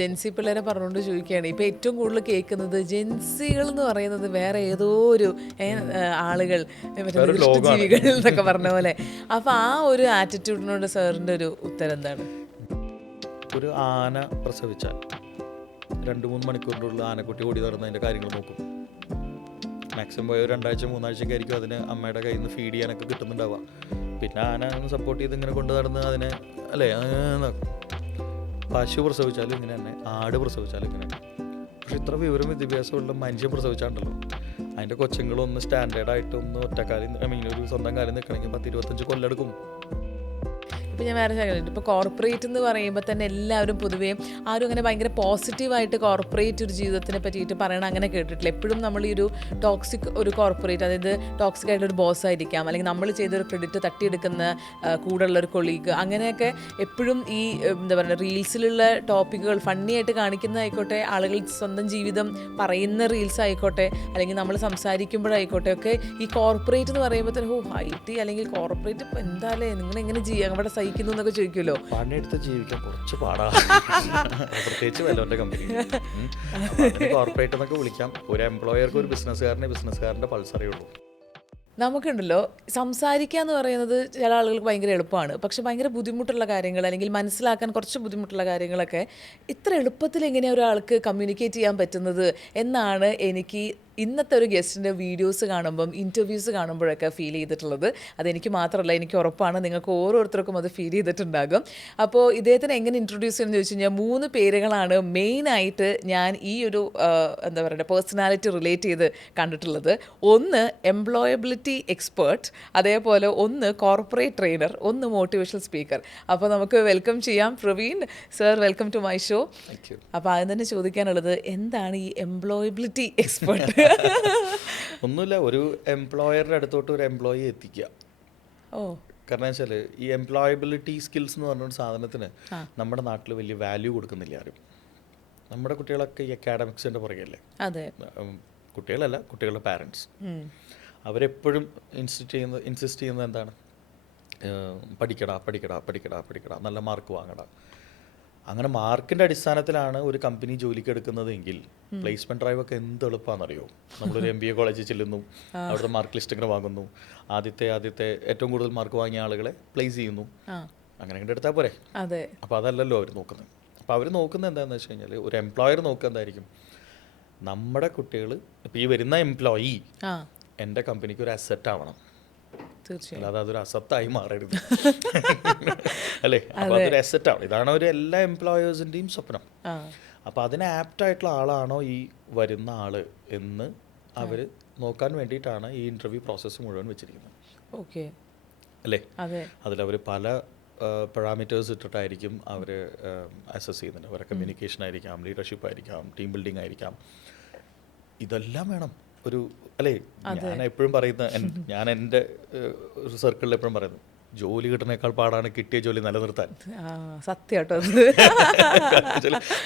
ജെൻസി പിള്ളേരെ പറഞ്ഞുകൊണ്ട് ചോദിക്കുകയാണ്, ഇപ്പം ഏറ്റവും കൂടുതൽ കേൾക്കുന്നത് ജെൻസികൾ എന്ന് പറയുന്നത് വേറെ ഏതോ ഒരു ആളുകൾ, മറ്റേ ജീവികൾ എന്നൊക്കെ പറഞ്ഞ പോലെ. അപ്പം ആ ഒരു ആറ്റിറ്റ്യൂഡിനോട് സാറിൻ്റെ ഒരു ഉത്തരം എന്താണ്? ഒരു ആന പ്രസവിച്ചാൽ 2-3 മണിക്കൂറിനുള്ള ആനക്കുട്ടി ഓടി നടന്നതിൻ്റെ കാര്യങ്ങൾ നോക്കും. മാക്സിമം പോയ 2 ആഴ്ച 3 ആഴ്ചയൊക്കെ ആയിരിക്കും അതിന് അമ്മയുടെ കയ്യിൽ നിന്ന് ഫീഡ് ചെയ്യാനൊക്കെ കിട്ടുന്നുണ്ടാവുക. പിന്നെ ആന ഒന്ന് സപ്പോർട്ട് ചെയ്ത് ഇങ്ങനെ കൊണ്ടു നടന്ന് അതിനെ അല്ലേ പശു പ്രസവിച്ചാലും ഇങ്ങനെ തന്നെ, ആട് പ്രസവിച്ചാലും ഇങ്ങനെ തന്നെ. പക്ഷെ ഇത്ര വിവരം വിദ്യാഭ്യാസമുള്ള മനുഷ്യൻ പ്രസവിച്ചാണ്ടല്ലോ, അതിൻ്റെ കൊച്ചുങ്ങളൊന്ന് സ്റ്റാൻഡേർഡായിട്ട് ഒന്ന് ഒറ്റക്കാലം ഒരു സ്വന്തം കാലം നിൽക്കണമെങ്കിൽ 10-25 കൊല്ലെടുക്കും. ഇപ്പോൾ ഞാൻ വേറെ കാര്യമുണ്ട്. ഇപ്പോൾ കോർപ്പറേറ്റ് എന്ന് പറയുമ്പോൾ തന്നെ എല്ലാവരും പൊതുവേ ആരും അങ്ങനെ ഭയങ്കര പോസിറ്റീവായിട്ട് കോർപ്പറേറ്റ് ഒരു ജീവിതത്തിനെ പറ്റിയിട്ട് പറയണം അങ്ങനെ കേട്ടിട്ടില്ല. എപ്പോഴും നമ്മൾ ഈ ഒരു ടോക്സിക് ഒരു കോർപ്പറേറ്റ്, അതായത് ടോക്സിക് ആയിട്ടൊരു ബോസ് ആയിരിക്കാം, അല്ലെങ്കിൽ നമ്മൾ ചെയ്തൊരു ക്രെഡിറ്റ് തട്ടിയെടുക്കുന്ന കൂടെയുള്ള ഒരു കൊളീഗ്, അങ്ങനെയൊക്കെ എപ്പോഴും ഈ എന്താ പറയുക റീൽസിലുള്ള ടോപ്പിക്കുകൾ ഫണ്ണി ആയിട്ട് കാണിക്കുന്നതായിക്കോട്ടെ, ആളുകൾ സ്വന്തം ജീവിതം പറയുന്ന റീൽസ് ആയിക്കോട്ടെ, അല്ലെങ്കിൽ നമ്മൾ സംസാരിക്കുമ്പോഴായിക്കോട്ടെ ഒക്കെ ഈ കോർപ്പറേറ്റ് എന്ന് പറയുമ്പോൾ തന്നെ IT അല്ലെങ്കിൽ കോർപ്പറേറ്റ് ഇപ്പോൾ എന്തായാലേ നിങ്ങളെങ്ങനെ ചെയ്യാം അവിടെ സഹിക്കുന്നു എന്നൊക്കെ ചോദിക്കുമല്ലോ. പണിയെടുത്ത് ജീവിക്കാൻ കുറച്ച് പാടാ, പ്രത്യേകിച്ച് വല്ലവൻ്റെ കമ്പനി. കോർപ്പറേറ്റ് എന്നൊക്കെ വിളിക്കാം. ഒരു എംപ്ലോയർക്ക് ഒരു ബിസിനസ്സുകാരൻ്റെ പൾസ് അറിയുള്ളൂ. നമുക്കുണ്ടല്ലോ സംസാരിക്കുക എന്ന് പറയുന്നത് ചില ആളുകൾക്ക് ഭയങ്കര എളുപ്പമാണ്, പക്ഷെ ഭയങ്കര ബുദ്ധിമുട്ടുള്ള കാര്യങ്ങൾ അല്ലെങ്കിൽ മനസ്സിലാക്കാൻ കുറച്ച് ബുദ്ധിമുട്ടുള്ള കാര്യങ്ങളൊക്കെ ഇത്ര എളുപ്പത്തിൽ എങ്ങനെയാണ് ഒരാൾക്ക് കമ്മ്യൂണിക്കേറ്റ് ചെയ്യാൻ പറ്റുന്നത് എന്നാണ് എനിക്ക് ഇന്നത്തെ ഒരു ഗസ്റ്റിൻ്റെ വീഡിയോസ് കാണുമ്പം ഇൻ്റർവ്യൂസ് കാണുമ്പോഴൊക്കെ ഫീൽ ചെയ്തിട്ടുള്ളത്. അതെനിക്ക് മാത്രമല്ല, എനിക്ക് ഉറപ്പാണ് നിങ്ങൾക്ക് ഓരോരുത്തർക്കും അത് ഫീൽ ചെയ്തിട്ടുണ്ടാകും. അപ്പോൾ ഇദ്ദേഹത്തിന് എങ്ങനെ ഇൻട്രൊഡ്യൂസ് ചെയ്യുമെന്ന് ചോദിച്ചു കഴിഞ്ഞാൽ 3 പേരുകളാണ് മെയിനായിട്ട് ഞാൻ ഈ ഒരു എന്താ പറയുക പേഴ്സണാലിറ്റി റിലേറ്റ് ചെയ്ത് കണ്ടിട്ടുള്ളത്. ഒന്ന് എംപ്ലോയബിലിറ്റി എക്സ്പേർട്ട്, അതേപോലെ ഒന്ന് കോർപ്പറേറ്റ് ട്രെയിനർ, ഒന്ന് മോട്ടിവേഷണൽ സ്പീക്കർ. അപ്പോൾ നമുക്ക് വെൽക്കം ചെയ്യാം Praveen sir. Welcome to my show. അപ്പോൾ ആദ്യം തന്നെ ചോദിക്കാനുള്ളത്, എന്താണ് ഈ എംപ്ലോയബിലിറ്റി എക്സ്പേർട്ട്? ഒന്നുമില്ല, ഒരു എംപ്ലോയറുടെ അടുത്തോട്ട് ഒരു എംപ്ലോയി എത്തിക്കുക. കാരണം വെച്ചാൽ ഈ എംപ്ലോയബിലിറ്റി സ്കിൽസ് എന്ന് പറഞ്ഞൊരു സാധനത്തിന് നമ്മുടെ നാട്ടിൽ വലിയ വാല്യൂ കൊടുക്കുന്നില്ല ആരും. നമ്മുടെ കുട്ടികളൊക്കെ ഈ അക്കാഡമിക്സിൻ്റെ പുറകെയല്ലേ. കുട്ടികളല്ല, കുട്ടികളുടെ പാരൻസ്. അവരെപ്പോഴും ഇൻസിസ്റ്റ് ചെയ്യുന്നത് എന്താണ്? പഠിക്കടാ പഠിക്കടാ പഠിക്കടാ പഠിക്കടാ, നല്ല മാർക്ക് വാങ്ങടാ. അങ്ങനെ മാർക്കിൻ്റെ അടിസ്ഥാനത്തിലാണ് ഒരു കമ്പനി ജോലിക്ക് എടുക്കുന്നതെങ്കിൽ പ്ലേസ്മെൻറ്റ് ഡ്രൈവ് ഒക്കെ എന്ത് എളുപ്പമാണെന്നറിയോ? നമ്മളൊരു MBA കോളേജിൽ ചെല്ലുന്നു, അവിടുത്തെ മാർക്ക് ലിസ്റ്റ് ഇങ്ങനെ വാങ്ങുന്നു, ആദ്യത്തെ ഏറ്റവും കൂടുതൽ മാർക്ക് വാങ്ങിയ ആളുകളെ പ്ലേസ് ചെയ്യുന്നു, അങ്ങനെ കണ്ട് എടുത്താൽ പോരെ. അപ്പോൾ അതല്ലല്ലോ അവർ നോക്കുന്നത്. അപ്പോൾ അവർ നോക്കുന്നത് എന്താണെന്ന് വെച്ച് കഴിഞ്ഞാൽ, ഒരു എംപ്ലോയർ നോക്കുക എന്തായിരിക്കും, നമ്മുടെ കുട്ടികൾ ഇപ്പോൾ ഈ വരുന്ന എംപ്ലോയി എൻ്റെ കമ്പനിക്ക് ഒരു അസറ്റ് ആവണം, അല്ലാതെ അതൊരു അസത്തായി മാറരുത് അല്ലേ. അപ്പോൾ അതൊരു അസറ്റ് ആണ്. ഇതാണ് ഒരു എല്ലാ എംപ്ലോയേഴ്സിൻ്റെയും സ്വപ്നം. അപ്പോൾ അതിന് ആപ്റ്റായിട്ടുള്ള ആളാണോ ഈ വരുന്ന ആള് എന്ന് അവർ നോക്കാൻ വേണ്ടിയിട്ടാണ് ഈ ഇൻ്റർവ്യൂ പ്രോസസ്സ് മുഴുവൻ വെച്ചിരിക്കുന്നത്. ഓക്കെ അല്ലേ. അതിലവർ പല പാരാമീറ്റേഴ്സ് ഇട്ടിട്ടായിരിക്കും അവർ അസസ് ചെയ്യുന്നുണ്ട്. അവരുടെ കമ്മ്യൂണിക്കേഷൻ ആയിരിക്കാം, ലീഡർഷിപ്പ് ആയിരിക്കാം, ടീം ബിൽഡിംഗ് ആയിരിക്കാം, ഇതെല്ലാം വേണം ഒരു അല്ലേ. ഞാൻ എപ്പോഴും പറയുന്ന, ഞാൻ എൻ്റെ ഒരു സർക്കിളിൽ എപ്പോഴും പറയുന്നു, ജോലി കിട്ടുന്നേക്കാൾ പാടാണ് കിട്ടിയ ജോലി നിലനിർത്താൻ. സത്യമായിട്ടോ.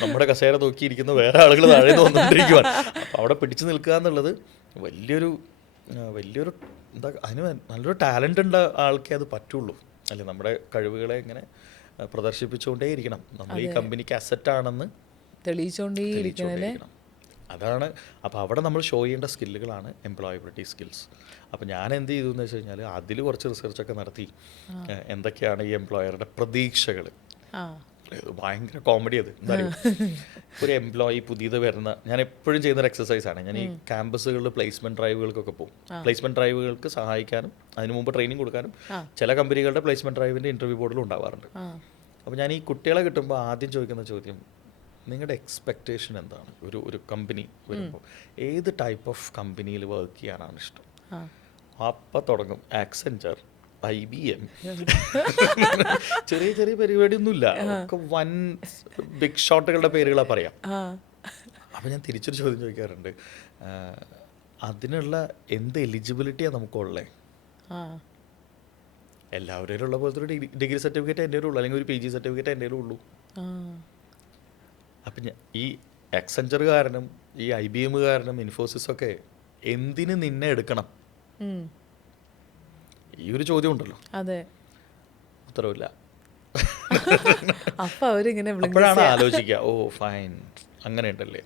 നമ്മുടെ കസേര നോക്കിയിരിക്കുന്ന വേറെ ആളുകൾ താഴെ വന്നുകൊണ്ടിരിക്കുവാണ്. അപ്പോൾ അവിടെ പിടിച്ചു നിൽക്കുക എന്നുള്ളത് വലിയൊരു എന്താ, അതിന് നല്ലൊരു ടാലൻ്റ് ഉള്ള ആൾക്കേ അത് പറ്റുള്ളൂ അല്ലേ. നമ്മുടെ കഴിവുകളെ ഇങ്ങനെ പ്രദർശിപ്പിച്ചുകൊണ്ടേയിരിക്കണം. നമ്മൾ ഈ കമ്പനിക്ക് അസറ്റാണെന്ന് തെളിയിച്ചുകൊണ്ടേയിരിക്കണം. അതാണ്. അപ്പോൾ അവിടെ നമ്മൾ ഷോ ചെയ്യേണ്ട സ്കില്ലുകളാണ് എംപ്ലോയബിലിറ്റി സ്കിൽസ്. അപ്പോൾ ഞാൻ എന്ത് ചെയ്തു എന്ന് വെച്ച് കഴിഞ്ഞാൽ, അതിൽ കുറച്ച് റിസർച്ചൊക്കെ നടത്തി എന്തൊക്കെയാണ് ഈ എംപ്ലോയറുടെ പ്രതീക്ഷകൾ. ഭയങ്കര കോമഡി അത്. എന്താ പറയുക, ഒരു എംപ്ലോയി പുതിയത് വരുന്ന, ഞാൻ എപ്പോഴും ചെയ്യുന്നൊരു എക്സസൈസാണ്. ഞാൻ ഈ ക്യാമ്പസുകളിൽ പ്ലേസ്മെൻറ്റ് ഡ്രൈവുകൾക്കൊക്കെ പോകും. പ്ലേസ്മെൻറ്റ് ഡ്രൈവുകൾക്ക് സഹായിക്കാനും അതിന് മുമ്പ് ട്രെയിനിങ് കൊടുക്കാനും ചില കമ്പനികളുടെ പ്ലേസ്മെൻറ്റ് ഡ്രൈവിൻ്റെ ഇൻ്റർവ്യൂ ബോർഡിൽ ഉണ്ടാവാറുണ്ട്. അപ്പോൾ ഞാൻ ഈ കുട്ടികളെ കിട്ടുമ്പോൾ ആദ്യം ചോദിക്കുന്ന ചോദ്യം, നിങ്ങളുടെ എക്സ്പെക്റ്റേഷൻ എന്താണ്? ഒരു കമ്പനി വരുമ്പോൾ ഏത് ടൈപ്പ് ഓഫ് കമ്പനിയിൽ വർക്ക് ചെയ്യാനാണ് ഇഷ്ടം? അപ്പം തുടങ്ങും ആക്സെഞ്ചർ, IBM, ചെറിയ ചെറിയ പരിപാടിയൊന്നുമില്ല, ഒക്കെ വൻ ബിഗ് ഷോട്ടുകളുടെ പേരുകളാണ് പറയാം. അപ്പം ഞാൻ തിരിച്ചൊരു ചോദ്യം ചോദിക്കാറുണ്ട്, അതിനുള്ള എന്ത് എലിജിബിലിറ്റിയാണ് നമുക്കുള്ളത്? എല്ലാവരും ഉള്ള പോലത്തെ ഒരു ഡിഗ്രി സർട്ടിഫിക്കറ്റ് എൻ്റെ ഉള്ളൂ, അല്ലെങ്കിൽ ഒരു PG സർട്ടിഫിക്കറ്റ് എൻ്റെ ഉള്ളൂ. അപ്പം ഈ എക്സെഞ്ചറുകാരനും ഈ IBMകാരനും ഇൻഫോസിസൊക്കെ എന്തിന് നിന്നെ എടുക്കണം? ഈ ഒരു ചോദ്യം ഉണ്ടല്ലോ, ഉത്തരവില്ല. അപ്പൊ അവരിങ്ങനെ അപ്പോഴാണ് ആലോചിക്കുക, ഓ ഫൈൻ അങ്ങനെ ഉണ്ടല്ലേ.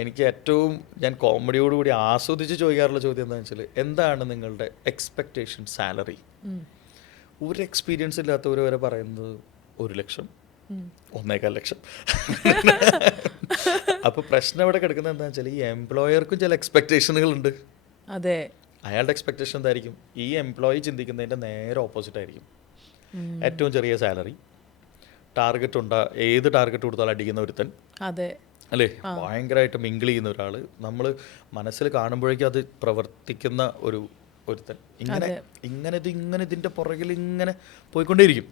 എനിക്ക് ഏറ്റവും ഞാൻ കോമഡിയോടുകൂടി ആസ്വദിച്ച് ചോദിക്കാറുള്ള ചോദ്യം എന്താണെന്ന് വെച്ചാൽ, എന്താണ് നിങ്ങളുടെ എക്സ്പെക്റ്റേഷൻ സാലറി? ഒരു എക്സ്പീരിയൻസ് ഇല്ലാത്തവർ വരെ പറയുന്നത് 1,00,000, 1,15,00,000. അപ്പോൾ പ്രശ്നം ഇവിടെ കിടക്കുന്നത് എന്താണെന്ന് വെച്ചാൽ, ഈ എംപ്ലോയർക്കും ചില എക്സ്പെക്റ്റേഷനുകളുണ്ട്. അതെ, അയാളുടെ എക്സ്പെക്റ്റേഷൻ എന്തായിരിക്കും? ഈ എംപ്ലോയി ചിന്തിക്കുന്നതിൻ്റെ നേരെ ഓപ്പോസിറ്റ് ആയിരിക്കും. ഏറ്റവും ചെറിയ സാലറി, ടാർഗറ്റ് ഏത് ടാർഗറ്റ് കൊടുത്താലും അടിക്കുന്ന ഒരുത്തൻ, അതെ അല്ലേ, ഭയങ്കരമായിട്ട് മിങ്കിൾ ചെയ്യുന്ന ഒരാൾ, നമ്മൾ മനസ്സിൽ കാണുമ്പോഴേക്കും അത് പ്രവർത്തിക്കുന്ന ഒരുത്തൻ, ഇങ്ങനെ ഇതിൻ്റെ പുറകിൽ ഇങ്ങനെ പോയിക്കൊണ്ടേയിരിക്കും,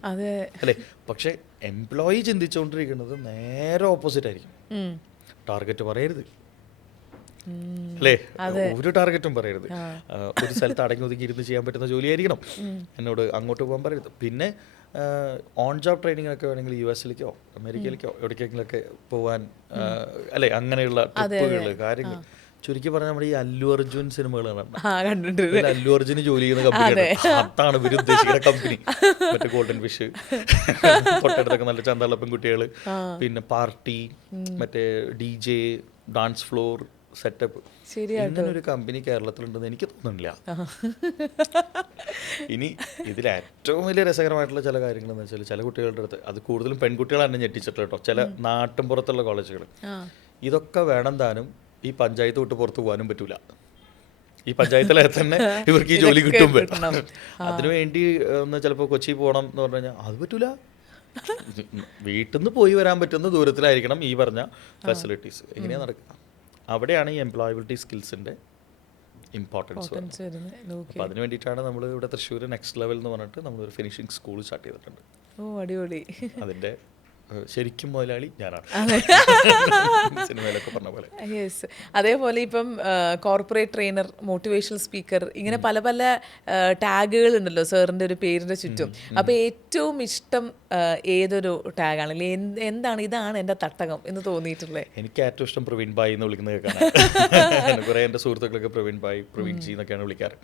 അല്ലേ. പക്ഷെ എംപ്ലോയി ചിന്തിച്ചുകൊണ്ടിരിക്കുന്നത് നേരെ ഓപ്പോസിറ്റ് ആയിരിക്കും. ടാർഗറ്റ് പറയരുത്, അല്ലേ, ഒരു ടാർഗറ്റും പറയരുത്. ഒരു സ്ഥലത്ത് അടങ്ങി ഒതുക്കി ഇരുന്ന് ചെയ്യാൻ പറ്റുന്ന ജോലിയായിരിക്കണം, എന്നോട് അങ്ങോട്ട് പോകാൻ പറയരുത്. പിന്നെ ഓൺ ജോബ് ട്രെയിനിങ് ഒക്കെ വേണമെങ്കിൽ US-ലേക്കോ അമേരിക്കയിലേക്കോ എവിടേക്കെങ്കിലൊക്കെ പോകാൻ, അല്ലേ, അങ്ങനെയുള്ള ട്രിപ്പുകൾ, കാര്യങ്ങൾ. ചുരുക്കി പറഞ്ഞാൽ നമ്മുടെ ഈ അല്ലു അർജുൻ സിനിമകൾ കണ്ടിട്ടുണ്ട്. അല്ലു അർജുന് ജോലി ചെയ്യുന്ന കമ്പനി, അതാണ് ഇവർ ഉദ്ദേശിക്കുന്ന കമ്പനി. മറ്റേ ഗോൾഡൻ ഫിഷ്, തൊട്ടടുത്തൊക്കെ നല്ല ചന്തമുള്ള പെൺകുട്ടികൾ, പിന്നെ പാർട്ടി, മറ്റേ DJ, ഡാൻസ് ഫ്ലോർ സെറ്റപ്പ്. ഇങ്ങനൊരു കമ്പനി കേരളത്തിലുണ്ടെന്ന് എനിക്ക് തോന്നുന്നില്ല. ഇനി ഇതിൽ ഏറ്റവും വലിയ രസകരമായിട്ടുള്ള ചില കാര്യങ്ങൾ എന്ന് വെച്ചാൽ, ചില കുട്ടികളുടെ അടുത്ത്, അത് കൂടുതലും പെൺകുട്ടികളെ തന്നെ ഞെട്ടിച്ചിട്ടുള്ള കേട്ടോ, ചില നാട്ടിൻ പുറത്തുള്ള കോളേജുകൾ, ഇതൊക്കെ വേണം താനും ഈ പഞ്ചായത്ത് വിട്ട് പുറത്ത് പോകാനും പറ്റൂല, ഈ പഞ്ചായത്തിലെ തന്നെ ഇവർക്ക് ഈ ജോലി കിട്ടും വേണം. അതിനുവേണ്ടി ഒന്ന് ചിലപ്പോൾ കൊച്ചി പോകണം എന്ന് പറഞ്ഞു കഴിഞ്ഞാൽ അത് പറ്റൂല. വീട്ടിൽ നിന്ന് പോയി വരാൻ പറ്റുന്ന ദൂരത്തിലായിരിക്കണം ഈ പറഞ്ഞ ഫെസിലിറ്റീസ്. എങ്ങനെയാ നടക്കുക? അവിടെയാണ് ഈ എംപ്ലോയബിലിറ്റി സ്കിൽസിൻ്റെ ഇമ്പോർട്ടൻസ് വരുന്നത്. അപ്പോൾ അതിന് വേണ്ടിയിട്ടാണ് നമ്മൾ ഇവിടെ തൃശ്ശൂർ നെക്സ്റ്റ് ലെവൽ എന്ന് പറഞ്ഞിട്ട് നമ്മളൊരു ഫിനിഷിംഗ് സ്കൂൾ സ്റ്റാർട്ട് ചെയ്തിട്ടുണ്ട്. ഓ അടിപൊളി. അതിൻ്റെ ശരിക്കും മുതലാളി ഞാനാണ്, സിനിമയിലൊക്കെ പറഞ്ഞ പോലെ. യെസ്. അതേപോലെ ഇപ്പം കോർപ്പറേറ്റ് ട്രെയിനർ, മോട്ടിവേഷണൽ സ്പീക്കർ, ഇങ്ങനെ പല പല ടാഗുകൾ ഉണ്ടല്ലോ സാറിൻ്റെ ഒരു പേരിൻ്റെ ചുറ്റും. അപ്പോൾ ഏറ്റവും ഇഷ്ടം ഏതൊരു ടാഗാണ്, അല്ലെങ്കിൽ എന്താണ് ഇതാണ് എൻ്റെ തട്ടകം എന്ന് തോന്നിയിട്ടുള്ളത്? എനിക്ക് ഏറ്റവും ഇഷ്ടം പ്രവീൺ ബായി എന്ന് വിളിക്കുന്നത് കേൾക്കാനാണ്. കുറേ എൻ്റെ സുഹൃത്തുക്കളൊക്കെ പ്രവീൺ ബായി, പ്രവീൺ ജി എന്നൊക്കെയാണ് വിളിക്കാറ്.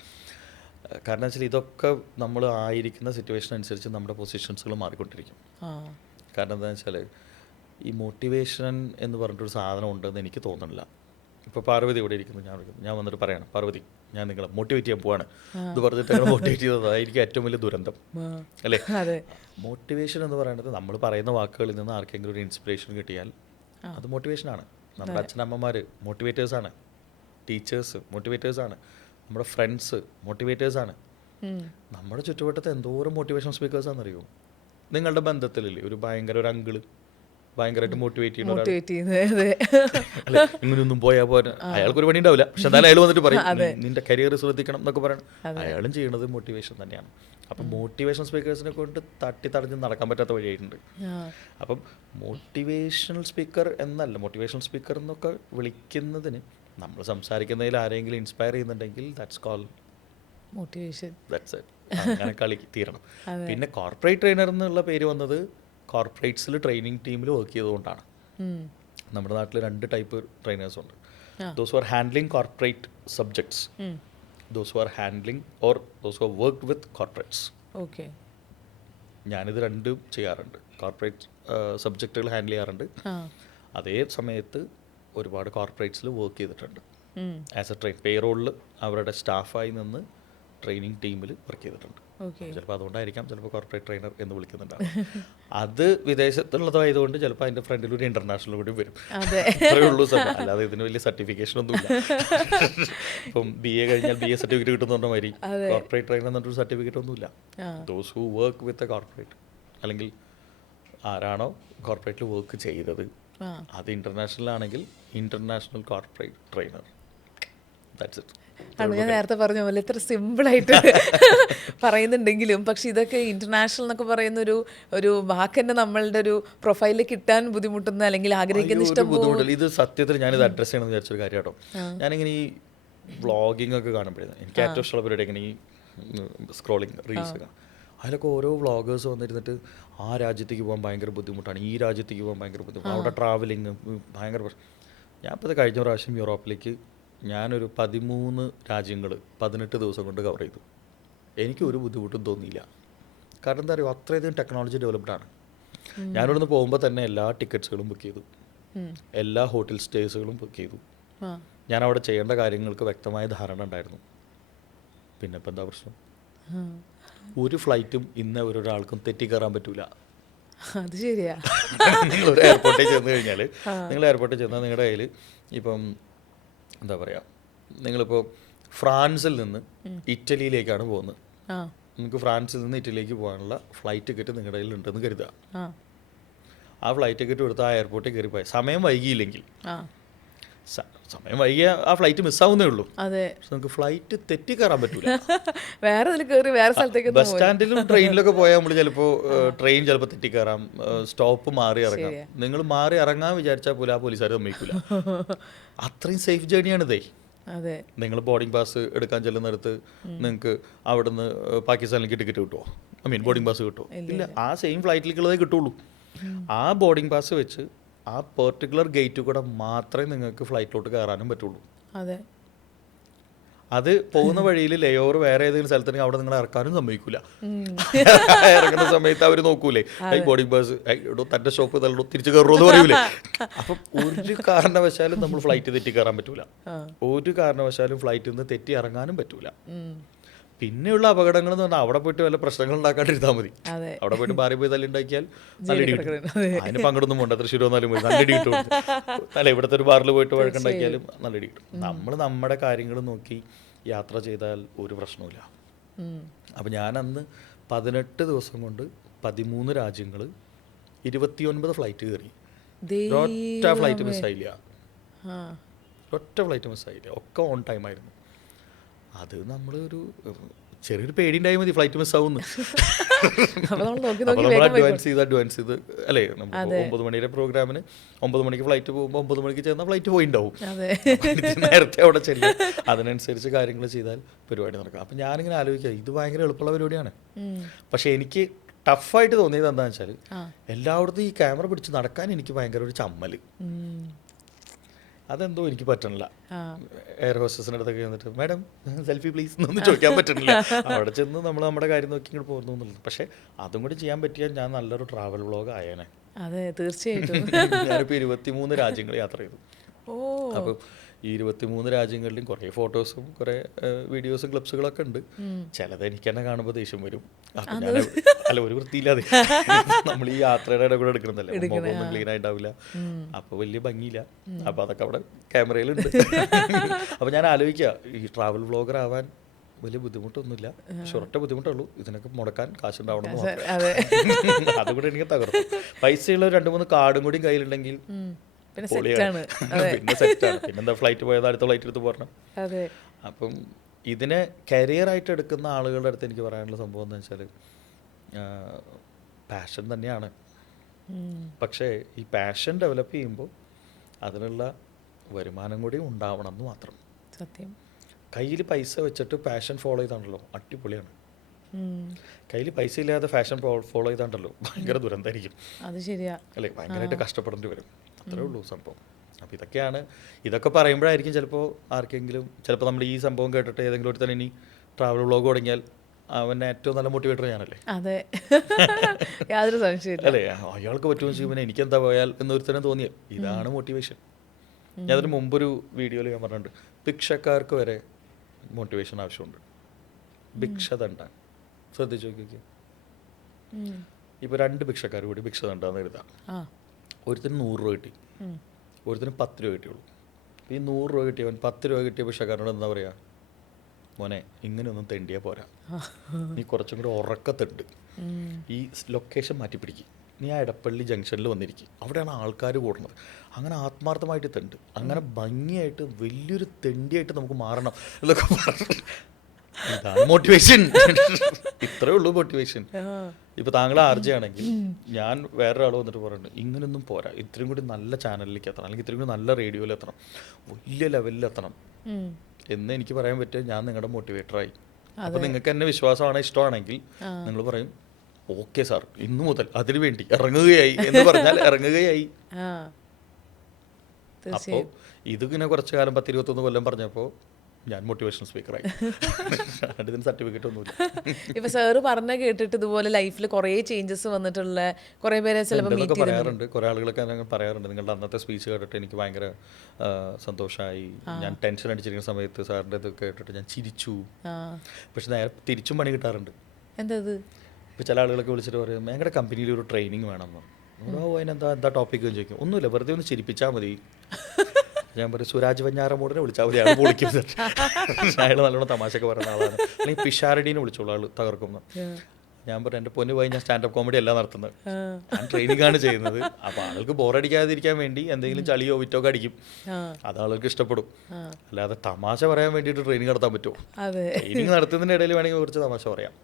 കാരണം വെച്ചാൽ ഇതൊക്കെ നമ്മൾ ആയിരിക്കുന്ന സിറ്റുവേഷൻ അനുസരിച്ച് നമ്മുടെ പൊസിഷൻസുകൾ മാറിക്കൊണ്ടിരിക്കും. കാരണം എന്താണെന്ന് വെച്ചാൽ, ഈ മോട്ടിവേഷൻ എന്ന് പറഞ്ഞിട്ടൊരു സാധനം ഉണ്ടെന്ന് എനിക്ക് തോന്നുന്നില്ല. ഇപ്പോൾ പാർവതി ഇവിടെ ഇരിക്കുന്നു, ഞാൻ വന്നിട്ട് പറയണം, പാർവതി ഞാൻ നിങ്ങളെ മോട്ടിവേറ്റ് ചെയ്യാൻ പോവാണ്, ഇത് പറഞ്ഞിട്ട് ഞങ്ങൾ മോട്ടിവേറ്റ് ചെയ്തത് അതായിരിക്കും ഏറ്റവും വലിയ ദുരന്തം, അല്ലേ. മോട്ടിവേഷൻ എന്ന് പറയുന്നത് നമ്മൾ പറയുന്ന വാക്കുകളിൽ നിന്ന് ആർക്കെങ്കിലും ഒരു ഇൻസ്പിറേഷൻ കിട്ടിയാൽ അത് മോട്ടിവേഷനാണ്. നമ്മുടെ അച്ഛനമ്മമാർ മോട്ടിവേറ്റേഴ്സാണ്, ടീച്ചേഴ്സ് മോട്ടിവേറ്റേഴ്സാണ്, നമ്മുടെ ഫ്രണ്ട്സ് മോട്ടിവേറ്റേഴ്സാണ്. നമ്മുടെ ചുറ്റുവട്ടത്ത് എന്തോരം മോട്ടിവേഷൻ സ്പീക്കേഴ്സാണെന്നറിയോ? നിങ്ങളുടെ ബന്ധത്തിലല്ലേ ഒരു അങ്കിള് ഭയങ്കരമായിട്ട് മോട്ടിവേറ്റ് ചെയ്യുന്നത്, ഇങ്ങനെയൊന്നും പോയാൽ പോരാ, അയാൾക്കൊരു പണി ഉണ്ടാവില്ല, പക്ഷെ എന്തായാലും അയാൾ വന്നിട്ട് പറയും നിന്റെ കരിയർ ശ്രദ്ധിക്കണം എന്നൊക്കെ പറയണം. അയാളും ചെയ്യുന്നത് മോട്ടിവേഷൻ തന്നെയാണ്. അപ്പം മോട്ടിവേഷൻ സ്പീക്കേഴ്സിനെ കൊണ്ട് തടഞ്ഞ് നടക്കാൻ പറ്റാത്ത വഴിയായിട്ടുണ്ട്. അപ്പം മോട്ടിവേഷണൽ സ്പീക്കർ എന്നല്ല, മോട്ടിവേഷണൽ സ്പീക്കർ എന്നൊക്കെ വിളിക്കുന്നതിന് നമ്മൾ സംസാരിക്കുന്നതിൽ ആരെങ്കിലും ഇൻസ്പയർ ചെയ്യുന്നുണ്ടെങ്കിൽ that's call motivation. That's it. അങ്ങനെ കളി തീരണം. പിന്നെ കോർപ്പറേറ്റ് ട്രെയിനർ എന്നുള്ള പേര് വന്നത് കോർപ്പറേറ്റ്സിൽ ട്രെയിനിങ് ടീമിൽ വർക്ക് ചെയ്തുകൊണ്ടാണ്. നമ്മുടെ നാട്ടിൽ 2 ടൈപ്പ് ട്രെയിനേഴ്സ് ഉണ്ട്. Those who are handling corporate subjects, those who are handling or those who are work with corporates. Okay, ഞാനിത് രണ്ടും ചെയ്യാറുണ്ട്. കോർപ്പറേറ്റ് സബ്ജക്റ്റുകൾ ഹാൻഡിൽ ചെയ്യാറുണ്ട്, അതേ സമയത്ത് ഒരുപാട് കോർപ്പറേറ്റ്സിൽ വർക്ക് ചെയ്തിട്ടുണ്ട് ആസ് എ പേറോളിൽ അവരുടെ സ്റ്റാഫായി നിന്ന് ട്രെയിനിങ് ടീമിൽ വർക്ക് ചെയ്തിട്ടുണ്ട്. ചിലപ്പോൾ അതുകൊണ്ടായിരിക്കാം ചിലപ്പോൾ കോർപ്പറേറ്റ് ട്രെയിനർ എന്ന് വിളിക്കുന്നുണ്ടാവും. അത് വിദേശത്തുള്ളതായതുകൊണ്ട് ചിലപ്പോൾ അതിൻ്റെ ഫ്രണ്ടിൽ ഒരു ഇൻ്റർനാഷണൽ കൂടി വരും, അത്രയേ ഉള്ളൂ. അല്ലാതെ ഇതിന് വലിയ സർട്ടിഫിക്കേഷൻ ഒന്നുമില്ല. ഇപ്പം BA കഴിഞ്ഞാൽ BA സർട്ടിഫിക്കറ്റ് കിട്ടുന്ന മാതിരി കോർപ്പറേറ്റ് ട്രെയിനർ എന്നൊരു സർട്ടിഫിക്കറ്റ് ഒന്നുമില്ല. Those who work with a corporate, അല്ലെങ്കിൽ ആരാണോ കോർപ്പറേറ്റിൽ വർക്ക് ചെയ്തത്, അത് ഇൻ്റർനാഷണൽ ആണെങ്കിൽ international corporate trainer. That's it. ആണ് ഞാൻ നേരത്തെ പറഞ്ഞ പോലെ ഇത്ര സിമ്പിളായിട്ട് പറയുന്നുണ്ടെങ്കിലും, പക്ഷെ ഇതൊക്കെ ഇന്റർനാഷണൽ എന്നൊക്കെ പറയുന്ന ഒരു വാക്ക് തന്നെ നമ്മളുടെ ഒരു പ്രൊഫൈലിൽ കിട്ടാൻ ബുദ്ധിമുട്ടുന്ന അല്ലെങ്കിൽ ആഗ്രഹിക്കുന്ന ഇഷ്ടം ബുദ്ധിമുട്ടില്ല. ഇത് സത്യത്തിൽ ഞാനിത് അഡ്രസ്സ് ചെയ്യണമെന്ന് വിചാരിച്ചൊരു കാര്യം കേട്ടോ. ഞാനിങ്ങനെ ഈ വ്ളോഗിങ് ഒക്കെ കാണുമ്പോഴേ എനിക്ക് ഏറ്റവും ഇഷ്ടമുള്ള പരിപാടി ഇങ്ങനെ ഈ സ്ക്രോളിങ് റീൽസ് ഒക്കെ, അതിലൊക്കെ ഓരോ വ്ളോഗേഴ്സ് വന്നിരുന്നിട്ട് ആ രാജ്യത്തേക്ക് പോകാൻ ഭയങ്കര ബുദ്ധിമുട്ടാണ്, ഈ രാജ്യത്തേക്ക് പോകാൻ ഭയങ്കര ബുദ്ധിമുട്ടാണ്, അവിടെ ട്രാവലിങ് ഭയങ്കര പ്രശ്നം. ഞാൻ ഇപ്പോൾ കഴിഞ്ഞ പ്രാവശ്യം യൂറോപ്പിലേക്ക് ഞാനൊരു 13 രാജ്യങ്ങൾ 18 ദിവസം കൊണ്ട് കവർ ചെയ്തു. എനിക്ക് ഒരു ബുദ്ധിമുട്ടും തോന്നിയില്ല. കാരണം എന്താ പറയുക, അത്രയധികം ടെക്നോളജി ഡെവലപ്ഡാണ്. ഞാനിവിടുന്ന് പോകുമ്പോൾ തന്നെ എല്ലാ ടിക്കറ്റ്സുകളും ബുക്ക് ചെയ്തു, എല്ലാ ഹോട്ടൽ സ്റ്റേസുകളും ബുക്ക് ചെയ്തു. ഞാൻ അവിടെ ചെയ്യേണ്ട കാര്യങ്ങൾക്ക് വ്യക്തമായ ധാരണ ഉണ്ടായിരുന്നു. പിന്നെ ഇപ്പം എന്താ പ്രശ്നം? ഒരു ഫ്ലൈറ്റും ഇന്ന് ഒരാൾക്കും തെറ്റിക്കയറാൻ പറ്റൂല. അത് ശരിയാ. നിങ്ങളൊരു എയർപോർട്ടിൽ ചെന്ന് കഴിഞ്ഞാൽ, നിങ്ങൾ എയർപോർട്ടിൽ ചെന്നാൽ നിങ്ങളുടെ കയ്യിൽ ഇപ്പം എന്താ പറയുക, നിങ്ങളിപ്പോൾ ഫ്രാൻസിൽ നിന്ന് ഇറ്റലിയിലേക്കാണ് പോകുന്നത്. നിങ്ങൾക്ക് ഫ്രാൻസിൽ നിന്ന് ഇറ്റലിയിലേക്ക് പോകാനുള്ള ഫ്ലൈറ്റ് ടിക്കറ്റ് നിങ്ങളുടെ കയ്യിൽ ഉണ്ടെന്ന് കരുതുക. ആ ഫ്ലൈറ്റ് ടിക്കറ്റ് കൊടുത്ത് ആ എയർപോർട്ടിൽ കയറി പോയി സമയം വൈകിയില്ലെങ്കിൽ, സമയം വൈകിയ ആ ഫ്ലൈറ്റ് മിസ്സാവുന്നേ ഉള്ളൂ. അതെ, നമുക്ക് ഫ്ലൈറ്റ് തെറ്റി കയറാൻ പറ്റൂല. വേറെ വേറെ സ്ഥലത്തേക്ക് ബസ് സ്റ്റാൻഡിലും ട്രെയിനിലൊക്കെ പോയാൽ നമ്മൾ ചിലപ്പോൾ ട്രെയിൻ ചിലപ്പോൾ തെറ്റിക്കയറാം, സ്റ്റോപ്പ് മാറി ഇറങ്ങാം. നിങ്ങൾ മാറി ഇറങ്ങാൻ വിചാരിച്ചാൽ പോലും ആ പോലീസുകാർ സമ്മതിക്കില്ല. അത്രയും സേഫ് ജേണിയാണിതേ. അതെ, നിങ്ങൾ ബോർഡിംഗ് പാസ് എടുക്കാൻ ചെല്ലുന്നിടത്ത് നിങ്ങൾക്ക് അവിടുന്ന് പാകിസ്ഥാനിലേക്ക് ടിക്കറ്റ് കിട്ടുമോ? ബോർഡിംഗ് പാസ് കിട്ടുമോ? ഇല്ല. ആ സെയിം ഫ്ലൈറ്റിലേക്കുള്ളതേ കിട്ടുള്ളൂ. ആ ബോർഡിംഗ് പാസ് വെച്ച് ആ പെർട്ടിക്കുലർ ഗേറ്റ് കൂടെ മാത്രമേ നിങ്ങൾക്ക് ഫ്ലൈറ്റിലോട്ട് കയറാനും പറ്റുള്ളൂ. അതെ, അത് പോകുന്ന വഴിയിൽ ലേയോവർ വേറെ ഏതെങ്കിലും സ്ഥലത്തുണ്ടെങ്കിൽ അവിടെ നിങ്ങൾ ഇറക്കാനും സമ്മതിക്കൂല. ഇറങ്ങുന്ന സമയത്ത് അവർ നോക്കൂലേ, ബോർഡിംഗ് പാസ് തന്റെ സ്റ്റോപ്പ് തള്ളു തിരിച്ചു കയറുമെന്ന് പറയൂലേ. അപ്പം ഒരു കാരണവശാലും നമ്മൾ ഫ്ലൈറ്റ് തെറ്റി കയറാൻ പറ്റൂല. ഒരു കാരണവശാലും ഫ്ലൈറ്റിൽ നിന്ന് തെറ്റി ഇറങ്ങാനും പറ്റൂല. പിന്നെയുള്ള അപകടങ്ങൾ എന്ന് പറഞ്ഞാൽ അവിടെ പോയിട്ട് വല്ല പ്രശ്നങ്ങൾ ഉണ്ടാക്കാണ്ടിരുന്നാൽ മതി. അവിടെ പോയിട്ട് ഭാര്യ പോയി തല്ലുണ്ടാക്കിയാൽ നല്ല ഇടി കിട്ടും. അതിന് പങ്കെടുന്നും പോണ്ട, തൃശ്ശൂർ വന്നാലും മതി, നല്ല ഇടി കിട്ടും. അല്ല, ഇവിടുത്തെ ഒരു ബാറിൽ പോയിട്ട് വഴക്കുണ്ടാക്കിയാലും നല്ല ഇടി കിട്ടും. നമ്മൾ നമ്മുടെ കാര്യങ്ങൾ നോക്കി യാത്ര ചെയ്താൽ ഒരു പ്രശ്നവുമില്ല. അപ്പം ഞാൻ അന്ന് 18 ദിവസം കൊണ്ട് 13 രാജ്യങ്ങൾ, 29 ഫ്ലൈറ്റ് കയറി. ഒറ്റ ഫ്ലൈറ്റ് മിസ്സായില്ല, ഒറ്റ ഫ്ലൈറ്റ് മിസ്സായില്ല. ഒക്കെ ഓൺ ടൈം ആയിരുന്നു. അത് നമ്മൾ ചെറിയൊരു പേടി ഉണ്ടായി മതി ഫ്ലൈറ്റ് മിസ്സാവുന്നു. നമ്മൾ അഡ്വാൻസ് ചെയ്ത് അല്ലേ, നമുക്ക് 9 മണിയുടെ പ്രോഗ്രാമിന് 9 മണിക്ക് ഫ്ലൈറ്റ് പോകുമ്പോൾ 9 മണിക്ക് ചെന്നാൽ ഫ്ലൈറ്റ് പോയിണ്ടാവും. നേരത്തെ അവിടെ ചെല്ലും, അതിനനുസരിച്ച് കാര്യങ്ങൾ ചെയ്താൽ പരിപാടി നടക്കും. അപ്പം ഞാനിങ്ങനെ ആലോചിക്കുക, ഇത് ഭയങ്കര എളുപ്പമുള്ള പരിപാടിയാണ്. പക്ഷെ എനിക്ക് ടഫായിട്ട് തോന്നിയത് എന്താണെന്ന് വെച്ചാൽ, എല്ലായിടത്തും ഈ ക്യാമറ പിടിച്ച് നടക്കാൻ എനിക്ക് ഭയങ്കര ഒരു ചമ്മൽ. അതെന്തോ എനിക്ക് പറ്റണില്ല. എയർ ഹോസ്റ്റസിൻ്റെ അടുത്തൊക്കെ ചെന്നിട്ട് മാഡം സെൽഫി പ്ലീസ് എന്നൊന്നും ചോദിക്കാൻ പറ്റണില്ല. അവിടെ ചെന്ന് നമ്മൾ നമ്മുടെ കാര്യം നോക്കി ഇങ്ങോട്ട് പോകുന്നു എന്നുള്ളത്. പക്ഷെ അതും കൂടി ചെയ്യാൻ പറ്റിയാൽ ഞാൻ നല്ലൊരു ട്രാവൽ വ്ളോഗ് ആയേനെ. അതെ, തീർച്ചയായിട്ടും. ഞാനിപ്പോൾ 23 രാജ്യങ്ങൾ യാത്ര ചെയ്തു. അപ്പം ഈ 23 രാജ്യങ്ങളിലും കുറേ ഫോട്ടോസും കുറേ വീഡിയോസും ക്ലിപ്സുകളൊക്കെ ഉണ്ട്. ചിലത് എനിക്ക് തന്നെ കാണുമ്പോൾ ദേഷ്യം വരും. അപ്പം ഞാൻ അല്ല, ഒരു വൃത്തിയില്ലാതെ നമ്മൾ ഈ യാത്രയുടെ ഇടയിൽ കൂടെ എടുക്കണമെന്നല്ലേ, മുഖമൊന്നും ക്ലീൻ ആയിട്ടാവില്ല, അപ്പോൾ വലിയ ഭംഗിയില്ല. അപ്പോൾ അതൊക്കെ അവിടെ ക്യാമറയിലുണ്ട്. അപ്പോൾ ഞാൻ ആലോചിക്കുക, ഈ ട്രാവൽ വ്ളോഗർ ആവാൻ വലിയ ബുദ്ധിമുട്ടൊന്നുമില്ല, പക്ഷെ ഒരൊറ്റ ബുദ്ധിമുട്ടുള്ളൂ, ഇതിനൊക്കെ മുടക്കാൻ കാശുണ്ടാവണം എന്ന് മാത്രം. അതുകൂടെ എനിക്ക് തകർന്നു. പൈസയുള്ള 2-3 കാർഡും കൂടി കയ്യിലുണ്ടെങ്കിൽ പിന്നെ സെറ്റാണ്. പിന്നെന്താ, ഫ്ലൈറ്റ് പോയത് അടുത്ത ഫ്ലൈറ്റ് എടുത്ത് പോരണം. അപ്പം ഇതിനെ കരിയറായിട്ട് എടുക്കുന്ന ആളുകളുടെ അടുത്ത് എനിക്ക് പറയാനുള്ള സംഭവം എന്ന് വെച്ചാൽ, പാഷൻ തന്നെയാണ്. പക്ഷേ ഈ പാഷൻ ഡെവലപ്പ് ചെയ്യുമ്പോൾ അതിനുള്ള വരുമാനം കൂടി ഉണ്ടാവണം എന്ന് മാത്രം. സത്യം. കയ്യിൽ പൈസ വെച്ചിട്ട് പാഷൻ ഫോളോ ചെയ്താണല്ലോ അടിപൊളിയാണ്. കയ്യിൽ പൈസ ഇല്ലാതെ ഫാഷൻ ഫോളോ ചെയ്താണ്ടല്ലോ ഭയങ്കര ദുരന്തമായിരിക്കും. അത് ശരിയാ, അല്ലേ? ഭയങ്കരമായിട്ട് കഷ്ടപ്പെടേണ്ടി വരും. അത്രേ ഉള്ളൂ സംഭവം. അപ്പോൾ ഇതൊക്കെ പറയുമ്പോഴായിരിക്കും ചിലപ്പോൾ ആർക്കെങ്കിലും, ചിലപ്പോൾ നമ്മൾ ഈ സംഭവം കേട്ടിട്ട് ഏതെങ്കിലും ഒരു തന്നെ ഇനി ട്രാവൽ വ്ളോഗ് തുടങ്ങിയാൽ അവനെ ഏറ്റവും നല്ല മോട്ടിവേറ്റർ ഞാനല്ലേ? അതെ, യാതൊരു സംശയമില്ല. അല്ലേ? അയാൾക്ക് പറ്റുമെന്ന് ചെയ്യുമ്പോൾ എനിക്കെന്താ പോയാൽ എന്നൊരുത്തരം തോന്നിയത്. ഇതാണ് മോട്ടിവേഷൻ. ഞാനതിന് മുമ്പൊരു വീഡിയോയിൽ ഞാൻ പറഞ്ഞിട്ടുണ്ട്, ഭിക്ഷക്കാർക്ക് വരെ മോട്ടിവേഷൻ ആവശ്യമുണ്ട്. ഭിക്ഷ തണ്ട ശ്രദ്ധിച്ചു നോക്കിക്കോ. ഇപ്പോൾ 2 ഭിക്ഷക്കാർ കൂടി ഭിക്ഷ തണ്ടാന്ന് എഴുതാം. ഒരുത്തിന് 100 രൂപ കിട്ടി, ഒരുത്തിന് 10 രൂപ കിട്ടിയുള്ളൂ. ഈ 100 രൂപ കിട്ടിയവൻ 10 രൂപ കിട്ടിയ ഭിക്ഷക്കാരനോട് എന്താ പറയുക? മോനെ, ഇങ്ങനെയൊന്നും തെണ്ടിയാൽ പോരാ, നീ കുറച്ചും കൂടി ഉറക്കത്തുണ്ട്, ഈ ലൊക്കേഷൻ മാറ്റിപ്പിടിക്കും, നീ ആ എടപ്പള്ളി ജംഗ്ഷനിൽ വന്നിരിക്കും, അവിടെയാണ് ആൾക്കാർ കൂടുന്നത്. അങ്ങനെ ആത്മാർത്ഥമായിട്ട് തെണ്ട്, അങ്ങനെ ഭംഗിയായിട്ട് വലിയൊരു തെണ്ടിയായിട്ട് നമുക്ക് മാറണം എന്നൊക്കെ പറഞ്ഞു. ഇതാണ് മോട്ടിവേഷൻ. ഇത്രേ ഉള്ളൂ മോട്ടിവേഷൻ. ഇപ്പൊ താങ്കൾ ആർജയാണെങ്കിൽ ഞാൻ വേറൊരാൾ വന്നിട്ട് പറയുന്നുണ്ട്, ഇങ്ങനൊന്നും പോരാ, ഇത്രയും കൂടി നല്ല ചാനലിലേക്ക് എത്തണം, അല്ലെങ്കിൽ ഇത്രയും കൂടി നല്ല റേഡിയോയിൽ എത്തണം, വലിയ ലെവലിൽ എത്തണം എന്ന് എനിക്ക് പറയാൻ പറ്റുക ഞാൻ നിങ്ങളുടെ മോട്ടിവേറ്ററായി. അപ്പൊ നിങ്ങൾക്ക് എന്നെ വിശ്വാസമാണ്, ഇഷ്ടമാണെങ്കിൽ നിങ്ങൾ പറയും ഓക്കെ സാർ, ഇന്നു മുതൽ അതിനു വേണ്ടി ഇറങ്ങുകയായി എന്ന് പറഞ്ഞാൽ ഇറങ്ങുകയായി. അപ്പോൾ ഇതിങ്ങനെ കുറച്ചു കാലം 10-21 കൊല്ലം പറഞ്ഞപ്പോൾ ഞാൻ മോട്ടിവേഷണൽ സ്പീക്കറായി. ഇതിന് സർട്ടിഫിക്കറ്റ് ഒന്നുമില്ല. ഇപ്പൊ സാറ് പറഞ്ഞ കേട്ടിട്ട് ഇതുപോലെ ലൈഫിൽ കുറേ ചേഞ്ചസ് വന്നിട്ടുള്ള കുറേ പേരെ ചിലപ്പോൾ എന്നൊക്കെ പറയാറുണ്ട്. കുറേ ആളുകളൊക്കെ അങ്ങനെ പറയാറുണ്ട്, നിങ്ങളുടെ അന്നത്തെ സ്പീച്ച് കേട്ടിട്ട് എനിക്ക് ഭയങ്കര സന്തോഷമായി, ഞാൻ ടെൻഷൻ അടിച്ചിരിക്കുന്ന സമയത്ത് സാറിൻ്റെ ഇത് കേട്ടിട്ട് ഞാൻ ചിരിച്ചു. പക്ഷെ നേരെ തിരിച്ചും പണി കിട്ടാറുണ്ട്. എന്തത്? ഇപ്പോൾ ചില ആളുകളൊക്കെ വിളിച്ചിട്ട് പറയും ഞങ്ങളുടെ കമ്പനിയിൽ ഒരു ട്രെയിനിങ് വേണമെന്ന്. അതിനെന്താ ടോപ്പിക് എന്ന് ചോദിക്കും. ഒന്നുമില്ല, വെറുതെ ഒന്ന് ചിരിപ്പിച്ചാൽ മതി. ഞാൻ പറയും സുരാജ് വെഞ്ഞാറമൂടിനെ വിളിച്ചാൽ മതി, അയാൾ പൊളിക്കുന്നത്. അയാൾ നല്ലോണം തമാശയൊക്കെ പറയുന്ന ആളാണ്. അല്ലെങ്കിൽ പിഷാരടീനെ വിളിച്ചോളൂ, ആൾ തകർക്കുന്നു. ഞാൻ പറഞ്ഞു എൻ്റെ പൊന്നു പോയി ഞാൻ സ്റ്റാൻഡപ്പ് കോമഡി അല്ല നടത്തുന്നത്, ഞാൻ ട്രെയിനിങ് ആണ് ചെയ്യുന്നത്. അപ്പോൾ ആൾക്ക് ബോറടിക്കാതിരിക്കാൻ വേണ്ടി എന്തെങ്കിലും ചളിയോ വിറ്റോ ഒക്കെ അടിക്കും, അത് ആൾക്ക് ഇഷ്ടപ്പെടും. അല്ലാതെ തമാശ പറയാൻ വേണ്ടിയിട്ട് ട്രെയിനിങ് നടത്താൻ പറ്റുമോ? ട്രെയിനിങ് നടത്തുന്നതിൻ്റെ ഇടയിൽ വേണമെങ്കിൽ കുറച്ച് തമാശ പറയാം.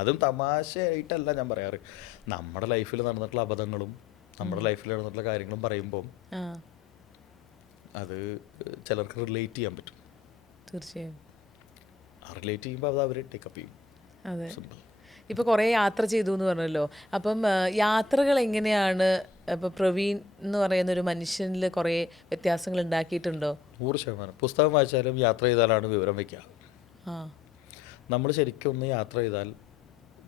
അതും തമാശയായിട്ടല്ല ഞാൻ പറയാറ്. നമ്മുടെ ലൈഫിൽ നടന്നിട്ടുള്ള അബദ്ധങ്ങളും നമ്മുടെ ലൈഫിൽ നടന്നിട്ടുള്ള കാര്യങ്ങളും പറയുമ്പോൾ അത് ചിലർക്ക് റിലേറ്റ് ചെയ്യാൻ പറ്റും. തീർച്ചയായും റിലേറ്റ് ചെയ്യുമ്പോൾ അത് അവർ ടേക്കപ്പ് ചെയ്യും. അതെ. ഇപ്പോൾ കുറേ യാത്ര ചെയ്തു എന്ന് പറഞ്ഞല്ലോ. അപ്പം യാത്രകൾ എങ്ങനെയാണ് ഇപ്പോൾ പ്രവീൺ എന്ന് പറയുന്ന ഒരു മനുഷ്യനിൽ കുറേ വ്യത്യാസങ്ങൾ ഉണ്ടാക്കിയിട്ടുണ്ടോ? 100%. പുസ്തകം വായിച്ചാലും യാത്ര ചെയ്താലാണ് വിവരം വയ്ക്കുക. നമ്മൾ ശരിക്കും ഒന്ന് യാത്ര ചെയ്താൽ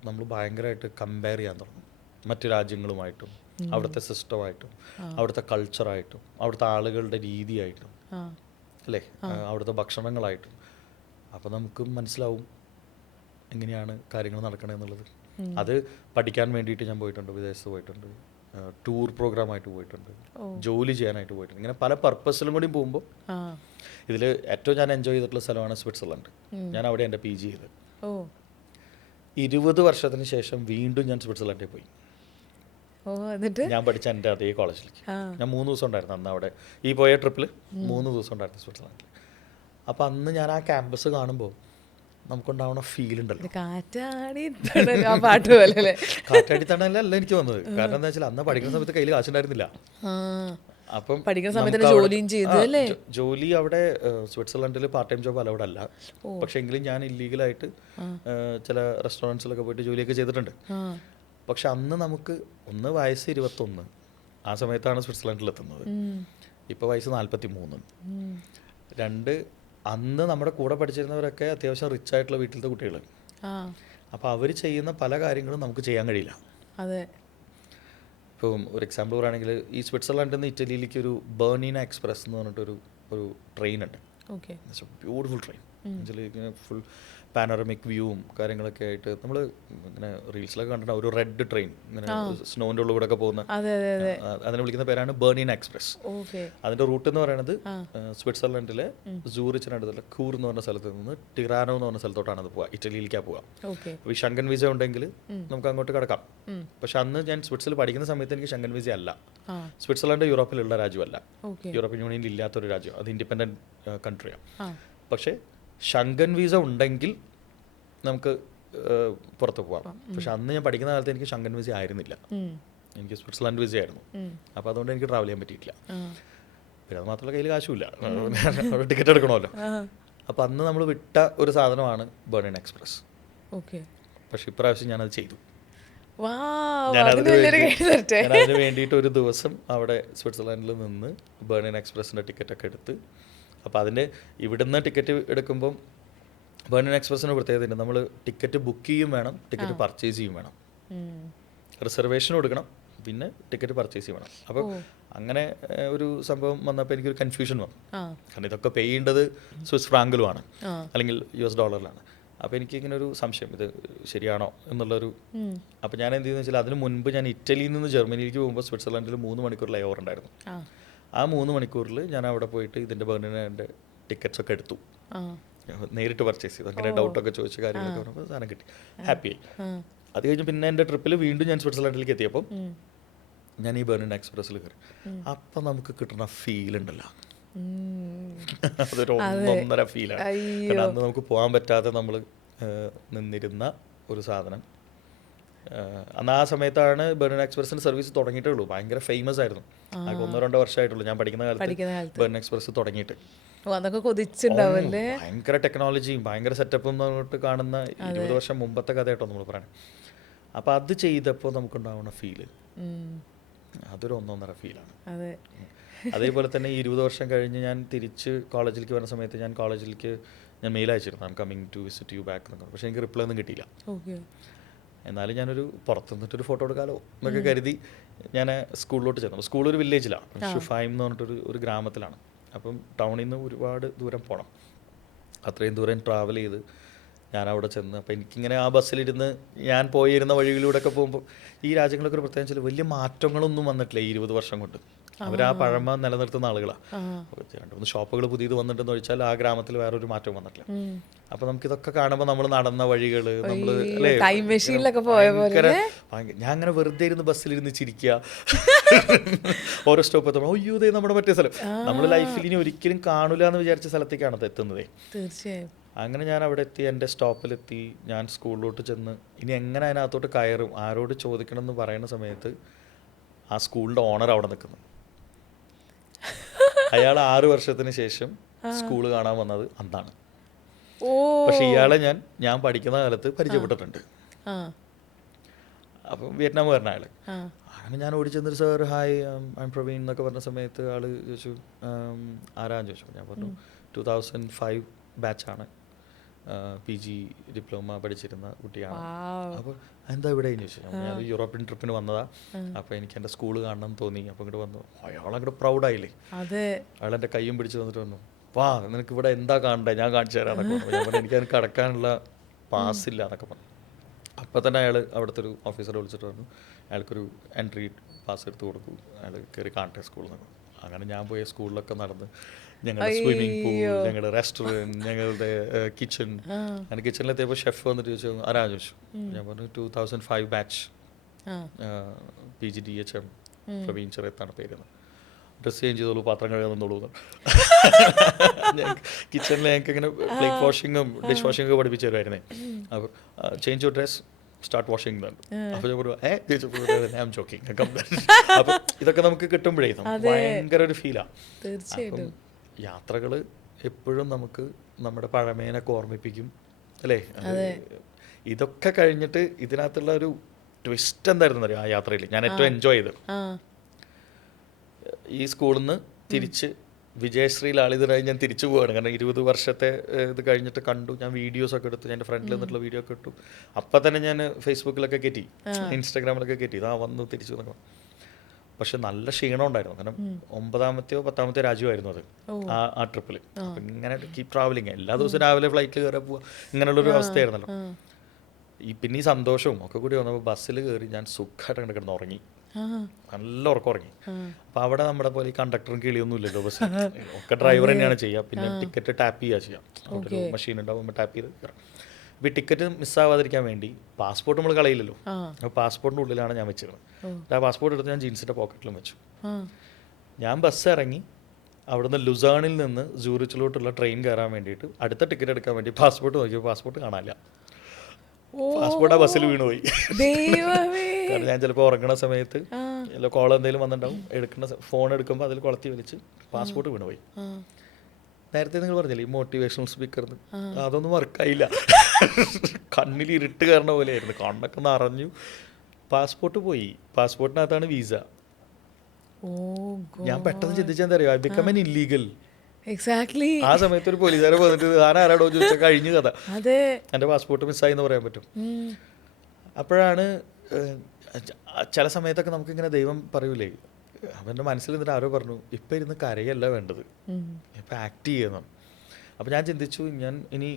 നമ്മൾ ഭയങ്കരമായിട്ട് കമ്പയർ ചെയ്യാൻ തുടങ്ങും മറ്റു രാജ്യങ്ങളുമായിട്ടും, അവിടുത്തെ സിസ്റ്റമായിട്ടും, അവിടുത്തെ കൾച്ചറായിട്ടും, അവിടുത്തെ ആളുകളുടെ രീതിയായിട്ടും, അല്ലേ, അവിടുത്തെ ഭക്ഷണങ്ങളായിട്ടും. അപ്പോൾ നമുക്ക് മനസ്സിലാവും എങ്ങനെയാണ് കാര്യങ്ങൾ നടക്കണമെന്നുള്ളത്. അത് പഠിക്കാൻ വേണ്ടിയിട്ട് ഞാൻ പോയിട്ടുണ്ട്, വിദേശത്ത് പോയിട്ടുണ്ട്, ടൂർ പ്രോഗ്രാമായിട്ട് പോയിട്ടുണ്ട്, ജോലി ചെയ്യാനായിട്ട് പോയിട്ടുണ്ട്. ഇങ്ങനെ പല പർപ്പസിലും കൂടി പോകുമ്പോൾ ഇതിൽ ഏറ്റവും ഞാൻ എൻജോയ് ചെയ്തിട്ടുള്ള സ്ഥലമാണ് സ്വിറ്റ്സർലൻഡ്. ഞാൻ അവിടെ എൻ്റെ PG ചെയ്ത് 20 വർഷത്തിന് ശേഷം വീണ്ടും ഞാൻ സ്വിറ്റ്സർലൻഡിൽ പോയി. ഞാൻ പഠിച്ച എൻ്റെ അതേ കോളേജിലേക്ക് ഞാൻ 3 ദിവസം ഉണ്ടായിരുന്നു അന്ന് അവിടെ. ഈ പോയ ട്രിപ്പിൽ 3 ദിവസം ഉണ്ടായിരുന്നു സ്വിറ്റ്സർലൻഡിൽ. അപ്പോൾ അന്ന് ഞാൻ ആ ക്യാമ്പസ് കാണുമ്പോൾ നമുക്കുണ്ടാവുന്ന ഫീൽ ഉണ്ടല്ലോ, കാറ്റാടി തണലല്ല എനിക്ക് വന്നത്. കാരണം എന്താ വെച്ചാൽ അന്ന് പഠിക്കുന്ന സമയത്ത് കയ്യിൽ കാശുണ്ടായിരുന്നില്ല. അപ്പം പഠിക്കുന്ന സമയത്ത് ജോലിയും ചെയ്തു. ജോലി അവിടെ സ്വിറ്റ്സർലൻഡിൽ പാർട്ട് ടൈം ജോബ് അലൗഡ് അല്ല. പക്ഷെ എങ്കിലും ഞാൻ ഇല്ലീഗലായിട്ട് ചില റെസ്റ്റോറൻറ്റ്സിലൊക്കെ പോയിട്ട് ജോലിയൊക്കെ ചെയ്തിട്ടുണ്ട്. പക്ഷെ അന്ന് നമുക്ക് വയസ്സ് 21, ആ സമയത്താണ് സ്വിറ്റ്സർലൻഡിൽ എത്തുന്നത്. ഇപ്പോൾ വയസ്സ് 43. 2 അന്ന് നമ്മുടെ കൂടെ പഠിച്ചിരുന്നവരൊക്കെ അത്യാവശ്യം റിച്ച് ആയിട്ടുള്ള വീട്ടിലത്തെ കുട്ടികൾ. അപ്പോൾ അവർ ചെയ്യുന്ന പല കാര്യങ്ങളും നമുക്ക് ചെയ്യാൻ കഴിയില്ല. അതെ. ഇപ്പം ഒരു എക്സാമ്പിൾ പറയുകയാണെങ്കിൽ ഈ സ്വിറ്റ്സർലൻഡിൽ നിന്ന് ഇറ്റലിയിലേക്ക് ഒരു ബേർണിന എക്സ്പ്രസ് എന്ന് പറഞ്ഞിട്ടൊരു ട്രെയിൻ ഉണ്ട്. Beautiful train. ഫുൾ പാനോറമിക് വ്യൂവും കാര്യങ്ങളൊക്കെ ആയിട്ട് നമ്മൾ ഇങ്ങനെ റീൽസിലൊക്കെ കണ്ടിട്ട് ഒരു റെഡ് ട്രെയിൻ ഇങ്ങനെ സ്നോൻ്റെ ഉള്ളിൽ കൂടെ ഒക്കെ പോകുന്ന, അതിനെ വിളിക്കുന്ന പേരാണ് ബേർണിന എക്സ്പ്രസ്. അതിൻ്റെ റൂട്ട് എന്ന് പറയുന്നത് സ്വിറ്റ്സർലൻഡിലെ സൂറിച്ചിനടുത്തുള്ള കൂർ എന്ന് പറഞ്ഞ സ്ഥലത്ത് നിന്ന് ടിറാനോ എന്ന് പറഞ്ഞ സ്ഥലത്തോട്ടാണ് അത് പോവുക, ഇറ്റലിയിലേക്കാണ് പോവുക. അപ്പോൾ ഈ ഷെങ്കൻ വിസ ഉണ്ടെങ്കിൽ നമുക്ക് അങ്ങോട്ട് കിടക്കാം. പക്ഷെ അന്ന് ഞാൻ സ്വിറ്റ്സർലൻഡ് പഠിക്കുന്ന സമയത്ത് എനിക്ക് ഷെങ്കൻ വിസ അല്ല. സ്വിറ്റ്സർലൻഡ് യൂറോപ്പിലുള്ള രാജ്യമല്ല, യൂറോപ്യൻ യൂണിയനിൽ ഇല്ലാത്തൊരു രാജ്യം, അത് ഇൻഡിപെൻഡൻറ്റ് കൺട്രിയാണ്. പക്ഷേ ഷെങ്കൻ വിസ ഉണ്ടെങ്കിൽ നമുക്ക് പുറത്ത് പോവാം. പക്ഷെ അന്ന് ഞാൻ പഠിക്കുന്ന കാലത്ത് എനിക്ക് ഷെങ്കൻ വിസ ആയിരുന്നില്ല, എനിക്ക് സ്വിറ്റ്സർലൻഡ് വിസ ആയിരുന്നു. അപ്പോൾ അതുകൊണ്ട് എനിക്ക് ട്രാവൽ ചെയ്യാൻ പറ്റിയിട്ടില്ല. പിന്നെ അത് മാത്രമല്ല കയ്യിൽ കാശുമില്ല, ടിക്കറ്റ് എടുക്കണമല്ലോ. അപ്പോൾ അന്ന് നമ്മൾ വിട്ട ഒരു സാധനമാണ് ബേർണിന എക്സ്പ്രസ്. പക്ഷെ ഇപ്രാവശ്യം ഞാനത് ചെയ്തു. ഞാനതിന് വേണ്ടിയിട്ട് ഒരു ദിവസം അവിടെ സ്വിറ്റ്സർലൻഡിൽ നിന്ന് ബേർണിന എക്സ്പ്രസിൻ്റെ ടിക്കറ്റൊക്കെ എടുത്ത്, അപ്പോൾ അതിൻ്റെ ഇവിടുന്ന് ടിക്കറ്റ് എടുക്കുമ്പം ബേർണിന എക്സ്പ്രസിന് പ്രത്യേകത, നമ്മൾ ടിക്കറ്റ് ബുക്ക് ചെയ്യും വേണം, ടിക്കറ്റ് പർച്ചേസ് ചെയ്യും വേണം, റിസർവേഷൻ കൊടുക്കണം, പിന്നെ ടിക്കറ്റ് പർച്ചേസ് ചെയ്യും വേണം. അപ്പോൾ അങ്ങനെ ഒരു സംഭവം വന്നപ്പോൾ എനിക്കൊരു കൺഫ്യൂഷൻ വന്നു. കാരണം ഇതൊക്കെ പേ ചെയ്യേണ്ടത് സ്വിസ് ഫ്രാങ്കിലുമാണ് അല്ലെങ്കിൽ US ഡോളറിലാണ്. അപ്പോൾ എനിക്കിങ്ങനെ ഒരു സംശയം, ഇത് ശരിയാണോ എന്നുള്ളൊരു. അപ്പോൾ ഞാൻ എന്ത് ചെയ്യുന്നത് വെച്ചാൽ അതിന് മുൻപ് ഞാൻ ഇറ്റലിയിൽ നിന്ന് ജർമ്മനിയിലേക്ക് പോകുമ്പോൾ സ്വിറ്റ്സർലൻഡിൽ 3 മണിക്കൂർ ലേ ഓവർ ഉണ്ടായിരുന്നു. ആ 3 മണിക്കൂറിൽ ഞാൻ അവിടെ പോയിട്ട് ഇതിൻ്റെ ബേർണിനൻ്റെ ടിക്കറ്റ്സ് ഒക്കെ എടുത്തു, നേരിട്ട് പർച്ചേസ് ചെയ്തു. അങ്ങനെ ഡൗട്ടൊക്കെ ചോദിച്ച കാര്യങ്ങളൊക്കെ പറഞ്ഞപ്പോൾ സാധനം കിട്ടി, ഹാപ്പിയായി. അത് കഴിഞ്ഞ് പിന്നെ എൻ്റെ ട്രിപ്പിൽ വീണ്ടും ഞാൻ സ്വിറ്റ്സർലൻഡിലേക്ക് എത്തിയപ്പോൾ ഞാൻ ഈ ബേർണിന എക്സ്പ്രസ്സിൽ കയറി. അപ്പം നമുക്ക് കിട്ടുന്ന ഫീൽ ഉണ്ടല്ലോ, അതൊരു ഒന്നൊന്നര ഫീലാണ്. കാരണം അന്ന് നമുക്ക് പോകാൻ പറ്റാതെ നമ്മൾ നിന്നിരുന്ന ഒരു സാധനം. അന്ന് ആ സമയത്താണ് ബേർണിന എക്സ്പ്രസിൻ്റെ സർവീസ് തുടങ്ങിയിട്ടേ ഉള്ളൂ, ഭയങ്കര ഫേമസ് ആയിരുന്നു. 1-2 വർഷമായിട്ടുള്ളൂ ഞാൻ പഠിക്കുന്ന കാലത്ത് ബേർണിന എക്സ്പ്രസ് തുടങ്ങിയിട്ട്. ഭയങ്കര ടെക്നോളജിയും ഭയങ്കര സെറ്റപ്പും പറഞ്ഞിട്ട് കാണുന്ന 20 വർഷം മുമ്പത്തെ കഥ കേട്ടോ നമ്മൾ പറയണേ. അപ്പോൾ അത് ചെയ്തപ്പോൾ നമുക്കുണ്ടാവുന്ന ഫീല് അതൊരു ഒന്നൊന്നര ഫീലാണ്. അതേപോലെ തന്നെ ഈ 20 വർഷം കഴിഞ്ഞ് ഞാൻ തിരിച്ച് കോളേജിലേക്ക് വരുന്ന സമയത്ത് ഞാൻ കോളേജിലേക്ക് ഞാൻ മെയിൽ അയച്ചിരുന്നു, I am coming to visit you back എന്നൊക്കെ. പക്ഷേ എനിക്ക് റിപ്ലൈ ഒന്നും കിട്ടിയില്ല. ഓക്കെ. എന്നാലും ഞാനൊരു പുറത്ത് നിന്നിട്ടൊരു ഫോട്ടോ എടുക്കാമല്ലോ എന്നൊക്കെ കരുതി ഞാൻ സ്കൂളിലോട്ട് ചെന്നു. സ്കൂൾ ഒരു വില്ലേജിലാണ്, ഷുഫൈം എന്ന് പറഞ്ഞിട്ടൊരു ഒരു ഗ്രാമത്തിലാണ്. അപ്പം ടൗണിൽ നിന്ന് ഒരുപാട് ദൂരം പോകണം. അത്രയും ദൂരം ട്രാവൽ ചെയ്ത് ഞാൻ അവിടെ ചെന്ന്, അപ്പോൾ എനിക്കിങ്ങനെ ആ ബസ്സിലിരുന്ന് ഞാൻ പോയിരുന്ന വഴികളിലൂടെയൊക്കെ പോകുമ്പോൾ ഈ രാജ്യങ്ങളൊക്കെ ഒരു പ്രത്യേകം ചില വലിയ മാറ്റങ്ങളൊന്നും വന്നിട്ടില്ല ഈ 20 വർഷം കൊണ്ട്. അവർ ആ പഴമ നിലനിർത്തുന്ന ആളുകളാണ്. 2-3 ഷോപ്പുകൾ പുതിയത് വന്നിട്ടെന്ന് ചോദിച്ചാൽ ആ ഗ്രാമത്തിൽ വേറൊരു മാറ്റവും വന്നിട്ടില്ല. അപ്പോൾ നമുക്കിതൊക്കെ കാണുമ്പോൾ നമ്മൾ നടന്ന വഴികൾ, നമ്മൾ അല്ലേ ടൈം മെഷീനിലൊക്കെ പോയ പോലെ ഞാൻ അങ്ങനെ വെറുതെ ഇരുന്ന് ബസ്സിലിരുന്ന് ചിരിക്കുക. ഓരോ സ്റ്റോപ്പ് എത്തുമ്പോൾ അയ്യോ ദേ നമ്മുടെ മറ്റേ സ്ഥലം, നമ്മൾ ലൈഫിൽ ഇനി ഒരിക്കലും കാണൂല എന്ന് വിചാരിച്ച സ്ഥലത്തേക്കാണ് അത് എത്തുന്നത്. തീർച്ചയായും. അങ്ങനെ ഞാൻ അവിടെ എത്തി, എൻ്റെ സ്റ്റോപ്പിലെത്തി, ഞാൻ സ്കൂളിലോട്ട് ചെന്ന് ഇനി എങ്ങനെ അതിനകത്തോട്ട് കയറും, ആരോട് ചോദിക്കണം എന്ന് പറയുന്ന സമയത്ത് ആ സ്കൂളിൻ്റെ ഓണർ അവിടെ നിൽക്കുന്നു. അയാൾ 6 വർഷത്തിന് ശേഷം സ്കൂൾ കാണാൻ വന്നത് അന്നാണ്. പക്ഷെ ഇയാളെ ഞാൻ പഠിക്കുന്ന കാലത്ത് പരിചയപ്പെട്ടിട്ടുണ്ട്. അപ്പം വിയറ്റ്നാമുകാരനാണ് അയാൾ. അങ്ങനെ ഞാൻ ഓടിച്ചെന്നൊരു sir hi I am Praveen എന്നൊക്കെ പറഞ്ഞ സമയത്ത് ആൾ ചോദിച്ചു ആരാന്ന് ചോദിച്ചു. ഞാൻ പറഞ്ഞു 2005 ബാച്ചാണ്, PG ഡിപ്ലോമ പഠിച്ചിരുന്ന കുട്ടിയാണ്. അപ്പോൾ എന്താ ഇവിടെ ചോദിച്ചു. ഞാൻ യൂറോപ്യൻ ട്രിപ്പിന് വന്നതാ, അപ്പോൾ എനിക്ക് എൻ്റെ സ്കൂൾ കാണണം തോന്നി, അപ്പോൾ ഇങ്ങോട്ട് വന്നു. അയാളങ്ങോട്ട് പ്രൗഡായില്ലേ. അയാൾ എൻ്റെ കയ്യും പിടിച്ച് വന്നിട്ട് വന്നു, വാ നിനക്ക് ഇവിടെ എന്താ കാണണ്ടേ, ഞാൻ കാണിച്ചു തരാമെന്നൊക്കെ പറഞ്ഞു. ഞാൻ പറഞ്ഞു എനിക്കതിന് കടക്കാനുള്ള പാസ്സില്ല എന്നൊക്കെ പറഞ്ഞു. അപ്പോൾ തന്നെ അയാൾ അവിടുത്തെ ഒരു ഓഫീസറെ വിളിച്ചിട്ട് പറഞ്ഞു അയാൾക്കൊരു എൻട്രി പാസ് എടുത്ത് കൊടുക്കൂ, അയാൾ കയറി കാണട്ടെ സ്കൂളിൽ നിന്ന്. അങ്ങനെ ഞാൻ പോയ സ്കൂളിലൊക്കെ നടന്ന് ഞങ്ങളുടെ സ്വിമ്മിംഗ് പൂൾ, ഞങ്ങളുടെ റെസ്റ്റോറൻറ്റ്, ഞങ്ങളുടെ കിച്ചൺ. അങ്ങനെ കിച്ചണിലെത്തിയപ്പോൾ ഷെഫ് വന്നിട്ട് ചോദിച്ചു ആരാ ചോദിച്ചു. ഞാൻ പറഞ്ഞു 2005 ബാച്ച് PG DHM പ്രവീൺ ചെറിയത്താണ് പേരുന്നത്. ഡ്രസ്സ് ചേഞ്ച് ചെയ്തോളൂ, പാത്രം കഴുകാൻ നിന്നോളൂ. കിച്ചണിൽ ഞങ്ങൾക്ക് ഇങ്ങനെ പ്ലേറ്റ് വാഷിങ്ങും ഡിഷ് വാഷിങ്ങും ഒക്കെ പഠിപ്പിച്ചു തരുമായിരുന്നേ. അപ്പോൾ change your dress, start washing തന്നെ. അപ്പോൾ ഞാൻ പറഞ്ഞു ഐ ആം ജോക്കിംഗ്. അപ്പം ഇതൊക്കെ നമുക്ക് കിട്ടുമ്പോഴേ ഭയങ്കര ഒരു ഫീലാണ്. തീർച്ചയായിട്ടും യാത്രകൾ എപ്പോഴും നമുക്ക് നമ്മുടെ പഴമേനൊക്കെ ഓർമ്മിപ്പിക്കും അല്ലേ. ഇതൊക്കെ കഴിഞ്ഞിട്ട് ഇതിനകത്തുള്ള ഒരു ട്വിസ്റ്റ് എന്തായിരുന്നു അറിയാം ആ യാത്രയിൽ ഞാൻ ഏറ്റവും എൻജോയ് ചെയ്തത്. ഈ സ്കൂളിൽ നിന്ന് തിരിച്ച് വിജയശ്രീ ലാളിതരായി ഞാൻ തിരിച്ചു പോവുകയാണ്. കാരണം 20 വർഷത്തെ ഇത് കഴിഞ്ഞിട്ട് കണ്ടു. ഞാൻ വീഡിയോസൊക്കെ എടുത്തു, എൻ്റെ ഫ്രണ്ടിൽ നിന്നിട്ടുള്ള വീഡിയോ ഒക്കെ ഇട്ടു. അപ്പം തന്നെ ഞാൻ ഫേസ്ബുക്കിലൊക്കെ കയറ്റി, ഇൻസ്റ്റാഗ്രാമിലൊക്കെ കയറ്റി, ഇതാ വന്നു തിരിച്ചു എന്നൊക്കെ. പക്ഷെ നല്ല ക്ഷീണം ഉണ്ടായിരുന്നു. കാരണം 9ാമത്തെയോ 10ാമത്തെയോ രാജ്യമായിരുന്നു അത് ആ ട്രിപ്പിൽ. അപ്പം ഇങ്ങനെ കീപ് ട്രാവലിങ്, എല്ലാ ദിവസവും രാവിലെ ഫ്ലൈറ്റിൽ കയറാൻ പോവുക, ഇങ്ങനെയുള്ളൊരു അവസ്ഥയായിരുന്നല്ലോ. പിന്നെ ഈ സന്തോഷവും ഒക്കെ കൂടി വന്നപ്പോൾ ബസ്സിൽ കയറി ഞാൻ സുഖമായിട്ട് അങ്ങനെ കിടന്ന് ഉറങ്ങി, നല്ല ഉറക്കം ഉറങ്ങി. അപ്പോൾ അവിടെ നമ്മുടെ പോലെ ഈ കണ്ടക്ടറും കിളിയൊന്നും ഇല്ലല്ലോ ബസ്, ഒക്കെ ഡ്രൈവർ തന്നെയാണ് ചെയ്യുക. പിന്നെ ടിക്കറ്റ് ടാപ്പ് ചെയ്യാം, അവിടെ ഒരു മെഷീൻ ഉണ്ടാവും, ടാപ്പ് ചെയ്ത് കയറാം. ഇപ്പോൾ ഈ ടിക്കറ്റ് മിസ്സാവാതിരിക്കാൻ വേണ്ടി പാസ്പോർട്ട് നമ്മൾ കളയില്ലല്ലോ, അപ്പോൾ പാസ്പോർട്ടിൻ്റെ ഉള്ളിലാണ് ഞാൻ വെച്ചിരുന്നത്. ആ പാസ്പോർട്ട് എടുത്ത് ഞാൻ ജീൻസിൻ്റെ പോക്കറ്റിലും വെച്ചു. ഞാൻ ബസ് ഇറങ്ങി അവിടുന്ന് ലുസാണിൽ നിന്ന് സൂറിച്ചിലോട്ടുള്ള ട്രെയിൻ കയറാൻ വേണ്ടിയിട്ട് അടുത്ത ടിക്കറ്റ് എടുക്കാൻ വേണ്ടി പാസ്പോർട്ട് നോക്കിയപ്പോൾ പാസ്പോർട്ട് കാണാനില്ല. പാസ്പോർട്ട് ആ ബസ്സിൽ വീണുപോയി. കാരണം ഞാൻ ചിലപ്പോൾ ഉറങ്ങണ സമയത്ത് കോൾ എന്തെങ്കിലും വന്നിട്ടുണ്ടാവും, എടുക്കുന്ന ഫോൺ എടുക്കുമ്പോൾ അതിൽ കൊളത്തി വലിച്ച് പാസ്പോർട്ട് വീണുപോയി. നേരത്തെ നിങ്ങൾ പറഞ്ഞില്ലേ ഈ മോട്ടിവേഷണൽ സ്പീക്കർ, അതൊന്നും വർക്കായില്ല. കണ്ണിൽ ഇരുട്ട് കയറണ പോലെയായിരുന്നു, കണ്ണൊക്കെ നിറഞ്ഞു. പാസ്പോർട്ട് പോയി. പാസ്പോർട്ടിനകത്താണ് വീസ. ഞാൻ പെട്ടെന്ന് ചിന്തിച്ചാൽ അറിയാം, I become an illegal. Exactly. ആ സമയത്ത് ഒരു പോലീസുകാരെ വന്നിട്ട് ആരാടോ ചോദിച്ചാൽ കഴിഞ്ഞു കഥ, എൻ്റെ പാസ്പോർട്ട് മിസ്സായി എന്ന് പറയാൻ പറ്റും. അപ്പോഴാണ് ചില സമയത്തൊക്കെ നമുക്കിങ്ങനെ ദൈവം പറയൂലേ, അവൻ്റെ മനസ്സിൽ നിന്നിട്ട് ആരോ പറഞ്ഞു ഇപ്പം ഇരുന്ന് കരയല്ല വേണ്ടത്, ഇപ്പം ആക്ട് ചെയ്യുന്നു. അപ്പോൾ ഞാൻ ചിന്തിച്ചു, ഞാൻ ഇനി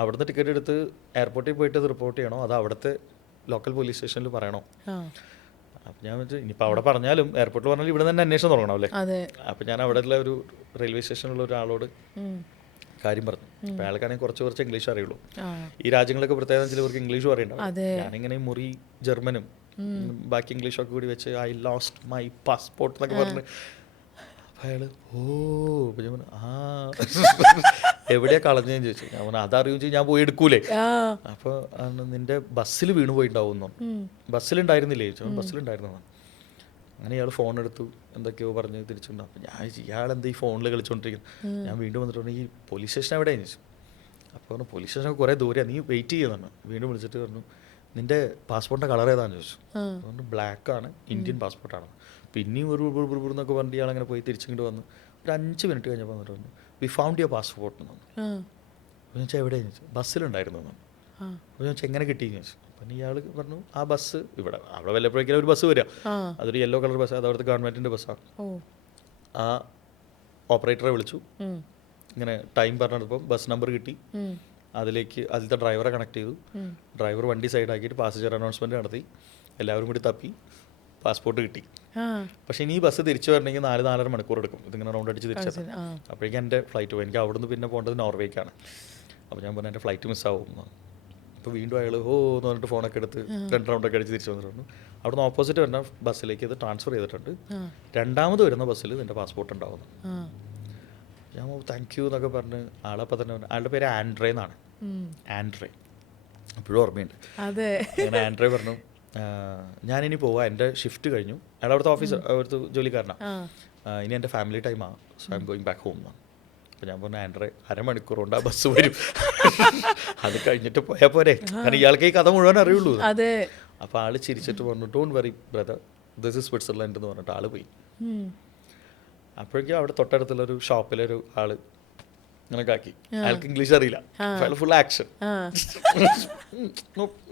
അവിടുന്ന് ടിക്കറ്റ് എടുത്ത് എയർപോർട്ടിൽ പോയിട്ട് അത് റിപ്പോർട്ട് ചെയ്യണോ, അത് അവിടുത്തെ ലോക്കൽ പോലീസ് സ്റ്റേഷനിൽ പറയണോ. അപ്പം ഞാൻ വെച്ചാൽ ഇനിയിപ്പോൾ അവിടെ പറഞ്ഞാലും എയർപോർട്ടിൽ പറഞ്ഞാലും ഇവിടെ തന്നെ അന്വേഷണം തുടങ്ങണം അല്ലേ. അപ്പം ഞാൻ അവിടെ ഉള്ള ഒരു റെയിൽവേ സ്റ്റേഷനിലുള്ള ഒരാളോട് കാര്യം പറഞ്ഞു. അപ്പോൾ അയാൾക്കാണെങ്കിൽ കുറച്ച് ഇംഗ്ലീഷ് അറിയുള്ളൂ. ഈ രാജ്യങ്ങളൊക്കെ പ്രത്യേകം ചിലവർക്ക് ഇംഗ്ലീഷ് പറയണ്ടാവും. ഞാനിങ്ങനെ മുറി ജർമ്മനും ബാക്കി ഇംഗ്ലീഷൊക്കെ കൂടി വെച്ച് ഐ ലോസ്റ്റ് മൈ പാസ്പോർട്ട് എന്നൊക്കെ പറഞ്ഞ് അപ്പോൾ അയാൾ അപ്പോൾ ഞാൻ പറഞ്ഞു എവിടെയാണ് കളഞ്ഞതെന്ന് ചോദിച്ചു. ഞാൻ പറഞ്ഞു അതറിയുമെന്ന് ഞാൻ പോയി എടുക്കൂലേ. അപ്പോൾ നിൻ്റെ ബസ്സിൽ വീണ് പോയിട്ടുണ്ടാവും എന്ന് പറഞ്ഞു. ബസ്സിലുണ്ടായിരുന്നില്ലേ ചോദിച്ചു. ബസ്സിലുണ്ടായിരുന്നു. അങ്ങനെ ഇയാൾ ഫോൺ എടുത്തു, എന്തൊക്കെയോ പറഞ്ഞ് തിരിച്ചുണ്ടോ. അപ്പോൾ ഞാൻ ഇയാളെന്താ ഈ ഫോണിൽ കളിച്ചുകൊണ്ടിരിക്കുന്നു. ഞാൻ വീണ്ടും വന്നിട്ട് പറഞ്ഞു ഈ പോലീസ് സ്റ്റേഷൻ എവിടെയാണ് ചോദിച്ചു. അപ്പോൾ പറഞ്ഞു പോലീസ് സ്റ്റേഷനൊക്കെ കുറേ ദൂരെയാണ്, നീ വെയിറ്റ് ചെയ്യുന്നതാണ്. വീണ്ടും വിളിച്ചിട്ട് പറഞ്ഞു നിൻ്റെ പാസ്പോർട്ടിൻ്റെ കളർ ഏതാണെന്ന് ചോദിച്ചു. പറഞ്ഞു ബ്ലാക്കാണ്, ഇന്ത്യൻ പാസ്പോർട്ടാണ്. പിന്നെയും ഒരു എന്നൊക്കെ പറഞ്ഞിട്ട് ഇയാളങ്ങനെ പോയി തിരിച്ചിങ്ങോട്ട് വന്നു. ഒരു 5 മിനിറ്റ് കഴിഞ്ഞപ്പോൾ വന്നിട്ട് പറഞ്ഞു വി ഫൗണ്ട് യുവർ പാസ്പോർട്ട് എന്ന് പറഞ്ഞു. അപ്പോൾ ഞാൻ ചോദിച്ചാൽ എവിടെയെന്ന് ചോദിച്ചു. ബസ്സിലുണ്ടായിരുന്നു എന്ന് പറഞ്ഞു. അപ്പോൾ ഞാൻ ചോദിച്ചാൽ എങ്ങനെ കിട്ടിയെന്ന് ചോദിച്ചു. അപ്പം ഇയാൾ പറഞ്ഞു ആ ബസ് അവിടെ വല്ലപ്പോഴേക്കും ഒരു ബസ് വരിക, അതൊരു യെല്ലോ കളർ ബസ്, അത് അവിടുത്തെ ഗവൺമെൻറ്റിൻ്റെ ബസ്സാണ്. ആ ഓപ്പറേറ്ററെ വിളിച്ചു, ഇങ്ങനെ ടൈം പറഞ്ഞപ്പോൾ ബസ് നമ്പർ കിട്ടി, അതിലത്തെ ഡ്രൈവറെ കണക്ട് ചെയ്തു. ഡ്രൈവർ വണ്ടി സൈഡാക്കിയിട്ട് പാസഞ്ചർ അനൗൺസ്മെൻറ്റ് നടത്തി, എല്ലാവരും കൂടി തപ്പി പാസ്പോർട്ട് കിട്ടി. പക്ഷേ ഇനി ഈ ബസ് തിരിച്ചു വരണമെങ്കിൽ 4-4.5 മണിക്കൂർ എടുക്കും ഇതിങ്ങനെ റൗണ്ട് അടിച്ച് തിരിച്ചെത്താൻ. അപ്പോഴേക്കും എൻ്റെ ഫ്ലൈറ്റ് പോയി. എനിക്ക് അവിടുന്ന് പിന്നെ പോകേണ്ടത് നോർവേക്കാണ്. അപ്പോൾ ഞാൻ പറഞ്ഞു എൻ്റെ ഫ്ലൈറ്റ് മിസ്സാവും. അപ്പോൾ വീണ്ടും അയാൾ എന്ന് പറഞ്ഞിട്ട് ഫോണൊക്കെ എടുത്ത് 2 റൗണ്ടൊക്കെ അടിച്ച് തിരിച്ചു വന്നിട്ടുണ്ട്. അവിടുന്ന് ഓപ്പോസിറ്റ് വരുന്ന ബസ്സിലേക്ക് ഇത് ട്രാൻസ്ഫർ ചെയ്തിട്ടുണ്ട്. രണ്ടാമത് വരുന്ന ബസ്സിൽ എൻ്റെ പാസ്പോർട്ട് ഉണ്ടാവുന്നു. ഞാൻ താങ്ക് യു എന്നൊക്കെ പറഞ്ഞ് ആളപ്പം തന്നെ പറഞ്ഞു. അയാളുടെ പേര് ആൻഡ്രേ എന്നാണ്. ആൻഡ്രേ എപ്പോഴും ഓർമ്മയുണ്ട്. അങ്ങനെ ആൻഡ്രേ പറഞ്ഞു ഞാനിനി പോവാം, എൻ്റെ ഷിഫ്റ്റ് കഴിഞ്ഞു. അയാൾ അവിടുത്തെ ജോലിക്കാരനാണ്. ഇനി എൻ്റെ ഫാമിലി ടൈമാണ്, so I am going back home എന്നാണ്. അപ്പോൾ ഞാൻ പറഞ്ഞു ആൻഡ്രേ 1/2 മണിക്കൂർ കൊണ്ട് ആ ബസ് വരും, അത് കഴിഞ്ഞിട്ട് പോയാൽ പോരെ, കാരണം ഇയാൾക്ക് ഈ കഥ മുഴുവൻ അറിയുള്ളൂ. അപ്പോൾ ആൾ ചിരിച്ചിട്ട് പറഞ്ഞു don't worry brother, this is Switzerland എന്ന് പറഞ്ഞിട്ട് ആൾ പോയി. അപ്പോഴേക്കും അവിടെ തൊട്ടടുത്തുള്ളൊരു ഷോപ്പിലൊരു ആള് ഇങ്ങനെ ആക്കി. അയാൾക്ക് ഇംഗ്ലീഷ് അറിയില്ല, അയാൾ ഫുൾ ആക്ഷൻ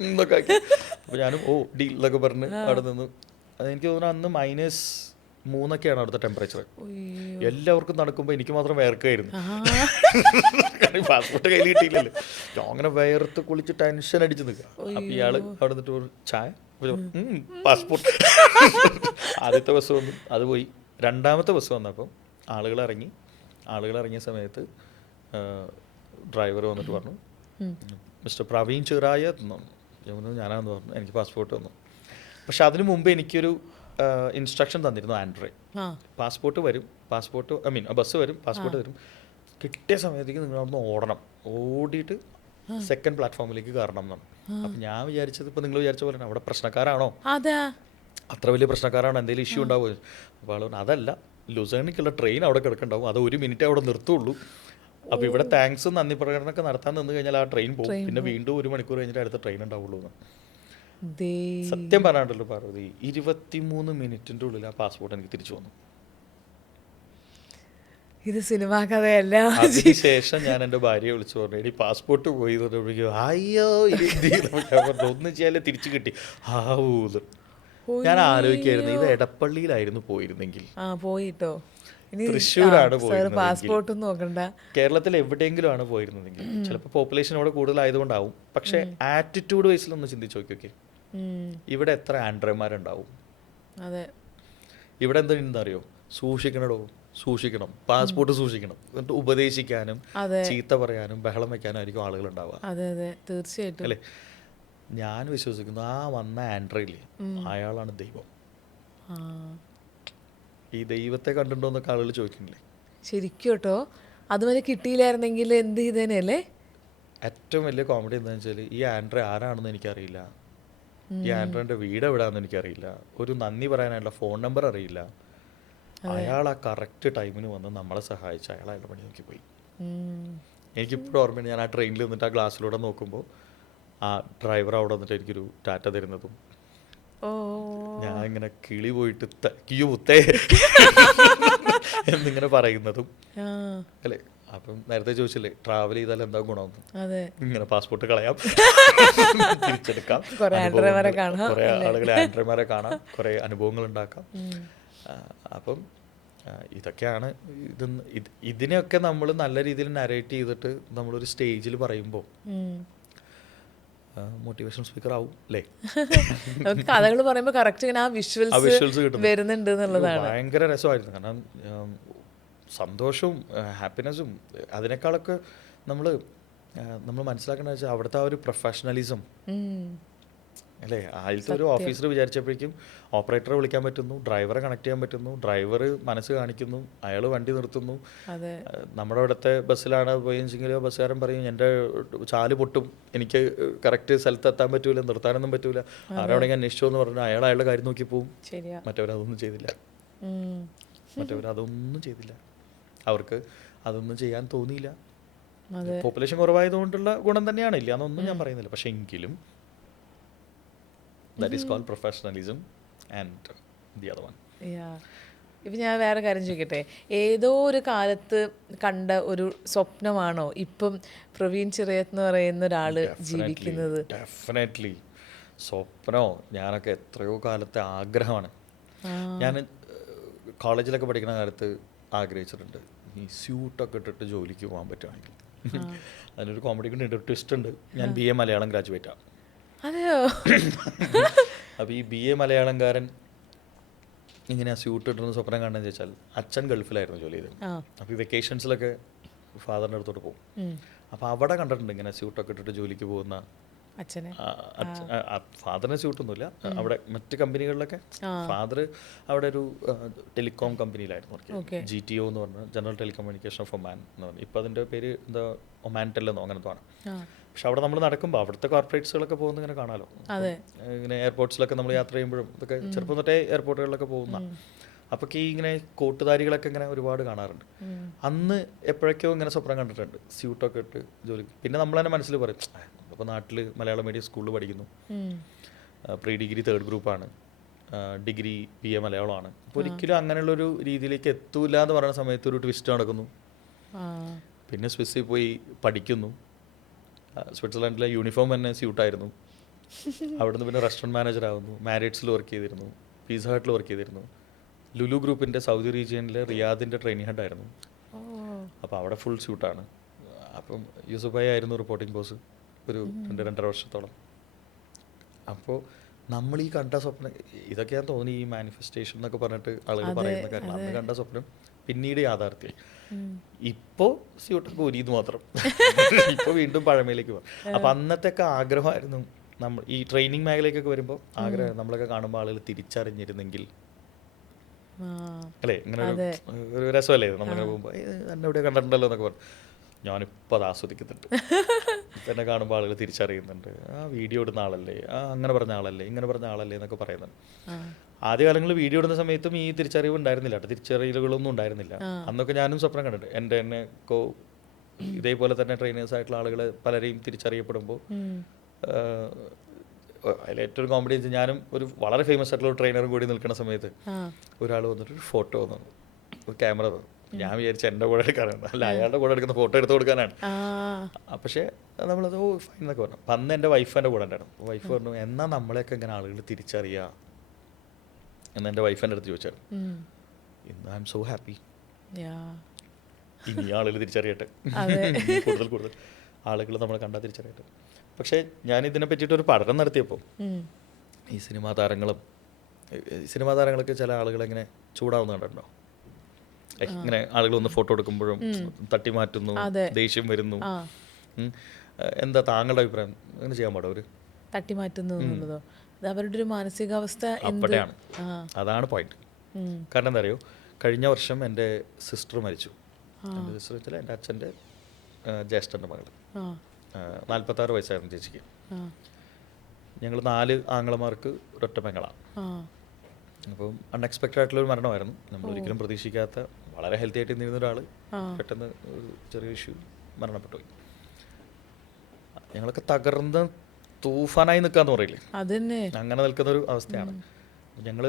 എന്നൊക്കെ ആക്കി. അപ്പോൾ ഞാനും ഡീൽ എന്നൊക്കെ പറഞ്ഞ് അവിടെ നിന്ന്. അതെനിക്ക് തോന്നുന്നു അന്ന് -3 അവിടുത്തെ ടെമ്പറേച്ചർ. എല്ലാവർക്കും നടക്കുമ്പോൾ എനിക്ക് മാത്രം വേർക്കായിരുന്നു, പാസ്പോർട്ട് കയ്യിൽ കിട്ടിയില്ലല്ലോ. അങ്ങനെ വേർത്ത് കുളിച്ച് ടെൻഷൻ അടിച്ച് നിൽക്കുക. അപ്പം ഇയാൾ അവിടെ നിന്നിട്ട് ഒരു ചായ, പാസ്പോർട്ട്. ആദ്യത്തെ ബസ് വന്നു, അത് പോയി. രണ്ടാമത്തെ ബസ് വന്നപ്പോൾ ആളുകൾ ഇറങ്ങിയ സമയത്ത് ഡ്രൈവർ വന്നിട്ട് പറഞ്ഞു മിസ്റ്റർ പ്രവീൺ ചിറായ ഞാനാന്ന് പറഞ്ഞു. എനിക്ക് പാസ്പോർട്ട് വന്നു. പക്ഷെ അതിനു മുമ്പ് എനിക്കൊരു ഇൻസ്ട്രക്ഷൻ തന്നിരുന്നു ആൻഡ്രേ. പാസ്പോർട്ട് വരും, ബസ് വരും, പാസ്പോർട്ട് തരും, കിട്ടിയ സമയത്തേക്ക് നിങ്ങൾ അവിടുന്ന് ഓടണം, ഓടിയിട്ട് സെക്കൻഡ് പ്ലാറ്റ്ഫോമിലേക്ക് കയറണം എന്നാണ്. അപ്പം ഞാൻ വിചാരിച്ചത് ഇപ്പം നിങ്ങൾ വിചാരിച്ച പോലെ അവിടെ പ്രശ്നക്കാരാണോ, അത്ര വലിയ പ്രശ്നക്കാരാണോ, എന്തെങ്കിലും ഇഷ്യൂ ഉണ്ടാവുമോ. അപ്പോൾ ആൾ പറഞ്ഞു അതല്ല, ലുസേണിക്കുള്ള ട്രെയിൻ അവിടെ കിടക്കുന്നുണ്ടാവും, അത് 1 മിനിറ്റ് അവിടെ നിർത്തുള്ളൂ. അപ്പോൾ ഇവിടെ താങ്ക്സും നന്ദി പ്രകടനമൊക്കെ നടത്താൻ നിന്ന് കഴിഞ്ഞാൽ ആ ട്രെയിൻ പോകും, പിന്നെ വീണ്ടും 1 മണിക്കൂർ കഴിഞ്ഞിട്ട് അടുത്ത ട്രെയിൻ ഉണ്ടാവുള്ളൂ എന്ന്. സത്യം പറയാണ്ടല്ലോ പാർവതി, 23 മിനിറ്റിൻ്റെ ഉള്ളിൽ ആ പാസ്പോർട്ട് എനിക്ക് തിരിച്ചു വന്നു. ഇത് സിനിമാ കഥയല്ല. അതിനുശേഷം ഞാൻ എൻ്റെ ഭാര്യയെ വിളിച്ചു പറഞ്ഞു എടി പാസ്പോർട്ട് പോയി. അയ്യോ ഒന്നും ചെയ്യാതെ തിരിച്ചു കിട്ടി. ഞാൻ ആലോചിക്കായിരുന്നു ഇത് എടപ്പള്ളിയിലായിരുന്നു പോയിരുന്നെങ്കിൽ, പോയിട്ടോ തൃശ്ശൂരാണ് പാസ്പോർട്ട് നോക്കണ്ട, കേരളത്തിൽ എവിടെയെങ്കിലും ആണ് പോയിരുന്നതെങ്കിൽ ചിലപ്പോൾ പോപ്പുലേഷൻ ഇവിടെ കൂടുതലായതുകൊണ്ടാവും. പക്ഷെ ആറ്റിറ്റ്യൂഡ് വൈസിലൊന്ന് ചിന്തിച്ച് നോക്കിയൊക്കെ, ഇവിടെ എത്ര ആൻഡ്രമാരുണ്ടാവും. ഇവിടെ എന്താ അറിയോ, സൂക്ഷിക്കണം, പാസ്പോർട്ട് സൂക്ഷിക്കണം, എന്നിട്ട് ഉപദേശിക്കാനും ചീത്ത പറയാനും ബഹളം വെക്കാനും ആയിരിക്കും ആളുകൾ ഉണ്ടാവുക. തീർച്ചയായിട്ടും അല്ലേ? ഞാൻ വിശ്വസിക്കുന്നു ആ വന്ന ആൻഡ്രയില്ലേ അയാളാണ് ദൈവം. ഈ ദൈവത്തെ കണ്ടിട്ടുണ്ടോന്നൊക്കെ ആളുകൾ ചോദിക്കുന്നില്ലേ? ശരിക്കും കേട്ടോ, അതുവരെ കിട്ടിയില്ലായിരുന്നെങ്കിൽ എന്ത് ചെയ്തേനല്ലേ? ഏറ്റവും വലിയ കോമഡി എന്താണെന്ന് വെച്ചാൽ ഈ ആൻഡ്ര ആരാണെന്ന് എനിക്കറിയില്ല, ഈ ആൻഡ്രൻ്റെ വീട് എവിടെയാണെന്ന് എനിക്കറിയില്ല, ഒരു നന്ദി പറയാനായിട്ടുള്ള ഫോൺ നമ്പർ അറിയില്ല. അയാൾ ആ കറക്റ്റ് ടൈമിന് വന്ന് നമ്മളെ സഹായിച്ച് അയാളുടെ പണി നോക്കി പോയി. എനിക്കിപ്പോഴും ഓർമ്മയുണ്ട്, ഞാൻ ആ ട്രെയിനിൽ നിന്നിട്ട് ആ ഗ്ലാസ്സിലൂടെ നോക്കുമ്പോൾ ആ ഡ്രൈവർ അവിടെ വന്നിട്ട് എനിക്കൊരു ടാറ്റ തരുന്നതും, ഞാൻ ഇങ്ങനെ കിളി പോയിട്ട് മുത്തേ എന്നിങ്ങനെ പറയുന്നതും അല്ലേ. അപ്പം നേരത്തെ ചോദിച്ചില്ലേ ട്രാവൽ ചെയ്താൽ എന്താ ഗുണമെന്ന്, ഇങ്ങനെ പാസ്പോർട്ട് കളയാം, തിരിച്ചെടുക്കാം, കുറേ ആളുകളെ ആൻഡ്രമാരെ കാണാം, കുറേ അനുഭവങ്ങൾ ഉണ്ടാക്കാം. അപ്പം ഇതൊക്കെയാണ് ഇതിനെയൊക്കെ നമ്മൾ നല്ല രീതിയിൽ നരേറ്റ് ചെയ്തിട്ട് നമ്മളൊരു സ്റ്റേജിൽ പറയുമ്പോൾ മോട്ടിവേഷൻ സ്പീക്കർ ആവും അല്ലേ. കഥകൾ പറയുമ്പോൾ കറക്റ്റ് ഇങ്ങനെ ആ വിഷ്വൽസ് വരുന്നുണ്ട് എന്നുള്ളതാണ്. ഭയങ്കര രസമായിരുന്നു. കാരണം സന്തോഷവും ഹാപ്പിനെസ്സും അതിനേക്കാളൊക്കെ നമ്മൾ മനസ്സിലാക്കേണ്ടത് വെച്ചാൽ അവിടുത്തെ ആ ഒരു പ്രൊഫഷണലിസം അല്ലേ. ആദ്യത്തെ ഒരു ഓഫീസർ വിചാരിച്ചപ്പോഴേക്കും ഓപ്പറേറ്ററെ വിളിക്കാൻ പറ്റുന്നു, ഡ്രൈവറെ കണക്ട് ചെയ്യാൻ പറ്റുന്നു, ഡ്രൈവർ മനസ്സ് കാണിക്കുന്നു, അയാൾ വണ്ടി നിർത്തുന്നു. നമ്മുടെ ഇവിടുത്തെ ബസ്സിലാണ് പോയെങ്കിൽ ബസ്സുകാരൻ പറയും എൻ്റെ ചാല് പൊട്ടും, എനിക്ക് കറക്റ്റ് സ്ഥലത്ത് എത്താൻ പറ്റൂല, നിർത്താനൊന്നും പറ്റൂല, ആരാണെങ്കിൽ അന്വേഷിച്ചോ എന്ന് പറഞ്ഞു അയാൾ അയാളുടെ കാര്യം നോക്കി പോവും. മറ്റവരതൊന്നും ചെയ്തില്ല, അവർക്ക് അതൊന്നും ചെയ്യാൻ തോന്നിയില്ല. പോപ്പുലേഷൻ കുറവായതുകൊണ്ടുള്ള ഗുണം തന്നെയാണ്, ഇല്ല എന്നൊന്നും ഞാൻ പറയുന്നില്ല. പക്ഷെ എങ്കിലും that is called professionalism and the other one. ഇപ്പം ഞാൻ വേറെ കാര്യം ചോദിക്കട്ടെ, ഏതോ ഒരു കാലത്ത് കണ്ട ഒരു സ്വപ്നമാണോ ഇപ്പം പ്രവീൺ ചിറയത്ത് എന്ന് പറയുന്ന ഒരാൾ ജീവിക്കുന്നത്? ഡെഫിനറ്റ്ലി സ്വപ്നോ, ഞാനൊക്കെ എത്രയോ കാലത്തെ ആഗ്രഹമാണ്. ഞാൻ കോളേജിലൊക്കെ പഠിക്കുന്ന കാലത്ത് ആഗ്രഹിച്ചിട്ടുണ്ട് ഈ സ്യൂട്ടൊക്കെ ഇട്ടിട്ട് ജോലിക്ക് പോകാൻ പറ്റുവാണെങ്കിൽ. അതിനൊരു കോമഡിക്ക് ട്വിസ്റ്റ് ഉണ്ട്. ഞാൻ BA മലയാളം ഗ്രാജുവേറ്റാണ്. അതെയോ? അപ്പോൾ ഈ BA മലയാളംകാരൻ ഇങ്ങനെ സ്യൂട്ട് ഇട്ടുന്ന സ്വപ്നം കാണുന്നതെന്ന് വെച്ചാൽ, അച്ഛൻ ഗൾഫിലായിരുന്നു ജോലി ചെയ്തത്. അപ്പോൾ ഈ വെക്കേഷൻസിലൊക്കെ ഫാദറിൻ്റെ അടുത്തോട്ട് പോകും. അപ്പോൾ അവിടെ കണ്ടിട്ടുണ്ട് ഇങ്ങനെ സ്യൂട്ടൊക്കെ ഇട്ടിട്ട് ജോലിക്ക് പോകുന്ന അച്ഛനെ. ഫാദറിന് സ്യൂട്ടൊന്നുമില്ല, അവിടെ മറ്റ് കമ്പനികളിലൊക്കെ. ഫാദർ അവിടെ ഒരു ടെലികോം കമ്പനിയിലായിരുന്നു വർക്കിയത്. GTO എന്ന് പറഞ്ഞ ജനറൽ ടെലികമ്മ്യൂണിക്കേഷൻ ഓഫ് ഒമാൻ എന്ന് പറഞ്ഞു. ഇപ്പോൾ അതിൻ്റെ പേര് എന്താ, ഒമാൻ ടെല്ലെന്നോ അങ്ങനത്തെ ആണ്. പക്ഷെ അവിടെ നമ്മൾ നടക്കുമ്പോൾ അവിടുത്തെ കോർപ്പറേറ്റ്സുകളൊക്കെ പോകുന്ന ഇങ്ങനെ കാണാമല്ലോ. ഇങ്ങനെ എയർപോർട്ട്സിലൊക്കെ നമ്മൾ യാത്ര ചെയ്യുമ്പോഴും ഇതൊക്കെ ചെറുപ്പം തൊട്ടേ എയർപോർട്ടുകളിലൊക്കെ പോകുന്ന. അപ്പോൾ ഈ ഇങ്ങനെ കോട്ടുധാരികളൊക്കെ ഇങ്ങനെ ഒരുപാട് കാണാറുണ്ട്. അന്ന് എപ്പോഴൊക്കെയോ ഇങ്ങനെ സ്വപ്നം കണ്ടിട്ടുണ്ട് സ്യൂട്ടൊക്കെ ഇട്ട് ജോലി. പിന്നെ നമ്മൾ തന്നെ മനസ്സിൽ പറയും, അപ്പോൾ നാട്ടിൽ മലയാളം മീഡിയം സ്കൂളിൽ പഠിക്കുന്നു, പ്രീ ഡിഗ്രി 3rd ഗ്രൂപ്പാണ്, ഡിഗ്രി BA മലയാളമാണ്. അപ്പോൾ ഒരിക്കലും അങ്ങനെയുള്ളൊരു രീതിയിലേക്ക് എത്തൂല എന്ന് പറയുന്ന സമയത്ത് ഒരു ട്വിസ്റ്റ് നടക്കുന്നു. പിന്നെ സ്വിസ്സിൽ പോയി പഠിക്കുന്നു. സ്വിറ്റ്സർലൻഡിലെ യൂണിഫോം തന്നെ സ്യൂട്ടായിരുന്നു. അവിടുന്ന് പിന്നെ റെസ്റ്റോറൻറ്റ് മാനേജർ ആവുന്നു, മാരിറ്റ്സിൽ വർക്ക് ചെയ്തിരുന്നു, പിസ്സ ഹട്ടിൽ വർക്ക് ചെയ്തിരുന്നു, ലുലു ഗ്രൂപ്പിൻ്റെ സൗദി റീജിയനിലെ റിയാദിൻ്റെ ട്രെയിനിങ് ഹെഡായിരുന്നു. അപ്പോൾ അവിടെ ഫുൾ സ്യൂട്ടാണ്. അപ്പം യൂസുഫായി ആയിരുന്നു റിപ്പോർട്ടിംഗ് ബോസ് ഒരു 2-2.5 വർഷത്തോളം. അപ്പോൾ നമ്മൾ ഈ കണ്ട സ്വപ്നം, ഇതൊക്കെയാണ് തോന്നി ഈ മാനിഫെസ്റ്റേഷൻ എന്നൊക്കെ പറഞ്ഞിട്ട് ആളുകൾ പറയുന്ന കാര്യം. അന്ന് കണ്ട സ്വപ്നം പിന്നീട് യാഥാർത്ഥ്യം. ഇപ്പോൾ സ്യൂട്ടൊക്കെ ഒരുത് മാത്രം. ഇപ്പോൾ വീണ്ടും പഴമയിലേക്ക് പോകും. അപ്പം അന്നത്തെയൊക്കെ ആഗ്രഹമായിരുന്നു. നമ്മൾ ഈ ട്രെയിനിങ് മേഖലയിലേക്കൊക്കെ വരുമ്പോൾ ആഗ്രഹം നമ്മളൊക്കെ കാണുമ്പോൾ ആളുകൾ തിരിച്ചറിഞ്ഞിരുന്നെങ്കിൽ അല്ലേ, ഇങ്ങനെ ഒരു രസമല്ലേ നമ്മളിങ്ങനെ പോകുമ്പോൾ എന്നെ ഇവിടെ കണ്ടിട്ടുണ്ടല്ലോ എന്നൊക്കെ പറഞ്ഞു. ഞാനിപ്പോൾ അത് ആസ്വദിക്കുന്നുണ്ട്. എന്നെ കാണുമ്പോൾ ആളുകൾ തിരിച്ചറിയുന്നുണ്ട്, ആ വീഡിയോ ഇടുന്ന ആളല്ലേ, ആ അങ്ങനെ പറഞ്ഞ ആളല്ലേ, ഇങ്ങനെ പറഞ്ഞ ആളല്ലേ എന്നൊക്കെ പറയുന്നുണ്ട്. ആദ്യകാലങ്ങളിൽ വീഡിയോ ഇടുന്ന സമയത്തും ഈ തിരിച്ചറിവ് ഉണ്ടായിരുന്നില്ല കേട്ടോ, തിരിച്ചറിയലുകളൊന്നും ഉണ്ടായിരുന്നില്ല. അന്നൊക്കെ ഞാനും സ്വപ്നം കണ്ടിട്ടുണ്ട്. എൻ്റെ തന്നെ ഇതേപോലെ തന്നെ ട്രെയിനേഴ്സ് ആയിട്ടുള്ള ആളുകൾ പലരെയും തിരിച്ചറിയപ്പെടുമ്പോൾ അതിലേറ്റൊരു കോമഡി വെച്ചാൽ, ഞാനും ഒരു വളരെ ഫേമസ് ആയിട്ടുള്ള ഒരു ട്രെയിനറും കൂടി നിൽക്കുന്ന സമയത്ത് ഒരാൾ വന്നിട്ട് ഒരു ഫോട്ടോ വന്നു, ഒരു ക്യാമറ തന്നു. ഞാൻ വിചാരിച്ച എൻ്റെ കൂടെ എടുക്കാനാണ്, അല്ല അയാളുടെ കൂടെ എടുക്കുന്ന ഫോട്ടോ എടുത്ത് കൊടുക്കാനാണ്. പക്ഷേ നമ്മളത് ഫൈൻ എന്നൊക്കെ പറഞ്ഞു. അപ്പം അന്ന് എൻ്റെ വൈഫ് എൻ്റെ കൂടെ ഉണ്ടായിരുന്നു. വൈഫ് പറഞ്ഞു, എന്നാൽ നമ്മളെയൊക്കെ ഇങ്ങനെ ആളുകൾ തിരിച്ചറിയുക എന്ന് എൻ്റെ വൈഫ് എൻ്റെ അടുത്ത് ചോദിച്ചായിരുന്നു. ഇന്ന് ഐ എം സോ ഹാപ്പി. ഇനി ആളുകൾ തിരിച്ചറിയട്ടെ, കൂടുതൽ ആളുകൾ നമ്മളെ കണ്ടാൽ തിരിച്ചറിയട്ടെ. പക്ഷേ ഞാൻ ഇതിനെ പറ്റിയിട്ടൊരു പഠനം നടത്തിയപ്പോൾ ഈ സിനിമാ താരങ്ങളൊക്കെ ചില ആളുകളെങ്ങനെ ചൂടാവുന്ന കണ്ടിട്ടുണ്ടോ? ഇങ്ങനെ ആളുകൾ ഒന്ന് ഫോട്ടോ എടുക്കുമ്പോഴും തട്ടി മാറ്റുന്നു, ദേഷ്യം വരുന്നു. എന്താ താങ്കളുടെ അഭിപ്രായം? അങ്ങനെ ചെയ്യാൻ പാടോ അവർ തട്ടി മാറ്റുന്നു എന്നുള്ളതോ? അവരുടെ ഒരു മാനസികാവസ്ഥ അവിടെയാണ്, അതാണ് പോയിന്റ്. കാരണം എന്താ അറിയോ, കഴിഞ്ഞ വർഷം എൻ്റെ സിസ്റ്റർ മരിച്ചു. എൻ്റെ സിസ്റ്റർ വെച്ചാൽ എൻ്റെ അച്ഛൻ്റെ ജ്യേഷ്ഠൻ്റെ മകൾ. 46 വയസ്സായിരുന്നു ചേച്ചിക്ക്. ഞങ്ങൾ 4 ആങ്ങളമാർക്ക് ഒരൊറ്റ പെങ്ങളാണ്. അപ്പം അൺഎക്സ്പെക്റ്റഡ് ആയിട്ടുള്ളൊരു മരണമായിരുന്നു. നമ്മൾ ഒരിക്കലും പ്രതീക്ഷിക്കാത്ത, വളരെ ഹെൽത്തി ആയിട്ട് നിന്നിരുന്ന ഒരാൾ പെട്ടെന്ന് ഒരു ചെറിയ ഇഷ്യൂ മരണപ്പെട്ടു പോയി. ഞങ്ങളൊക്കെ തകർന്ന് തൂഫാനായി നിൽക്കാന്ന് പറയില്ലേ, അങ്ങനെ നിൽക്കുന്ന ഒരു അവസ്ഥയാണ്. ഞങ്ങൾ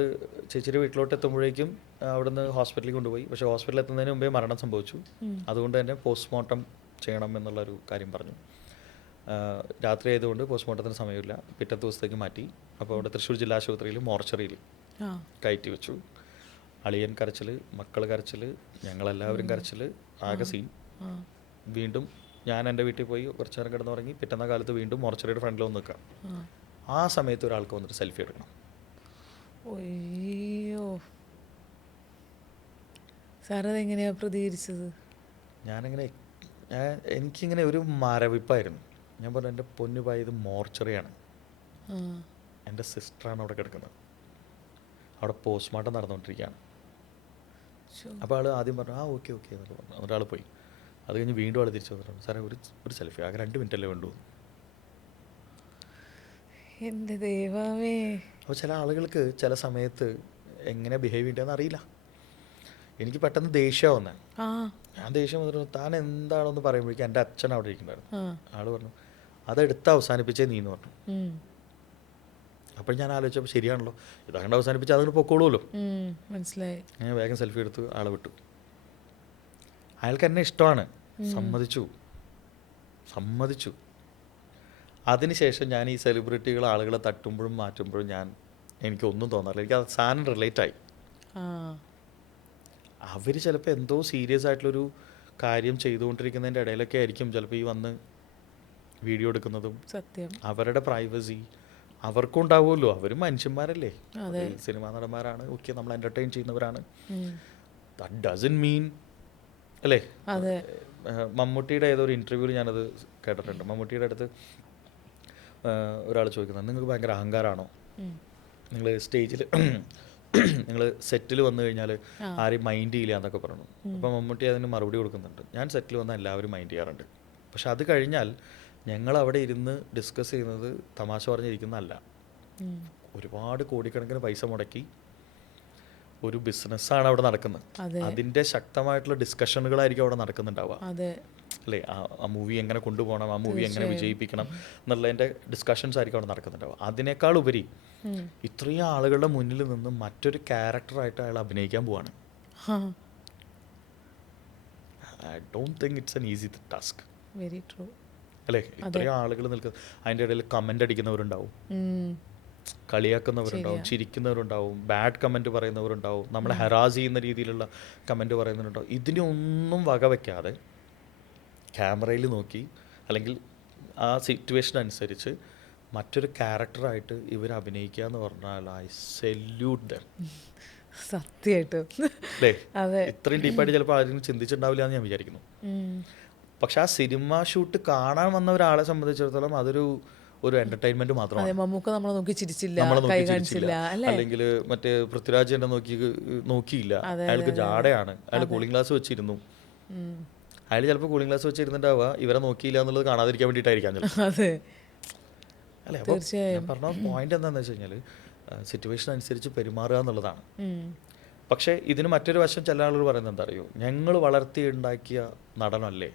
ചേച്ചിയുടെ വീട്ടിലോട്ട് എത്തുമ്പോഴേക്കും അവിടുന്ന് ഹോസ്പിറ്റലിൽ കൊണ്ടുപോയി. പക്ഷേ ഹോസ്പിറ്റലിൽ എത്തുന്നതിന് മുമ്പേ മരണം സംഭവിച്ചു. അതുകൊണ്ട് തന്നെ പോസ്റ്റ്മോർട്ടം ചെയ്യണം എന്നുള്ളൊരു കാര്യം പറഞ്ഞു. രാത്രി ആയതുകൊണ്ട് പോസ്റ്റ്മോർട്ടത്തിന് സമയമില്ല, പിറ്റത്തെ ദിവസത്തേക്ക് മാറ്റി. അപ്പോൾ അവിടെ തൃശ്ശൂർ ജില്ലാ ആശുപത്രിയിൽ മോർച്ചറിയിൽ കയറ്റി വെച്ചു. അളിയൻ കരച്ചിൽ, മക്കൾ കരച്ചിൽ, ഞങ്ങളെല്ലാവരും കരച്ചിൽ, ആകെ സീൻ. വീണ്ടും ഞാൻ എൻ്റെ വീട്ടിൽ പോയി കുറച്ച് നേരം കിടന്നുറങ്ങി. പിറ്റന്ന കാലത്ത് വീണ്ടും മോർച്ചറിയുടെ ഫ്രണ്ടിൽ വന്ന് നിൽക്കാം. ആ സമയത്ത് ഒരാൾക്ക് വന്നിട്ട് സെൽഫി എടുക്കണം. സാറതെങ്ങനെയാ പ്രതികരിച്ചത്? എനിക്കിങ്ങനെ ഒരു മരവിപ്പായിരുന്നു. ഞാൻ പറഞ്ഞു, എൻ്റെ പൊന്നു പോയി, ഇത് മോർച്ചറിയാണ്, എൻ്റെ സിസ്റ്ററാണ് അവിടെ കിടക്കുന്നത്, അവിടെ പോസ്റ്റ്മോർട്ടം നടന്നുകൊണ്ടിരിക്കുകയാണ്. അപ്പോൾ ആൾ ആദ്യം പറഞ്ഞു ഓക്കെ എന്നൊക്കെ പറഞ്ഞു. ഒരാൾ പോയി. അത് കഴിഞ്ഞ് വീണ്ടും ആൾ തിരിച്ചു വന്നിട്ടുണ്ട്. സാറേ ഒരു സെൽഫി, ആകെ 2 മിനിറ്റല്ലേ വേണ്ടു. എൻ്റെ ദൈവമേ. അപ്പോൾ ചില ആളുകൾക്ക് ചില സമയത്ത് എങ്ങനെ ബിഹേവ് ചെയ്യേണ്ടതെന്ന് അറിയില്ല. എനിക്ക് പെട്ടെന്ന് ദേഷ്യം വന്നേ. ഞാൻ ദേഷ്യം വന്നിട്ട് താൻ എന്താണെന്ന് പറയുമ്പോഴേക്കും എൻ്റെ അച്ഛൻ അവിടെ ഇരിക്കുന്നുണ്ടായിരുന്നു. ആൾ പറഞ്ഞു, അതെടുത്ത് അവസാനിപ്പിച്ചേ നീ എന്ന് പറഞ്ഞു. അപ്പോൾ ഞാൻ ആലോചിച്ചപ്പോൾ ശരിയാണല്ലോ, ഇതങ്ങോട്ട് അവസാനിപ്പിച്ച് അതങ്ങോട്ട് പൊക്കോളൂല്ലോ. മനസ്സിലായി. ഞാൻ വേഗം സെൽഫി എടുത്ത് ആളെ വിട്ടു. അയാൾക്ക് എന്നെ ഇഷ്ടമാണ്, സമ്മതിച്ചു. അതിനുശേഷം ഞാൻ ഈ സെലിബ്രിറ്റികൾ ആളുകളെ തട്ടുമ്പോഴും മാറ്റുമ്പോഴും എനിക്കൊന്നും തോന്നാറില്ല. എനിക്ക് ആ സാധനം റിലേറ്റായി. അവർ ചിലപ്പോൾ എന്തോ സീരിയസ് ആയിട്ടുള്ളൊരു കാര്യം ചെയ്തുകൊണ്ടിരിക്കുന്നതിൻ്റെ ഇടയിലൊക്കെ ആയിരിക്കും ചിലപ്പോൾ ഈ വന്ന് വീഡിയോ എടുക്കുന്നതും. സത്യം. അവരുടെ പ്രൈവസി അവർക്കും ഉണ്ടാവുമല്ലോ, അവരും മനുഷ്യന്മാരല്ലേ, സിനിമാ നടന്മാരാണ്, ഓക്കെ, നമ്മൾ എൻ്റർടൈൻ ചെയ്യുന്നവരാണ്. ദാറ്റ് ഡസൻ മീൻ അല്ലേ. മമ്മൂട്ടിയുടെ ഏതൊരു ഇൻ്റർവ്യൂവിൽ ഞാനത് കേട്ടിട്ടുണ്ട്. മമ്മൂട്ടിയുടെ അടുത്ത് ഒരാൾ ചോദിക്കുന്നത്, നിങ്ങൾക്ക് ഭയങ്കര അഹങ്കാരമാണോ, നിങ്ങൾ സ്റ്റേജിൽ നിങ്ങൾ സെറ്റിൽ വന്നു കഴിഞ്ഞാൽ ആരെയും മൈൻഡ് ചെയ്യില്ല എന്നൊക്കെ പറഞ്ഞു. അപ്പോൾ മമ്മൂട്ടി അതിന് മറുപടി കൊടുക്കുന്നുണ്ട്, ഞാൻ സെറ്റിൽ വന്നാൽ എല്ലാവരും മൈൻഡ് ചെയ്യാറുണ്ട്, പക്ഷെ അത് കഴിഞ്ഞാൽ ഞങ്ങൾ അവിടെ ഇരുന്ന് ഡിസ്കസ് ചെയ്യുന്നത് തമാശ പറഞ്ഞിരിക്കുന്നതല്ല. ഒരുപാട് കോടിക്കണക്കിന് പൈസ മുടക്കി ഒരു ബിസിനസ്സാണ് അവിടെ നടക്കുന്നത്. അതിൻ്റെ ശക്തമായിട്ടുള്ള ഡിസ്കഷനുകളായിരിക്കും അവിടെ നടക്കുന്നുണ്ടാവുക അല്ലേ. ആ മൂവി എങ്ങനെ കൊണ്ടുപോകണം, ആ മൂവി എങ്ങനെ വിജയിപ്പിക്കണം എന്നുള്ളതിൻ്റെ ഡിസ്കഷൻസ് ആയിരിക്കും അവിടെ നടക്കുന്നുണ്ടാവുക. അതിനേക്കാൾ ഉപരി ഇത്രയും ആളുകളുടെ മുന്നിൽ നിന്ന് മറ്റൊരു ക്യാരക്ടറായിട്ട് അയാൾ അഭിനയിക്കാൻ പോവാണ്. I don't think it's an easy task. Very true അല്ലേ. ഇത്രയും ആളുകൾ നിൽക്കുന്നത്, അതിൻ്റെ ഇടയിൽ കമൻ്റ് അടിക്കുന്നവരുണ്ടാവും, കളിയാക്കുന്നവരുണ്ടാവും, ചിരിക്കുന്നവരുണ്ടാവും, ബാഡ് കമൻറ്റ് പറയുന്നവരുണ്ടാവും, നമ്മളെ ഹരാസ് ചെയ്യുന്ന രീതിയിലുള്ള കമൻറ്റ് പറയുന്നവരുണ്ടാവും. ഇതിനൊന്നും വകവയ്ക്കാതെ ക്യാമറയിൽ നോക്കി അല്ലെങ്കിൽ ആ സിറ്റുവേഷൻ അനുസരിച്ച് മറ്റൊരു ക്യാരക്ടറായിട്ട് ഇവർ അഭിനയിക്കുക എന്ന് പറഞ്ഞാൽ ഐ സല്യൂട്ട് ദം. സത്യമായിട്ടും അല്ലേ. ഇത്രയും ഡീപ്പായിട്ട് ചിലപ്പോൾ ആരും ചിന്തിച്ചിട്ടുണ്ടാവില്ല എന്ന് ഞാൻ വിചാരിക്കുന്നു. പക്ഷെ ആ സിനിമ ഷൂട്ട് കാണാൻ വന്ന ഒരാളെ സംബന്ധിച്ചിടത്തോളം അതൊരു എൻ്റർടൈൻമെൻറ്റ് മാത്രമാണ്. നമ്മളെ നോക്കി ചിരിച്ചില്ല, അല്ലെങ്കിൽ മറ്റേ പൃഥ്വിരാജ് എന്നെ നോക്കിയില്ല, അയാൾക്ക് ജാടയാണ്, അയാൾ കൂളിംഗ് ഗ്ലാസ് വെച്ചിരുന്നു. അയാൾ ചിലപ്പോൾ കൂളിംഗ് ഗ്ലാസ് വെച്ചിരുന്നുണ്ടാവുക ഇവരെ നോക്കിയില്ല എന്നുള്ളത് കാണാതിരിക്കാൻ വേണ്ടിയിട്ടായിരിക്കാം അല്ലേ. അപ്പോൾ ഞാൻ പറഞ്ഞ പോയിന്റ് എന്താണെന്ന് വെച്ച് കഴിഞ്ഞാൽ സിറ്റുവേഷൻ അനുസരിച്ച് പെരുമാറുക എന്നുള്ളതാണ്. പക്ഷേ ഇതിന് മറ്റൊരു വശം ചില ആളുകൾ പറയുന്നത് എന്താ അറിയോ, ഞങ്ങൾ വളർത്തിയുണ്ടാക്കിയ നടനല്ലേ,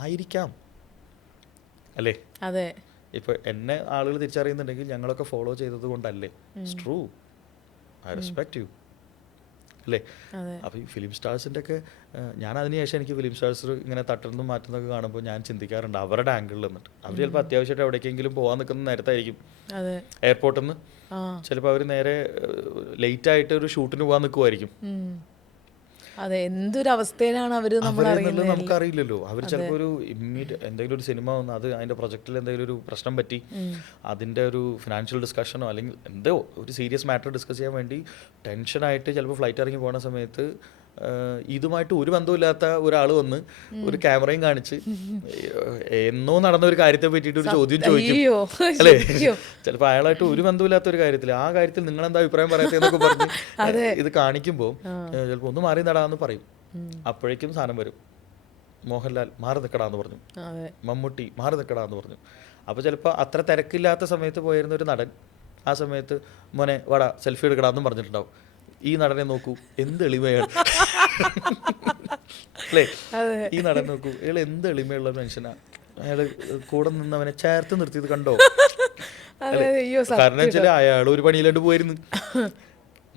ആയിരിക്കാം അല്ലേ. അതെ. ഇപ്പൊ എന്നെ ആളുകൾ തിരിച്ചറിയുന്നുണ്ടെങ്കിൽ ഞങ്ങളൊക്കെ ഫോളോ ചെയ്തത് കൊണ്ടല്ലേ. It's true, I respect you അല്ലേ. അപ്പോൾ ഈ ഫിലിം സ്റ്റാർസിൻ്റെ ഒക്കെ ഞാൻ അതിനുശേഷം എനിക്ക് ഫിലിം സ്റ്റാർസ് ഇങ്ങനെ തട്ടുന്നതും മാറ്റുന്നതൊക്കെ കാണുമ്പോൾ ഞാൻ ചിന്തിക്കാറുണ്ട് അവരുടെ ആംഗിളിൽ നിന്നിട്ട്. അവർ ചിലപ്പോൾ അത്യാവശ്യമായിട്ട് എവിടേക്കെങ്കിലും പോകാൻ നിൽക്കുന്ന നേരത്തായിരിക്കും എയർപോർട്ടിൽ നിന്ന്, ചിലപ്പോൾ അവർ നേരെ ലേറ്റ് ആയിട്ട് ഒരു ഷൂട്ടിന് പോകാൻ നിൽക്കുമായിരിക്കും. അതെ, എന്തൊരു അവസ്ഥയിലാണ് നമുക്കറിയില്ലല്ലോ. അവർ ചിലപ്പോൾ ഒരു എന്തെങ്കിലും ഒരു സിനിമ വന്ന് അത് അതിൻ്റെ പ്രൊജക്റ്റിൽ എന്തെങ്കിലും ഒരു പ്രശ്നം പറ്റി അതിൻ്റെ ഒരു ഫിനാൻഷ്യൽ ഡിസ്കഷനോ അല്ലെങ്കിൽ എന്തോ ഒരു സീരിയസ് മാറ്റർ ഡിസ്കസ് ചെയ്യാൻ വേണ്ടി ടെൻഷനായിട്ട് ചിലപ്പോൾ ഫ്ലൈറ്റ് ഇറങ്ങി പോകുന്ന സമയത്ത് ഇതുമായിട്ട് ഒരു ബന്ധമില്ലാത്ത ഒരാൾ വന്ന് ഒരു ക്യാമറയും കാണിച്ച് എന്നോ നടന്ന ഒരു കാര്യത്തെ പറ്റിയിട്ട് ഒരു ചോദ്യം ചോദിക്കും അല്ലേ. ചിലപ്പോൾ അയാളായിട്ട് ഒരു ബന്ധമില്ലാത്ത ഒരു കാര്യത്തിൽ ആ കാര്യത്തിൽ നിങ്ങൾ എന്താ അഭിപ്രായം പറയാത്തതെന്നൊക്കെ പറഞ്ഞ് ഇത് കാണിക്കുമ്പോൾ ചിലപ്പോൾ ഒന്ന് മാറി നടാന്ന് പറയും. അപ്പോഴേക്കും സാധനം വരും, മോഹൻലാൽ മാറി നിൽക്കടാന്ന് പറഞ്ഞു, മമ്മൂട്ടി മാറി നിൽക്കടാന്ന് പറഞ്ഞു. അപ്പോൾ ചിലപ്പോൾ അത്ര തിരക്കില്ലാത്ത സമയത്ത് പോയിരുന്ന ഒരു നടൻ ആ സമയത്ത് മോനെ വാടാ സെൽഫി എടുക്കടാന്നും പറഞ്ഞിട്ടുണ്ടാവും. ഈ നടനെ നോക്കൂ എന്ത് എളിമയാണ് അല്ലേ. ഈ നടൻ നോക്കൂ, അയാൾ എന്ത് എളിമയുള്ള മനുഷ്യനാ, അയാൾ കൂടെ നിന്നവനെ ചേർത്ത് നിർത്തിയത് കണ്ടോ. കാരണം വെച്ചാൽ അയാൾ ഒരു പണിയിലാണ്ട് പോയിരുന്നു,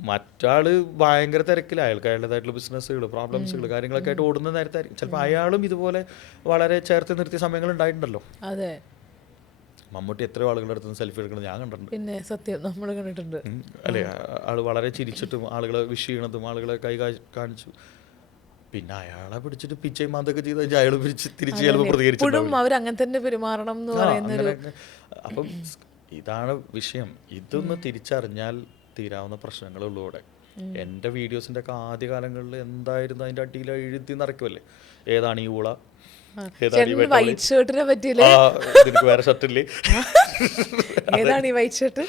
മറ്റാള് ഭയങ്കര തിരക്കില്ല, അയാൾക്ക് അയാളുടേതായിട്ടുള്ള ബിസിനസ്സുകൾ പ്രോബ്ലംസുകൾ കാര്യങ്ങളൊക്കെ ആയിട്ട് ഓടുന്ന നേരത്തായിരിക്കും ചിലപ്പോൾ അയാളും ഇതുപോലെ വളരെ ചേർത്ത് നിർത്തിയ സമയങ്ങൾ ഉണ്ടായിട്ടുണ്ടല്ലോ. അതെ. മമ്മൂട്ടി എത്രയോ ആളുകളുടെ അടുത്ത് സെൽഫി എടുക്കുന്നത് ഞാൻ കണ്ടിട്ടുണ്ട്. പിന്നെ സത്യം നമ്മൾ കണ്ടിട്ടുണ്ട് അല്ലേ. ആള് വളരെ ചിരിച്ചിട്ടും ആളുകളെ വിഷ് ചെയ്യണതും ആളുകളെ കൈ കാണിച്ചു. പിന്നെ അയാളെ പിടിച്ചിട്ട് പിച്ചയും മാന്തൊക്കെ ചെയ്ത് അയാൾ തിരിച്ച് ചിലപ്പോൾ പ്രതികരിച്ചിട്ടുണ്ടാവും. അവരങ്ങനെ തന്നെ പെരുമാറണം എന്ന് പറയുന്ന. അപ്പം ഇതാണ് വിഷയം. ഇതൊന്ന് തിരിച്ചറിഞ്ഞാൽ തീരാവുന്ന പ്രശ്നങ്ങളുള്ളൂ ഇവിടെ. എൻ്റെ വീഡിയോസിൻ്റെ ഒക്കെ ആദ്യകാലങ്ങളിൽ എന്തായിരുന്നു അതിൻ്റെ അടിയിൽ എഴുതി നിറയ്ക്കുമല്ലേ, ഏതാണ് ഈ ഊള, വൈറ്റ് ഷർട്ടിനെ പറ്റിയില്ലേ, എനിക്ക് വേറെ ഷർട്ടില്ലേ, ഏതാണ് ഈ വൈറ്റ് ഷർട്ട്.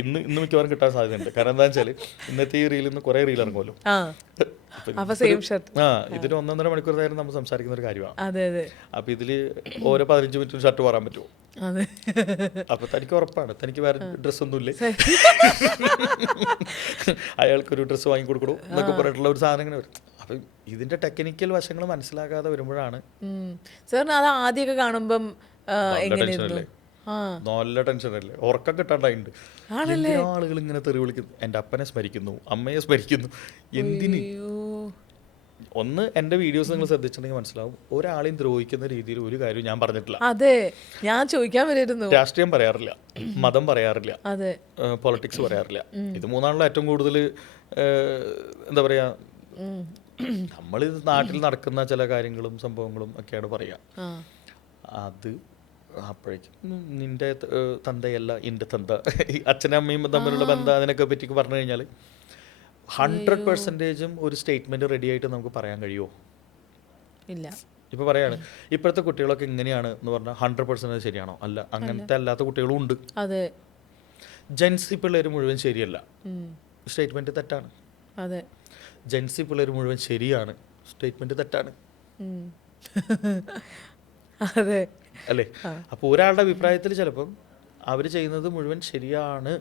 ഇന്ന് മിക്കവാറും കിട്ടാൻ സാധ്യതയുണ്ട്. കാരണം എന്താ വെച്ചാൽ ഇന്നത്തെ ഈ റീലിൽ നിന്ന് കുറെ റീൽ ഇറങ്ങുമല്ലോ. ഇതിന് 1.5 മണിക്കൂർ നേരം നമ്മൾ സംസാരിക്കുന്ന ഒരു കാര്യമാണ്. അപ്പൊ ഇതില് ഓരോ 15 മിനിറ്റും ഷർട്ട് മാറാൻ പറ്റുമോ? അപ്പൊ തനിക്ക് ഉറപ്പാണ് തനിക്ക് വേറെ ഡ്രസ് ഒന്നുമില്ലേ, അയാൾക്കൊരു ഡ്രസ്സ് വാങ്ങി കൊടുക്കണോ എന്നൊക്കെ പറഞ്ഞിട്ടുള്ള ഒരു സാധനം ഇങ്ങനെ വരും. അപ്പൊ ഇതിന്റെ ടെക്നിക്കൽ വശങ്ങൾ മനസ്സിലാക്കാതെ വരുമ്പോഴാണ് സാറിന് അത് ആദ്യമൊക്കെ കാണുമ്പം ആ നല്ല ടെൻഷനല്ലേ, ഉറക്കം കിട്ടാണ്ടായിട്ടുണ്ട്. എന്തിനാ ആളുകൾ ഇങ്ങനെ തെറി വിളിക്കുന്നു? എൻ്റെ അപ്പനെ സ്മരിക്കുന്നു, അമ്മയെ സ്മരിക്കുന്നു, എന്തിന്? അയ്യോ ഒന്ന് എൻ്റെ വീഡിയോസ് നിങ്ങൾ ശ്രദ്ധിച്ചിട്ടുണ്ടെങ്കിൽ മനസ്സിലാവും, ഒരാളെയും ദ്രോഹിക്കുന്ന രീതിയിൽ ഒരു കാര്യവും ഞാൻ പറഞ്ഞിട്ടില്ല. അതെ, ഞാൻ ചോദിക്കാൻ വരുമായിരുന്നു. രാഷ്ട്രീയം പറയാറില്ല, മതം പറയാറില്ല, അതെ പൊളിറ്റിക്സ് പറയാറില്ല. ഇത് മൂന്നാണല്ലോ ഏറ്റവും കൂടുതൽ എന്താ പറയുക, നമ്മളിത് നാട്ടിൽ നടക്കുന്ന ചില കാര്യങ്ങളും സംഭവങ്ങളും ഒക്കെയാണ് പറയുക. ആ അത് അപ്പോഴേക്കും നിന്റെ തന്തയല്ല എൻ്റെ തന്ത, അച്ഛനും അമ്മയും തമ്മിലുള്ള ബന്ധം, അതിനൊക്കെ പറ്റി പറഞ്ഞു കഴിഞ്ഞാൽ 100% ഒരു സ്റ്റേറ്റ്മെന്റ് റെഡി ആയിട്ട് നമുക്ക് പറയാൻ കഴിയുമോ? ഇല്ല. ഇപ്പൊ പറയാണ് ഇപ്പോഴത്തെ കുട്ടികളൊക്കെ ഇങ്ങനെയാണ് എന്ന് പറഞ്ഞാൽ 100% ശരിയാണോ? അല്ല, അങ്ങനത്തെ അല്ലാത്ത കുട്ടികളും ഉണ്ട്. അതെ, ജെൻസി പിള്ളേർ മുഴുവൻ ശരിയല്ല, സ്റ്റേറ്റ്മെന്റ് തെറ്റാണ്. അതെ, ജെൻസി പിള്ളേർ മുഴുവൻ ശരിയാണ്, സ്റ്റേറ്റ്മെന്റ് തെറ്റാണ്. അതെ അല്ലേ? അപ്പോൾ ഒരാളുടെ അഭിപ്രായത്തിൽ ചിലപ്പം അവർ ചെയ്യുന്നത് മുഴുവൻ ശരിയാണ്,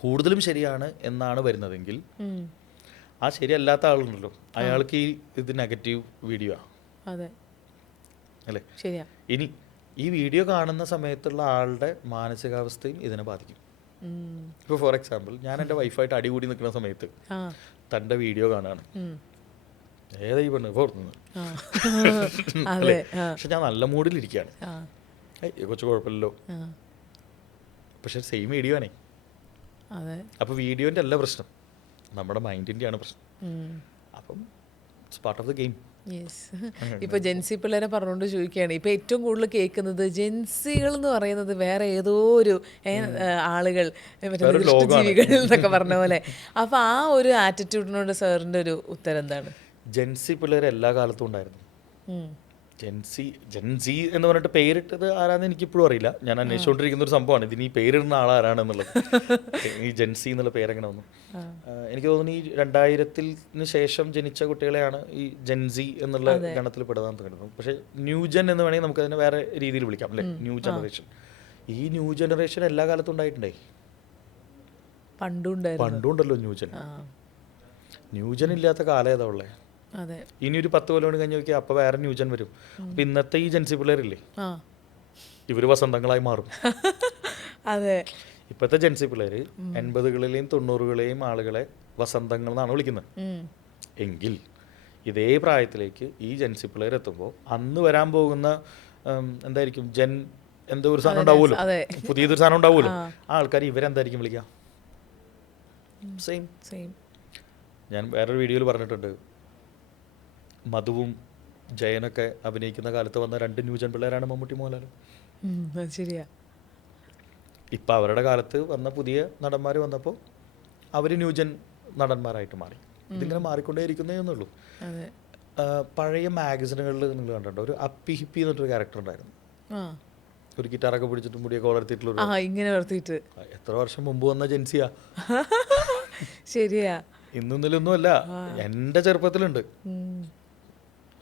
കൂടുതലും ശരിയാണ് എന്നാണ് വരുന്നതെങ്കിൽ ആ ശരിയല്ലാത്ത ആളുണ്ടല്ലോ, അയാൾക്ക് ഇത് നെഗറ്റീവ് വീഡിയോ അതെ അല്ലേ? ശരിയാ. ഇനി ഈ വീഡിയോ കാണുന്ന സമയത്തുള്ള ആളുടെ മാനസികാവസ്ഥയും ഇതിനെ ബാധിക്കും. ഇപ്പോൾ ഫോർ എക്സാമ്പിൾ, ഞാൻ എൻ്റെ വൈഫായിട്ട് അടികൂടി നിൽക്കുന്ന സമയത്ത് തൻ്റെ വീഡിയോ കാണുകയാണ്, ഏതായി പെണ്ണ് പുറത്തുനിന്ന്, അല്ലേ? പക്ഷെ ഞാൻ നല്ല മൂഡിലിരിക്കുകയാണ്, കൊച്ചു കുഴപ്പമില്ലല്ലോ, പക്ഷെ സെയിം വീഡിയോ ആണേ. അപ്പോൾ വീഡിയോൻ്റെ അല്ല പ്രശ്നം, നമ്മുടെ മൈൻഡിൻ്റെയാണ് പ്രശ്നം. അപ്പം it's part of the game. ഇപ്പൊ ജെൻസി പിള്ളേരെ പറഞ്ഞുകൊണ്ട് ചോദിക്കുകയാണ്, ഇപ്പൊ ഏറ്റവും കൂടുതൽ കേൾക്കുന്നത് ജെൻസികൾ എന്ന് പറയുന്നത് വേറെ ഏതോ ഒരു ആളുകൾ, ജീവികൾ എന്നൊക്കെ പറഞ്ഞ പോലെ. അപ്പൊ ആ ഒരു ആറ്റിറ്റ്യൂഡിനോട് സാറിന്റെ ഒരു ഉത്തരം എന്താണ്? ജെൻസി പിള്ളേർ എല്ലാ കാലത്തും ഉണ്ടായിരുന്നു. ജെൻസി എന്ന് പറഞ്ഞിട്ട് പേരിട്ടത് ആരാന്ന് എനിക്കിപ്പോഴും അറിയില്ല, ഞാൻ അന്വേഷിച്ചുകൊണ്ടിരിക്കുന്ന ഒരു സംഭവമാണ് ഇതിന് ഈ പേരിടുന്ന ആളാരാണെന്നുള്ളത്. ഈ ജെൻസി എന്നുള്ള പേരെങ്ങനെ വന്നു? എനിക്ക് തോന്നുന്നു ഈ 2000-ന് ശേഷം ജനിച്ച കുട്ടികളെയാണ് ഈ ജെൻസി എന്നുള്ള ഗണത്തിൽ പെടുന്നതെന്ന് തോന്നുന്നു. പക്ഷേ ന്യൂജൻ എന്ന് വേണമെങ്കിൽ നമുക്ക് അതിനെ വേറെ രീതിയിൽ വിളിക്കാം, അല്ലേ? New generation. ഈ ന്യൂ ജനറേഷൻ എല്ലാ കാലത്തും ഉണ്ടായിട്ടുണ്ടേ, പണ്ടുണ്ടല്ലോ ന്യൂജൻ. ന്യൂജൻ ഇല്ലാത്ത കാലം ഏതാ ഉള്ളേ? ഇനി ഒരു 10 കൊല്ലം കഴിഞ്ഞ് നോക്കിയാൽ അപ്പൊ വേറെ ന്യൂജൻ വരും. അപ്പൊ ഇന്നത്തെ ഈ ജെൻസി പിള്ളേരില്ലേ, ഇവര് വസന്തങ്ങളായി മാറും. അതെ, ഇപ്പോഴത്തെ ജെൻസി പിള്ളേര് 80-കളിലെയും 90-കളിലെയും ആളുകളെ വസന്തങ്ങൾ എന്നാണ് വിളിക്കുന്നത്. എങ്കിൽ ഇതേ പ്രായത്തിലേക്ക് ഈ ജെൻസി പിള്ളേർ എത്തുമ്പോൾ അന്ന് വരാൻ പോകുന്ന എന്തായിരിക്കും, എന്തോ ഒരു സാധനം ഉണ്ടാവുമല്ലോ, പുതിയതൊരു സാധനം ഉണ്ടാവുമല്ലോ, ആ ആൾക്കാർ ഇവരെന്തായിരിക്കും വിളിക്കുക? സെയിം. ഞാൻ വേറൊരു വീഡിയോയിൽ പറഞ്ഞിട്ടുണ്ട്, മധുവും ജയനൊക്കെ അഭിനയിക്കുന്ന കാലത്ത് വന്ന 2 ന്യൂജൻ പിള്ളേരാണ് മമ്മൂട്ടി മോഹൻലാലും. ശരിയാ. ഇപ്പം അവരുടെ കാലത്ത് വന്ന പുതിയ നടന്മാർ വന്നപ്പോൾ അവർ ന്യൂജൻ നടന്മാരായിട്ട് മാറി. ഇതിങ്ങനെ മാറിക്കൊണ്ടേയിരിക്കുന്നേ എന്നുള്ളൂ. പഴയ മാഗസിനുകളിൽ നിങ്ങൾ കണ്ടിട്ടുണ്ടോ, ഒരു അപ്പി ഹിപ്പി എന്നൊരു ക്യാരക്ടർ ഉണ്ടായിരുന്നു, ഒരു ഗിറ്റാറൊക്കെ പിടിച്ചിട്ട് മുടിയൊക്കെ വളർത്തിയിട്ടുള്ള, ഇങ്ങനെ വളർത്തിയിട്ട് എത്ര വർഷം മുമ്പ് വന്ന ജെൻസിയാ. ശരിയാ, ഇന്നൊന്നിലൊന്നും അല്ല, എൻ്റെ ചെറുപ്പത്തിലുണ്ട്.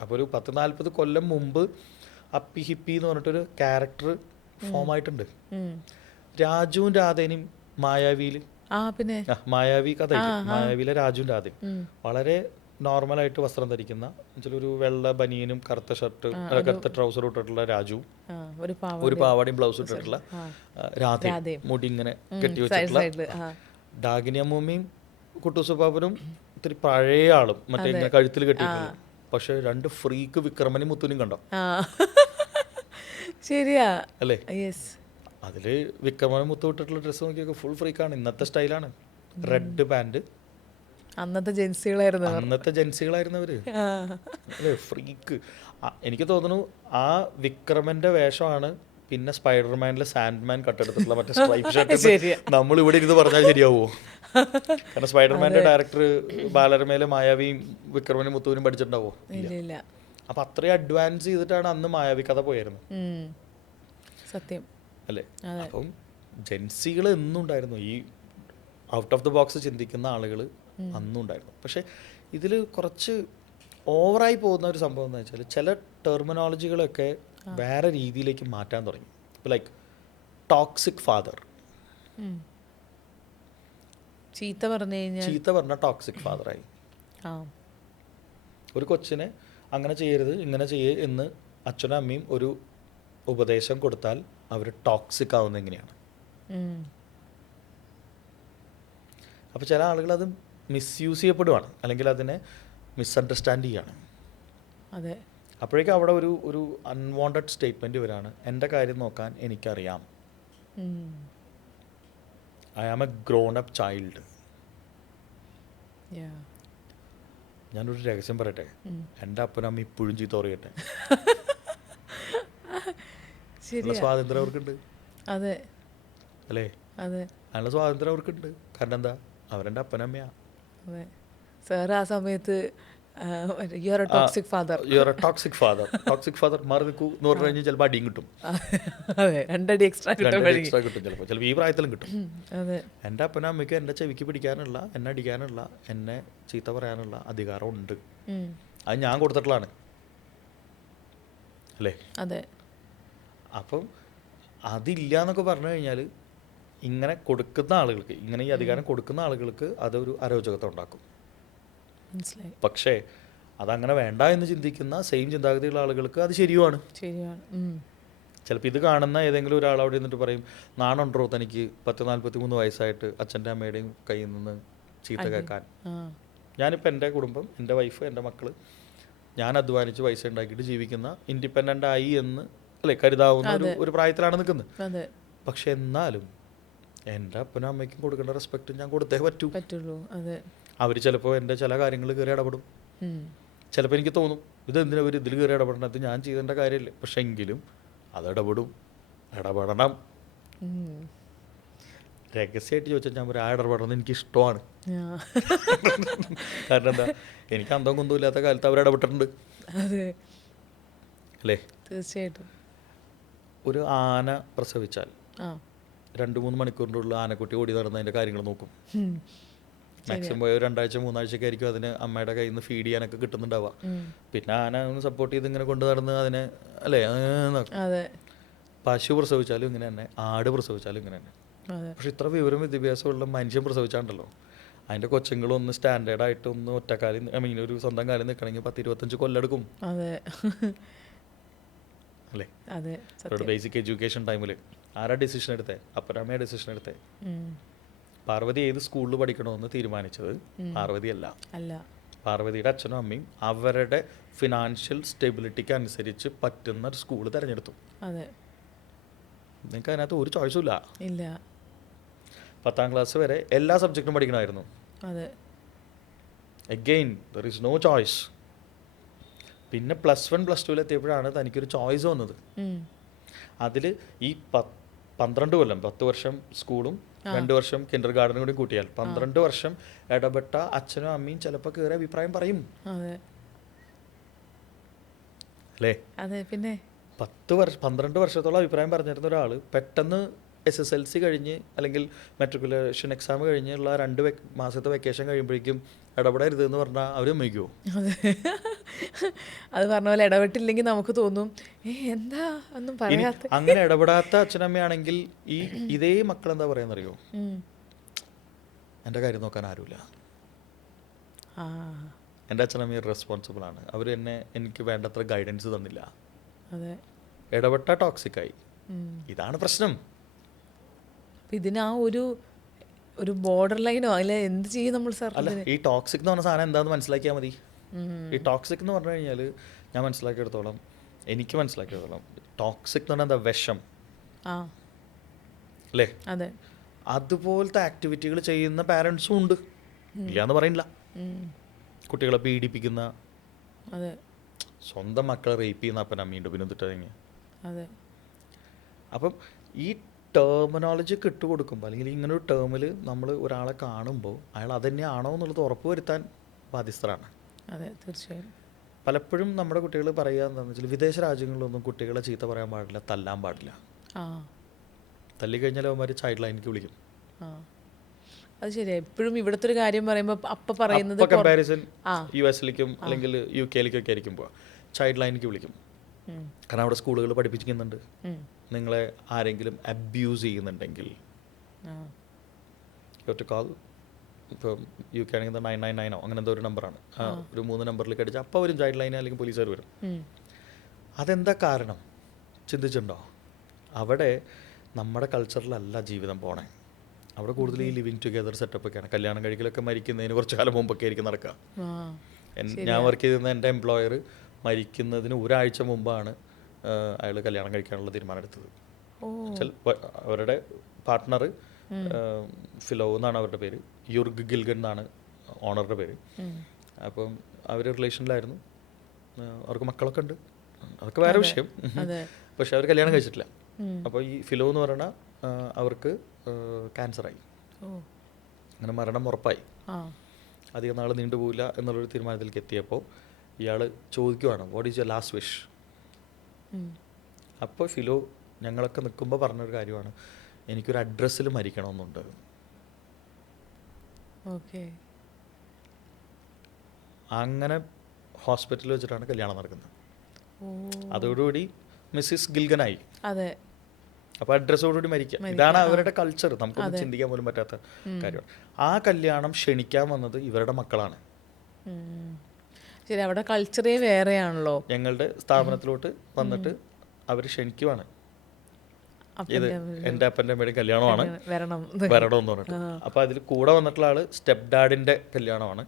അപ്പോൾ ഒരു 10-40 കൊല്ലം മുമ്പ് അപ്പി ഹിപ്പി എന്ന് പറഞ്ഞിട്ടൊരു ക്യാരക്ടർ ഫോം ആയിട്ടുണ്ട്. രാജുവും രാധേനും മായാവിയിൽ, പിന്നെ മായാവി കഥ, മായാവിയിലെ രാജുവും രാധയും വളരെ നോർമലായിട്ട് വസ്ത്രം ധരിക്കുന്ന, ഒരു വെള്ള ബനിയനും കറുത്ത ഷർട്ട് കറുത്ത ട്രൗസർ ഇട്ടിട്ടുള്ള രാജുവും ഒരു പാവാടയും ബ്ലൗസ് ഇട്ടിട്ടുള്ള രാധയും, മുടി ഇങ്ങനെ കെട്ടി വെച്ചിട്ടുള്ള, ഡാഗിനി അമ്മൂമ്മയും കുട്ടൂസുപ്പാപ്പനും ഇത്തിരി പഴയ ആളും മറ്റേ ഇങ്ങനെ കഴുത്തിൽ കെട്ടിയിട്ടുള്ള. പക്ഷെ 2 ഫ്രീക്ക് വിക്രമനും മുത്തുനും കണ്ടോ? ശരിയാ അല്ലേ? അതില് വിക്രമനും മുത്തു ഇട്ടിട്ടുള്ള ഡ്രസ്സ് നോക്കിയൊക്കെ ഫുൾ ഫ്രീക്കാണ്. ഇന്നത്തെ സ്റ്റൈലാണ്, റെഡ് പാന്റ്. അന്നത്തെ ജെൻസികളായിരുന്നു അവര്, അല്ലേ? ഫ്രീക്ക്. എനിക്ക് തോന്നുന്നു ആ വിക്രമന്റെ വേഷമാണ് പിന്നെ സ്പൈഡർമാനിലെ സാൻഡ്മാൻ കട്ടെടുത്തിട്ടുള്ള മറ്റേ സ്ട്രൈപ്പ് ഷർട്ട്. നമ്മൾ ഇവിടെ ഇരുന്ന് പറഞ്ഞാൽ ശരിയാവോ? കാരണം സ്പൈഡർമാന്റെ ഡയറക്ടർ ബാലരമയിലെ മായാവിയും വിക്രമനും മുത്തുവിനും പഠിച്ചിട്ടുണ്ടാവോ? ഇല്ല. അപ്പൊ അത്രയും അഡ്വാൻസ് ചെയ്തിട്ടാണ് അന്ന് മായാവി കഥ പോയായിരുന്നു, സത്യം അല്ലേ? അപ്പം ജെൻസികൾ എന്നും ഉണ്ടായിരുന്നു, ഈ ഔട്ട് ഓഫ് ദ ബോക്സ് ചിന്തിക്കുന്ന ആളുകൾ അന്നും ഉണ്ടായിരുന്നു. പക്ഷെ ഇതിൽ കുറച്ച് ഓവറായി പോകുന്ന ഒരു സംഭവം എന്ന് വെച്ചാൽ ചില ടെർമിനോളജികളൊക്കെ വേറെ രീതിയിലേക്ക് മാറ്റാൻ തുടങ്ങി. ലൈക്ക് ടോക്സിക് ഫാദർ, ചീത്ത പറഞ്ഞ ടോക്സിക് ഫാദറായി. ഒരു കൊച്ചിനെ അങ്ങനെ ചെയ്യരുത് ഇങ്ങനെ ചെയ്യേ എന്ന് അച്ഛനും അമ്മയും ഒരു ഉപദേശം കൊടുത്താൽ അവർ ടോക്സിക് ആവുന്നത് എങ്ങനെയാണ്. അപ്പോൾ ചില ആളുകൾ അത് മിസ്യൂസ് ചെയ്യപ്പെടുവാണ്, അല്ലെങ്കിൽ അതിനെ മിസ്അണ്ടർസ്റ്റാൻഡ് ചെയ്യാണ്. അതെ. അപ്പോഴേക്കും അവിടെ ഒരു അൺവാണ്ടഡ് സ്റ്റേറ്റ്മെൻറ്റ് വരാണ്, എൻ്റെ കാര്യം നോക്കാൻ എനിക്കറിയാം, I am a grown up child. ഞാനൊരു രഹസ്യം പറയട്ടെ, എൻ്റെ അപ്പനമ്മ ഇപ്പോഴും ചീത്ത പറയട്ടെ, അതിനുള്ള സ്വാതന്ത്ര്യം അവർക്കുണ്ട്. അതെ അല്ലേ? അതെ, അതിനുള്ള സ്വാതന്ത്ര്യം അവർക്കുണ്ട്. കാരണം എന്താ, അവരെൻ്റെ അപ്പനമ്മയാ. അതെ. സാർ ആ സമയത്ത് you are A toxic father, you are A toxic father, toxic father മാറി നിൽക്കൂ എന്ന് പറഞ്ഞു കഴിഞ്ഞാൽ ചിലപ്പോൾ അടിയും കിട്ടും. അതെ, രണ്ടടി എക്സ്ട്രാ എക്സ്ട്രാ കിട്ടും ചിലപ്പോൾ ഈ പ്രായത്തിലും കിട്ടും. അതെ. എൻ്റെ അപ്പനും അമ്മയ്ക്ക് എൻ്റെ ചെവിക്ക് പിടിക്കാനുള്ള, എന്നെ അടിക്കാനുള്ള, എന്നെ ചീത്ത പറയാനുള്ള അധികാരം ഉണ്ട്. അത് ഞാൻ കൊടുത്തിട്ടുള്ളതാണ്. അല്ലേ? അതെ. അപ്പം അതില്ല എന്നൊക്കെ പറഞ്ഞു കഴിഞ്ഞാൽ ഇങ്ങനെ കൊടുക്കുന്ന ആളുകൾക്ക്, ഇങ്ങനെ ഈ അധികാരം കൊടുക്കുന്ന ആളുകൾക്ക് അതൊരു അരോചകത്വം ഉണ്ടാക്കും. മനസ്സിലായി. പക്ഷേ അതങ്ങനെ വേണ്ട എന്ന് ചിന്തിക്കുന്ന സെയിം ചിന്താഗതിയുള്ള ആളുകൾക്ക് അത് ശരിയുമാണ്. ശരിയാണ്. ചിലപ്പോൾ ഇത് കാണുന്ന ഏതെങ്കിലും ഒരാൾ അവിടെ നിന്നിട്ട് പറയും, നാണുണ്ടോ തനിക്ക് 40-43 വയസ്സായിട്ട് അച്ഛൻ്റെ അമ്മയുടെയും കയ്യിൽ നിന്ന് ചീത്ത കേൾക്കാൻ. ഞാനിപ്പോൾ എൻ്റെ കുടുംബം, എൻ്റെ വൈഫ്, എൻ്റെ മക്കൾ, ഞാൻ അധ്വാനിച്ച് പൈസ ഉണ്ടാക്കിയിട്ട് ജീവിക്കുന്ന ഇൻഡിപെൻഡൻ്റ് ആയി എന്ന് അല്ലേ കരുതാവുന്ന ഒരു പ്രായത്തിലാണ് നിൽക്കുന്നത്. പക്ഷെ എന്നാലും എൻ്റെ അപ്പനും അമ്മയ്ക്കും കൊടുക്കേണ്ട റെസ്പെക്റ്റ് ഞാൻ കൊടുത്തേ പറ്റുള്ളൂ. അവർ ചിലപ്പോൾ എൻ്റെ ചില കാര്യങ്ങൾ കയറി ഇടപെടും. ചിലപ്പോൾ എനിക്ക് തോന്നും, ഇതെന്തിനാ ഒരു ഇതിൽ കയറി ഇടപെടണത്, ഞാൻ ചെയ്തേണ്ട കാര്യമില്ല. പക്ഷെ എങ്കിലും അത് ഇടപെടണം. രഹസ്യമായിട്ട് ചോദിച്ചാൽ ഞാൻ പറയും, ആ ഇടപെടണം എനിക്ക് ഇഷ്ടമാണ്. കാരണം എന്താ, എനിക്ക് അന്തം കുന്തം ഇല്ലാത്ത കാലത്ത് അവർ ഇടപെട്ടിട്ടുണ്ട്. അല്ലേ? തീർച്ചയായിട്ടും. ഒരു ആന പ്രസവിച്ചാൽ 2-3 മണിക്കൂറിൻ്റെ ഉള്ളിൽ ആനക്കുട്ടി ഓടി നടന്ന് അതിൻ്റെ കാര്യങ്ങൾ നോക്കും. മാക്സിമം പോയ 2-3 ആഴ്ചയൊക്കെ ആയിരിക്കും അതിന് അമ്മയുടെ കയ്യിൽ നിന്ന് ഫീഡ് ചെയ്യാനൊക്കെ കിട്ടുന്നുണ്ടാവുക. പിന്നെ ആന ഒന്ന് സപ്പോർട്ട് ചെയ്ത് ഇങ്ങനെ കൊണ്ടു നടന്ന് അതിനെ അല്ലേ. പശു പ്രസവിച്ചാലും ഇങ്ങനെ തന്നെ, ആട് പ്രസവിച്ചാലും ഇങ്ങനെ തന്നെ. പക്ഷെ ഇത്ര വിവരം വിദ്യാഭ്യാസമുള്ള മനുഷ്യൻ പ്രസവിച്ചാണ്ടല്ലോ, അതിൻ്റെ കൊച്ചുങ്ങളൊന്ന് സ്റ്റാൻഡേർഡായിട്ട് ഒന്ന് ഒറ്റക്കാലിൽ, ഐ മീൻ ഒരു സ്വന്തം കാലിൽ നിൽക്കണമെങ്കിൽ 10-25 കൊല്ലെടുക്കും. അല്ലേ? അവരുടെ ബേസിക് എഡ്യൂക്കേഷൻ ടൈമിൽ ആരാ ഡിസിഷൻ എടുത്തേ? അപ്പനമ്മയാ ഡിസിഷൻ എടുത്തേ. പാർവതി ഏത് സ്കൂളിൽ പഠിക്കണമെന്ന് തീരുമാനിച്ചത് പാർവതി അല്ല. പാർവതിയുടെ അച്ഛനും അമ്മയും അവരുടെ ഫിനാൻഷ്യൽ സ്റ്റെബിലിറ്റിക്ക് അനുസരിച്ച് പറ്റുന്ന ഒരു സ്കൂൾ തിരഞ്ഞെടുത്തു. നിങ്ങൾക്ക് അതിനകത്ത് ഒരു ചോയ്സും ഇല്ല. 10ാം ക്ലാസ് വരെ എല്ലാ സബ്ജക്റ്റും പഠിക്കണമായിരുന്നു. Again there is no choice. പിന്നെ +1 +2 എത്തിയപ്പോഴാണ് തനിക്കൊരു ചോയ്സ് വന്നത്. അതിൽ ഈ 12 കൊല്ലം, 10 വർഷം സ്കൂളും 2 വർഷം കിൻഡർ ഗാർഡനും കൂടി കൂട്ടിയാൽ 12 വർഷം ഇടപെട്ട അച്ഛനും അമ്മയും ചിലപ്പോൾ കയറി അഭിപ്രായം പറയും. അല്ലേ? പിന്നെ 12 വർഷത്തോളം അഭിപ്രായം പറഞ്ഞിരുന്ന ഒരാൾ പെട്ടെന്ന് SSLC കഴിഞ്ഞ് അല്ലെങ്കിൽ മെട്രിക്കുലേഷൻ എക്സാം കഴിഞ്ഞുള്ള 2 മാസത്തെ വെക്കേഷൻ കഴിയുമ്പോഴേക്കും ഇടപെടരുത് എന്ന് പറഞ്ഞാൽ അവർ സമ്മതിക്കുമോ? അത് പറഞ്ഞ പോലെ ഇടപെട്ടില്ലെങ്കിൽ നമുക്ക് തോന്നും എന്താ ഒന്നും പറയാത്ത. അങ്ങനെ ഇടപെടാത്ത അച്ഛനമ്മയാണെങ്കിൽ ഈ ഇതേ മക്കൾ എന്താ പറയാന്നറിയോ, എൻ്റെ കാര്യം നോക്കാൻ ആരുമില്ല, എൻ്റെ അച്ഛനമ്മ റെസ്പോൺസിബിൾ ആണ്, അവർ എനിക്ക് വേണ്ടത്ര ഗൈഡൻസ് തന്നില്ല, ഇടപെട്ട ടോക്സിക്കായി. ഇതാണ് പ്രശ്നം. ഇതിന് ആ ഒരു ബോർഡർ ലൈനോ അല്ലെ എന്ത് ചെയ്യും നമ്മൾ സാർ? അല്ല, ഈ ടോക്സിക് എന്ന് പറഞ്ഞ സാധനം എന്താണെന്ന് മനസ്സിലാക്കിയാൽ മതി. ഈ ടോക്സിക് എന്ന് പറഞ്ഞു കഴിഞ്ഞാൽ ഞാൻ മനസ്സിലാക്കിയെടുത്തോളം, എനിക്ക് മനസ്സിലാക്കിയെടുത്തോളം ടോക്സിക് എന്ന് പറഞ്ഞാൽ എന്താ, വിഷം അല്ലേ? അതുപോലത്തെ ആക്ടിവിറ്റികൾ ചെയ്യുന്ന പാരൻസും ഉണ്ട്, ഇല്ലാന്ന് പറയില്ല. കുട്ടികളെ പീഡിപ്പിക്കുന്ന, സ്വന്തം മക്കളെ റേപ്പ് ചെയ്യുന്ന അപ്പനമ്മയുണ്ട്. പിന്നെ എന്തിട്ട് അപ്പം ഈ ടെർമിനോളജി ഇട്ടുകൊടുക്കുമ്പോൾ, അല്ലെങ്കിൽ ഇങ്ങനെ ഒരു ടേമിൽ നമ്മൾ ഒരാളെ കാണുമ്പോൾ അയാൾ അതുതന്നെയാണോ എന്നുള്ളത് ഉറപ്പ് വരുത്താൻ ബാധ്യസ്ഥരാണ്. തീർച്ചയായും. പലപ്പോഴും നമ്മുടെ കുട്ടികൾ പറയുക എന്താണെന്ന് വെച്ചാൽ, വിദേശ രാജ്യങ്ങളിലൊന്നും കുട്ടികളെ ചീത്ത പറയാൻ പാടില്ല, തല്ലാൻ പാടില്ല. തല്ലിക്കഴിഞ്ഞാൽ അവന്മാർ ചൈൽഡ് ലൈനിലേക്ക് വിളിക്കും. അത് ശരിയാ. എപ്പോഴും ഇവിടുത്തെ ഒരു കാര്യം പറയുമ്പോൾ അപ്പം പറയുന്നത് കമ്പാരിസൺ US-ലേക്കും അല്ലെങ്കിൽ UK-ലേക്കൊക്കെ ആയിരിക്കും പോവാ, ചൈൽഡ് ലൈനിലേക്ക് വിളിക്കും. കാരണം അവിടെ സ്കൂളുകൾ പഠിപ്പിക്കുന്നുണ്ട്, നിങ്ങളെ ആരെങ്കിലും അബ്യൂസ് ചെയ്യുന്നുണ്ടെങ്കിൽ കാൾ, ഇപ്പോൾ UK ആണെങ്കിൽ 999 അങ്ങനെ എന്തോ ഒരു നമ്പറാണ്, ഒരു 3 നമ്പറിലേക്ക് അടിച്ചാൽ അപ്പോൾ വരും ചൈൽഡ് ലൈൻ അല്ലെങ്കിൽ പോലീസുകാർ വരും. അതെന്താ കാരണം ചിന്തിച്ചിട്ടുണ്ടോ? അവിടെ നമ്മുടെ കൾച്ചറിലല്ല ജീവിതം പോണേ. അവിടെ കൂടുതൽ ഈ ലിവിങ് ടുഗെദർ സെറ്റപ്പൊക്കെയാണ്. കല്യാണം കഴിക്കലൊക്കെ മരിക്കുന്നതിന് കുറച്ച് കാലം മുമ്പൊക്കെ ആയിരിക്കും നടക്കുക. ഞാൻ വർക്ക് ചെയ്തിരുന്ന എൻ്റെ എംപ്ലോയർ മരിക്കുന്നതിന് ഒരാഴ്ച മുമ്പാണ് അയാൾ കല്യാണം കഴിക്കാനുള്ള തീരുമാനം എടുത്തത്. അവരുടെ പാർട്ട്ണർ ഫിലോ എന്നാണ് അവരുടെ പേര്, യുർഗ് ഗിൽഗൻ എന്നാണ് ഓണറുടെ പേര്. അപ്പം അവർ റിലേഷനിലായിരുന്നു, അവർക്ക് മക്കളൊക്കെ ഉണ്ട്, അതൊക്കെ വേറെ വിഷയം. പക്ഷെ അവർ കല്യാണം കഴിച്ചിട്ടില്ല. അപ്പോൾ ഈ ഫിലോ എന്ന് പറയുന്ന അവർക്ക് ക്യാൻസറായി, അങ്ങനെ മരണം ഉറപ്പായി. അധികം നാൾ നീണ്ടുപോകില്ല എന്നുള്ളൊരു തീരുമാനത്തിലേക്ക് എത്തിയപ്പോൾ ഇയാൾ ചോദിക്കുവാണ്, what is your last wish? അപ്പോൾ ഫിലോ ഞങ്ങളൊക്കെ നിൽക്കുമ്പോൾ പറഞ്ഞൊരു കാര്യമാണ്, എനിക്കൊരു അഡ്രസ്സിൽ മരിക്കണമെന്നുണ്ട്. അങ്ങനെ ഹോസ്പിറ്റലിൽ വെച്ചിട്ടാണ് കല്യാണം നടക്കുന്നത്. അതോടുകൂടി മിസ്സിസ് ഗിൽഗനായി. അപ്പോൾ അഡ്രസ്സോടുകൂടി മരിക്കുക. ഇതാണ് അവരുടെ കൾച്ചർ. നമുക്കൊന്നും ചിന്തിക്കാൻ പോലും പറ്റാത്ത കാര്യമാണ്. ആ കല്യാണം ക്ഷണിക്കാൻ വന്നത് ഇവരുടെ മക്കളാണ്. ശരി, അവിടെ കൾച്ചറേ വേറെയാണല്ലോ. ഞങ്ങളുടെ സ്ഥാപനത്തിലോട്ട് വന്നിട്ട് അവർ ക്ഷണിക്കുവാണ്, ഇത് എൻ്റെ അപ്പൻ്റെ അമ്മയുടെ കല്യാണമാണ്, വരണമെന്ന് പറഞ്ഞിട്ട്. അപ്പോൾ അതിൽ കൂടെ വന്നിട്ടുള്ള ആള് സ്റ്റെപ്പ് ഡാഡിൻ്റെ കല്യാണമാണ്.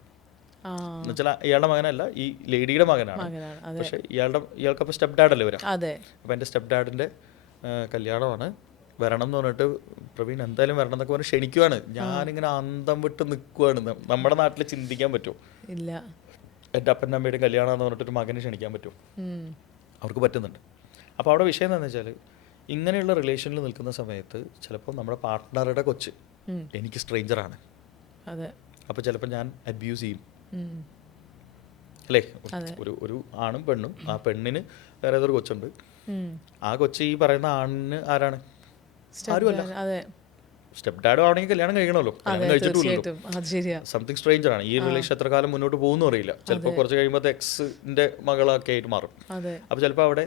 എന്നുവെച്ചാൽ ഇയാളുടെ മകനല്ല, ഈ ലേഡിയുടെ മകനാണ്. പക്ഷെ ഇയാൾക്കപ്പോൾ സ്റ്റെപ്പ് ഡാഡല്ലേ വരാം. അപ്പോൾ എൻ്റെ സ്റ്റെപ്പ് ഡാഡിൻ്റെ കല്യാണമാണ്, വരണം എന്ന് പറഞ്ഞിട്ട് പ്രവീൺ എന്തായാലും വരണം എന്നൊക്കെ പറഞ്ഞ് ക്ഷണിക്കുവാണ്. ഞാനിങ്ങനെ അന്തം വിട്ട് നിൽക്കുവാണ്. നമ്മുടെ നാട്ടിൽ ചിന്തിക്കാൻ പറ്റുമോ? ഇല്ല. എൻ്റെ അപ്പൻ്റെ അമ്മയുടെ കല്യാണം എന്ന് പറഞ്ഞിട്ടൊരു മകനെ ക്ഷണിക്കാൻ പറ്റുമോ? അവർക്ക് പറ്റുന്നുണ്ട്. അപ്പോൾ അവിടെ വിഷയം എന്താണെന്ന് വെച്ചാൽ, ഇങ്ങനെയുള്ള റിലേഷനിൽ നിൽക്കുന്ന സമയത്ത് ചിലപ്പോൾ നമ്മുടെ പാർട്ട്ണറുടെ കൊച്ച് എനിക്ക് സ്ട്രേഞ്ചറാണ്. അപ്പോൾ ചിലപ്പോൾ ഞാൻ അബ്യൂസ് ചെയ്യും, അല്ലേ? ഒരു ആണും പെണ്ണും, ആ പെണ്ണിന് വേറെ ഏതൊരു കൊച്ചുണ്ട്, ആ കൊച്ച് ഈ പറയുന്ന ആണിന് ആരാണ്? ആരുമല്ല. സ്റ്റെപ്പ് ഡാഡോ ആണെങ്കിൽ കല്യാണം കഴിക്കണമല്ലോ, കല്യാണം കഴിച്ചിട്ടില്ലല്ലോ. സംതിങ് സ്ട്രേഞ്ചർ ആണ്. ഈ റിലേഷൻ എത്ര കാലം മുന്നോട്ട് പോകുന്നു അറിയില്ല. ചിലപ്പോൾ കുറച്ച് കഴിയുമ്പോൾ എക്സിന്റെ മകളൊക്കെ ആയിട്ട് മാറും. അപ്പോൾ ചിലപ്പോൾ അവിടെ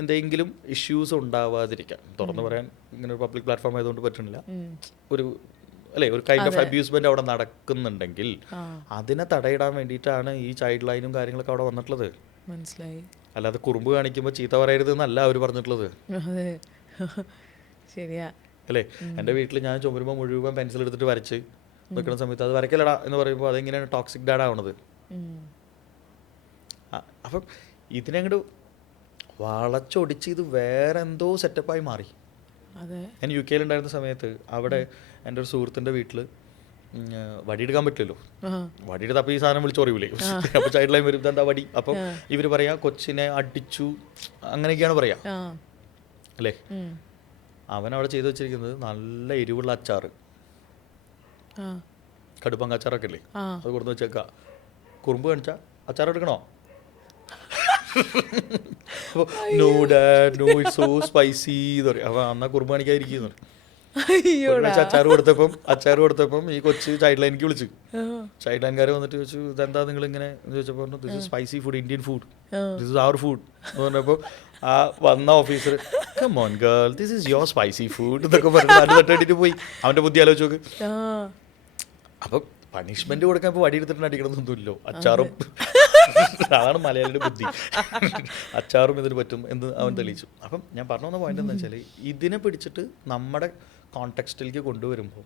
എന്തെങ്കിലും ഇഷ്യൂസ് ഉണ്ടാവാതിരിക്കാം. തുറന്നു പറയാൻ ഇങ്ങനെ ഒരു പബ്ലിക് പ്ലാറ്റ്ഫോം ആയതുകൊണ്ട് പറ്റുന്നില്ല. ഒരു ഒരു കൈൻഡ് ഓഫ് അബ്യൂസ്മെന്റ് അവിടെ നടക്കുന്നുണ്ടെങ്കിൽ അതിനെ തടയിടാൻ വേണ്ടിയിട്ടാണ് ഈ ചൈൽഡ് ലൈനും കാര്യങ്ങളൊക്കെ അവിടെ വന്നിട്ടുള്ളത്. മനസ്സിലായി. അല്ലാതെ കുറുമ്പ് കാണിക്കുമ്പോൾ ചീത്ത പറയരുത് എന്നല്ല അവർ പറഞ്ഞിട്ടുള്ളത്. ശരിയാ അല്ലേ? എൻ്റെ വീട്ടിൽ ഞാൻ ചുമരുമ്പോൾ മുഴുവൻ പെൻസിൽ എടുത്തിട്ട് വരച്ച് വെക്കുന്ന സമയത്ത് അത് വരയ്ക്കലടാ എന്ന് പറയുമ്പോൾ അതെങ്ങനെയാണ് ടോക്സിക് ഡാഡ് ആവണത്? അപ്പം ഇതിനങ്ങോട്ട് വളച്ചൊടിച്ച് ഇത് വേറെ എന്തോ സെറ്റപ്പായി മാറി. ഞാൻ യു കെയിലുണ്ടായിരുന്ന സമയത്ത് അവിടെ എൻ്റെ ഒരു സുഹൃത്തിൻ്റെ വീട്ടിൽ വടിയെടുക്കാൻ പറ്റില്ലല്ലോ. വടിയെടുത്തപ്പോൾ ഈ സാധനം വിളിച്ച് പറയൂലേ. അപ്പോൾ ചൈൽഡ് ലൈൻ വരും, ഇതെന്താ വടി? അപ്പം ഇവർ പറയാ കൊച്ചിനെ അടിച്ചു, അങ്ങനെയൊക്കെയാണ് പറയാ, അല്ലേ? അവൻ അവിടെ ചെയ്തു വെച്ചിരിക്കുന്നത് നല്ല എരിവുള്ള അച്ചാറ്, കടുപ്പങ്ക അച്ചാറൊക്കെ അല്ലേ, അത് കൊടുന്ന് വെച്ചേക്ക. കുറുമ്പ് കാണിച്ചാൽ അച്ചാർ എടുക്കണോ? No dad, no it's so spicy എന്ന് പറയും. അപ്പം എന്നാൽ കുറുമ്പ് കാണിക്കാതിരിക്കുന്നു. അച്ചാർ കൊടുത്തപ്പം ഈ കൊച്ച് ചൈൽഡ് ലൈനിക്ക് വിളിച്ചു. ചൈൽഡ് ലൈൻകാർ വന്നിട്ട് ചോദിച്ചു, ഇതെന്താ നിങ്ങൾ ഇങ്ങനെ ചോദിച്ചപ്പോൾ പറഞ്ഞു, this is spicy food, Indian food, this is our food എന്ന് പറഞ്ഞപ്പോൾ ആ വന്ന officer, come on girl, this is your spicy food എന്നൊക്കെ പറഞ്ഞു തട്ടിട്ട് പോയി. അവൻ്റെ ബുദ്ധി ആലോചിച്ച് നോക്ക്. അപ്പം പണിഷ്മെന്റ് കൊടുക്കാൻ ഇപ്പോൾ വടി എടുത്തിട്ട് അടിക്കണമെന്നൊന്നുമില്ലോ. അച്ചാറും അതാണ് മലയാളിയുടെ ബുദ്ധി. അച്ചാറും ഇതിന് പറ്റും എന്ന് അവൻ തെളിയിച്ചു. അപ്പം ഞാൻ പറഞ്ഞു വന്ന പോയിന്റ് എന്താ വെച്ചാൽ, ഇതിനെ പിടിച്ചിട്ട് നമ്മുടെ കോണ്ടെക്സ്റ്റിലേക്ക് കൊണ്ടുവരുമ്പോൾ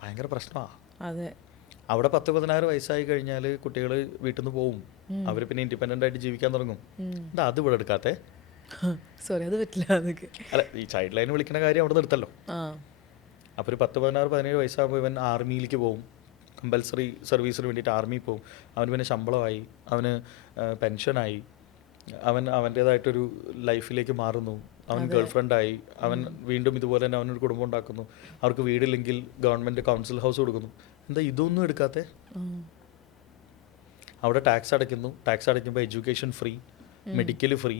ഭയങ്കര പ്രശ്നമാണ്. അവിടെ 10-16 വയസ്സായി കഴിഞ്ഞാൽ കുട്ടികൾ വീട്ടിൽ നിന്ന് പോവും, അവർ പിന്നെ ഇൻഡിപെൻഡൻ്റ് ആയിട്ട് ജീവിക്കാൻ തുടങ്ങും. എന്താ അത് ഇവിടെ എടുക്കാത്തെ? സോറി, അത് പറ്റില്ല. അല്ല, ഈ ചൈൽഡ് ലൈൻ വിളിക്കുന്ന കാര്യം അവിടെ നിർത്തല്ലോ. അപ്പോൾ ഒരു 10-16-17 വയസ്സാകുമ്പോൾ ഇവൻ ആർമിയിലേക്ക് പോകും, കമ്പൽസറി സർവീസിന് വേണ്ടിയിട്ട് ആർമിയിൽ പോകും. അവന് പിന്നെ ശമ്പളമായി, അവന് പെൻഷനായി, അവൻ അവൻ്റേതായിട്ടൊരു ലൈഫിലേക്ക് മാറുന്നു, അവൻ ഗേൾ ഫ്രണ്ടായി, അവൻ വീണ്ടും ഇതുപോലെ തന്നെ അവനൊരു കുടുംബം ഉണ്ടാക്കുന്നു. അവർക്ക് വീടില്ലെങ്കിൽ ഗവൺമെൻറ് കൗൺസിൽ ഹൗസ് കൊടുക്കുന്നു. എന്താ ഇതൊന്നും എടുക്കാത്തെ? അവിടെ ടാക്സ് അടയ്ക്കുന്നു, ടാക്സ് അടയ്ക്കുമ്പോൾ education free, medical free,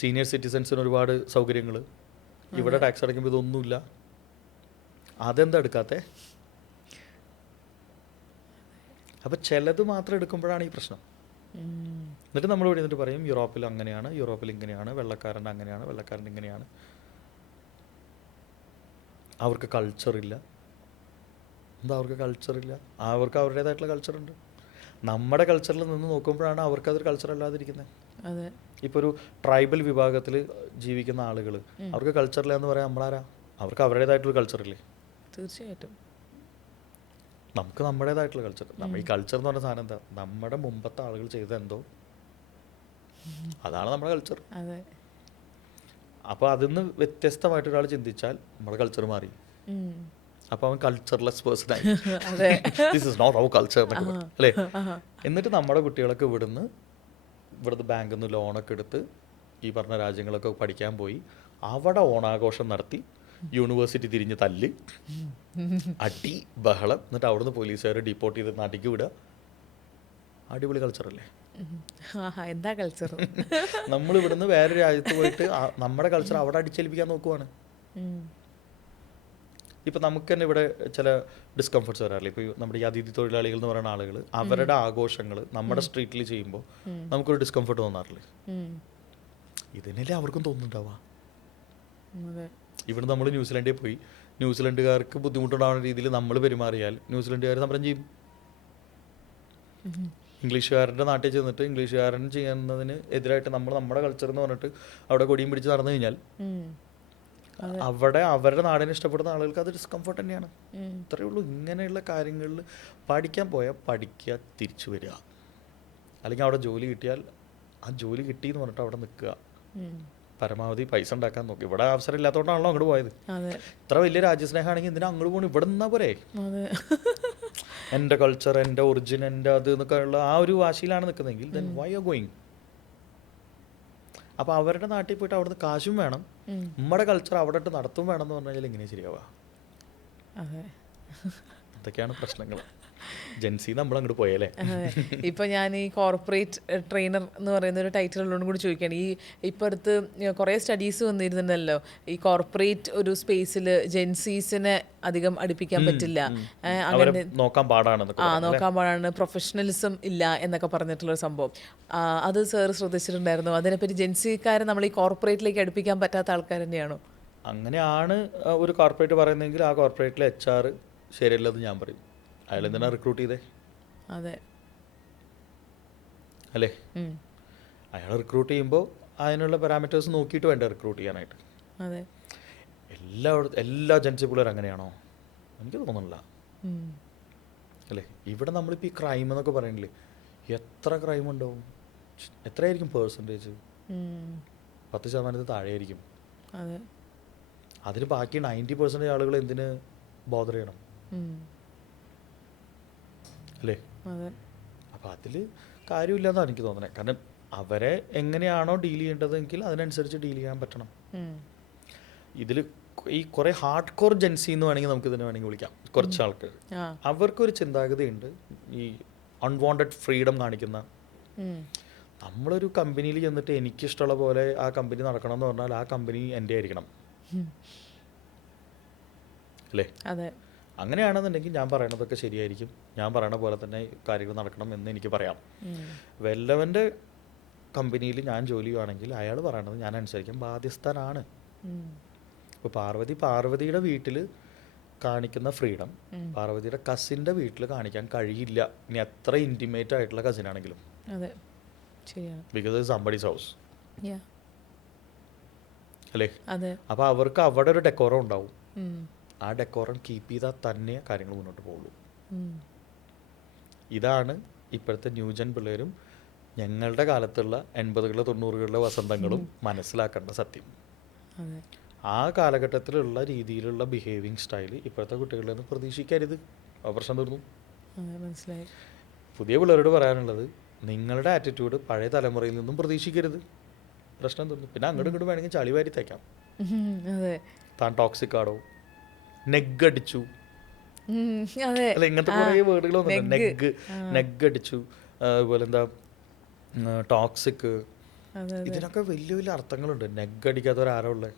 senior സിറ്റിസൺസിന് ഒരുപാട് സൗകര്യങ്ങൾ. ഇവിടെ ടാക്സ് അടയ്ക്കുമ്പോൾ ഇതൊന്നുമില്ല. അതെന്താ എടുക്കാത്തെ? അപ്പം ചിലത് മാത്രം എടുക്കുമ്പോഴാണ് ഈ പ്രശ്നം. എന്നിട്ട് നമ്മൾ ഇവിടെ നിന്നിട്ട് പറയും, യൂറോപ്പിൽ അങ്ങനെയാണ്, യൂറോപ്പിൽ ഇങ്ങനെയാണ്, വെള്ളക്കാരൻ്റെ അങ്ങനെയാണ്, വെള്ളക്കാരൻ്റെ ഇങ്ങനെയാണ്. അവർക്ക് കൾച്ചറില്ല. എന്താ അവർക്ക് കൾച്ചറില്ല? അവർക്ക് അവരുടേതായിട്ടുള്ള കൾച്ചറുണ്ട്. നമ്മുടെ കൾച്ചറിൽ നിന്ന് നോക്കുമ്പോഴാണ് അവർക്കതൊരു കൾച്ചർ അല്ലാതിരിക്കുന്നത്. അതെ. ഇപ്പോൾ ഒരു ട്രൈബൽ വിഭാഗത്തിൽ ജീവിക്കുന്ന ആളുകൾ, അവർക്ക് കൾച്ചറില്ല എന്ന് പറയാൻ നമ്മളാരാ? അവർക്ക് അവരുടേതായിട്ടുള്ള കൾച്ചറില്ലേ? തീർച്ചയായിട്ടും. നമുക്ക് നമ്മുടേതായിട്ടുള്ള കൾച്ചർ. നമ്മൾ ഈ കൾച്ചർ എന്ന് പറഞ്ഞ സാധനം എന്താ? നമ്മുടെ മുമ്പത്തെ ആളുകൾ ചെയ്ത എന്തോ അതാണ് നമ്മുടെ കൾച്ചർ. അതെ. അപ്പോൾ അതിന്ന് വ്യത്യസ്തമായിട്ട് ഒരാൾ ചിന്തിച്ചാൽ നമ്മുടെ കൾച്ചർ മാറി. അപ്പോൾ അവൻ കൾച്ചർലെസ് പേഴ്സൺ ആയി. This is not our culture എന്നൊക്കെ പറയും അല്ലേ? എന്നിട്ട് നമ്മുടെ കുട്ടികളൊക്കെ ഇവിടുന്ന് ബാങ്കിൽ നിന്ന് ലോണൊക്കെ എടുത്ത് ഈ പറഞ്ഞ രാജ്യങ്ങളൊക്കെ പഠിക്കാൻ പോയി, അവിടെ ഓണാഘോഷം നടത്തി, യൂണിവേഴ്സിറ്റി തിരിഞ്ഞ് തല്ല്, അടി, ബഹളം, എന്നിട്ട് അവിടുന്ന് പോലീസുകാർ ഡിപ്പോർട്ട് ചെയ്ത് നാട്ടിലേക്ക് വിടുക. അടിപൊളി കൾച്ചറല്ലേ? എന്താ കൾച്ചർ? നമ്മൾ ഇവിടുന്ന് വേറെ രാജ്യത്ത് പോയിട്ട് നമ്മുടെ കൾച്ചർ അവിടെ അടിച്ചേൽപ്പിക്കാൻ നോക്കുവാണ്. ഇപ്പം നമുക്ക് തന്നെ ഇവിടെ ചില ഡിസ്കംഫർട്ട്സ് വരാറില്ല. ഇപ്പോൾ നമ്മുടെ ഈ അതിഥി തൊഴിലാളികൾ എന്ന് പറയുന്ന ആളുകൾ അവരുടെ ആഘോഷങ്ങൾ നമ്മുടെ സ്ട്രീറ്റിൽ ചെയ്യുമ്പോൾ നമുക്കൊരു ഡിസ്കംഫർട്ട് തോന്നാറില്ലേ? ഇതിനല്ലേ അവർക്കും തോന്നുന്നുണ്ടാവുക. ഇവിടെ നമ്മൾ ന്യൂസിലൻഡിൽ പോയി ന്യൂസിലൻഡുകാർക്ക് ബുദ്ധിമുട്ടുണ്ടാവുന്ന രീതിയിൽ നമ്മൾ പെരുമാറിയാൽ ന്യൂസിലൻഡുകാർ സമരം ചെയ്യും. ഇംഗ്ലീഷുകാരൻ്റെ നാട്ടിൽ ചെന്നിട്ട് ഇംഗ്ലീഷുകാരൻ ചെയ്യുന്നതിന് എതിരായിട്ട് നമ്മൾ നമ്മുടെ കൾച്ചർ എന്ന് പറഞ്ഞിട്ട് അവിടെ കൊടിയും പിടിച്ച് നടന്നു കഴിഞ്ഞാൽ അവിടെ അവരുടെ നാടിനെ ഇഷ്ടപ്പെടുന്ന ആളുകൾക്ക് അത് ഡിസ്കംഫർട്ട് തന്നെയാണ്. ഇത്രയേ ഉള്ളൂ. ഇങ്ങനെയുള്ള കാര്യങ്ങളിൽ പഠിക്കാൻ പോയാൽ പഠിക്കുക, തിരിച്ചു വരിക. അല്ലെങ്കിൽ അവിടെ ജോലി കിട്ടിയാൽ ആ ജോലി കിട്ടി എന്ന് പറഞ്ഞിട്ട് അവിടെ നിൽക്കുക, പരമാവധി പൈസ ഉണ്ടാക്കാൻ നോക്കി. ഇവിടെ അവസരം ഇല്ലാത്തതുകൊണ്ടാണല്ലോ അങ്ങോട്ട് പോയത്. ഇത്ര വലിയ രാജ്യസ്നേഹമാണെങ്കിൽ എന്തിനാ അങ്ങോട്ട് പോകണം? ഇവിടെ നിന്നാ പോരെ. എൻ്റെ കൾച്ചർ, എൻ്റെ ഒറിജിൻ, എൻ്റെ അത് എന്നൊക്കെ ഉള്ള ആ ഒരു വാശിയിലാണ് നിൽക്കുന്നതെങ്കിൽ ദെൻ വൈ ആർ ഗോയിങ്? അപ്പോൾ അവരുടെ നാട്ടിൽ പോയിട്ട് അവിടുന്ന് കാശും വേണം, നമ്മുടെ കൾച്ചർ അവിടെ ഇട്ട് നടത്തും വേണം എന്ന് പറഞ്ഞാൽ എങ്ങനെയാണ് ശരിയാവുക? അതൊക്കെയാണ് പ്രശ്നങ്ങൾ. ജെൻസി നമ്മൾ അങ്ങോട്ട് പോയല്ലേ. ഇപ്പൊ ഞാൻ ഈ കോർപ്പറേറ്റ് ട്രെയിനർ എന്ന് പറയുന്ന ഒരു ടൈറ്റിൽ ഉള്ളതുകൊണ്ട് കൂടി ചോദിക്കുകയാണ്. ഈ ഇപ്പം അടുത്ത് കുറേ സ്റ്റഡീസ് വന്നിരുന്നുണ്ടല്ലോ, ഈ കോർപ്പറേറ്റ് ഒരു സ്പേസിൽ ജെൻസീസിനെ അധികം അടുപ്പിക്കാൻ പറ്റില്ല, അങ്ങനെ നോക്കാൻ പാടാണ്, പ്രൊഫഷണലിസം ഇല്ല എന്നൊക്കെ പറഞ്ഞിട്ടുള്ളൊരു സംഭവം. അത് സാർ ശ്രദ്ധിച്ചിട്ടുണ്ടായിരുന്നു? അതിനെപ്പറ്റി ജെൻസിക്കാരെ നമ്മൾ ഈ കോർപ്പറേറ്റിലേക്ക് അടുപ്പിക്കാൻ പറ്റാത്ത ആൾക്കാർ തന്നെയാണോ? അങ്ങനെയാണ് ഒരു കോർപ്പറേറ്റ് പറയുന്നതെങ്കിൽ ആ കോർപ്പറേറ്റിലെ HR ശരിയല്ലെന്ന് ഞാൻ പറയും. അയാൾ എന്തിനാ റിക്രൂട്ട് ചെയ്തേ? അതെ അല്ലേ? അയാൾ റിക്രൂട്ട് ചെയ്യുമ്പോൾ അതിനുള്ള പാരാമീറ്റേഴ്സ് നോക്കിയിട്ട് വേണ്ട റിക്രൂട്ട് ചെയ്യാനായിട്ട്. അതെ. എല്ലാ ജെൻസി പിള്ളേർ അങ്ങനെയാണോ? എനിക്ക് തോന്നുന്നില്ല അല്ലേ. ഇവിടെ നമ്മളിപ്പോൾ ഈ ക്രൈം എന്നൊക്കെ പറയണില്ലേ, എത്ര ക്രൈം ഉണ്ടാവും? എത്രയായിരിക്കും പെർസെൻറ്റേജ്? 10% താഴെയായിരിക്കും. അതിന് ബാക്കി 90% ആളുകൾ എന്തിന് ബോധർ ചെയ്യണം അല്ലേ? അപ്പം അതിൽ കാര്യമില്ലെന്നാണ് എനിക്ക് തോന്നുന്നത്. കാരണം അവരെ എങ്ങനെയാണോ ഡീൽ ചെയ്യേണ്ടതെങ്കിൽ അതിനനുസരിച്ച് ഡീൽ ചെയ്യാൻ പറ്റണം. ഇതിൽ ഈ കുറേ ഹാർഡ് കോർ ജെൻസി എന്ന് വേണമെങ്കിൽ നമുക്ക് ഇതിനെ വേണമെങ്കിൽ വിളിക്കാം. കുറച്ച് ആൾക്ക് അവർക്കൊരു ചിന്താഗതിയുണ്ട്, ഈ അൺവാണ്ടഡ് ഫ്രീഡം കാണിക്കുന്ന. നമ്മളൊരു കമ്പനിയിൽ ചെന്നിട്ട് എനിക്കിഷ്ടമുള്ള പോലെ ആ കമ്പനി നടക്കണം എന്ന് പറഞ്ഞാൽ ആ കമ്പനി എൻ്റെ ആയിരിക്കണം അല്ലേ? അങ്ങനെയാണെന്നുണ്ടെങ്കിൽ ഞാൻ പറയണതൊക്കെ ശരിയായിരിക്കും, ഞാൻ പറയണ പോലെ തന്നെ കാര്യങ്ങൾ നടക്കണം എന്ന് എനിക്ക് പറയാം. വല്ലവൻ്റെ കമ്പനിയിൽ ഞാൻ ജോലി ചെയ്യുകയാണെങ്കിൽ അയാൾ പറയണത് ഞാൻ അനുസരിക്കാൻ ബാധ്യസ്ഥനാണ്. ഇപ്പോൾ പാർവതിയുടെ വീട്ടിൽ കാണിക്കുന്ന ഫ്രീഡം പാർവതിയുടെ കസിൻ്റെ വീട്ടിൽ കാണിക്കാൻ കഴിയില്ല, ഇനി എത്ര ഇൻറ്റിമേറ്റ് ആയിട്ടുള്ള കസിനാണെങ്കിലും. ബിക്കോസ് ഇറ്റ്സ് സംബഡീസ് ഹൗസ് അല്ലേ? അപ്പോൾ അവർക്ക് അവിടെ ഒരു ഡെക്കോറം ഉണ്ടാവും. ആ ഡെക്കോറം കീപ്പ് ചെയ്താൽ തന്നെ കാര്യങ്ങൾ മുന്നോട്ട് പോകുള്ളൂ. ഇതാണ് ഇപ്പോഴത്തെ ന്യൂജൻ പിള്ളേരും ഞങ്ങളുടെ കാലത്തുള്ള 80-കളുടെ 90-കളുടെ വസന്തങ്ങളും മനസ്സിലാക്കേണ്ട സത്യം. ആ കാലഘട്ടത്തിലുള്ള രീതിയിലുള്ള ബിഹേവിങ് സ്റ്റൈല് ഇപ്പോഴത്തെ കുട്ടികളിൽ നിന്ന് പ്രതീക്ഷിക്കരുത്. പ്രശ്നം തീർന്നു. മനസ്സിലായി. പുതിയ പിള്ളേരോട് പറയാനുള്ളത്, നിങ്ങളുടെ ആറ്റിറ്റ്യൂഡ് പഴയ തലമുറയിൽ നിന്നും പ്രതീക്ഷിക്കരുത്. പ്രശ്നം തീർന്നു. പിന്നെ അങ്ങോട്ടും ഇങ്ങോട്ടും വേണമെങ്കിൽ ചളി വാരി തേക്കാം. താൻ ടോക്സിക് ആണോ, നെഗ് അടിച്ചു അല്ല, ഇങ്ങനത്തെ കുറേ വേർഡുകൾ വന്നിട്ടുണ്ട്. നെഗ് അടിച്ചു, അതുപോലെ എന്താ ടോക്സിക്, ഇതിനൊക്കെ വലിയ വലിയ അർത്ഥങ്ങളുണ്ട്. നെഗ് അടിക്കാത്തവരാരോ ഉള്ളത്?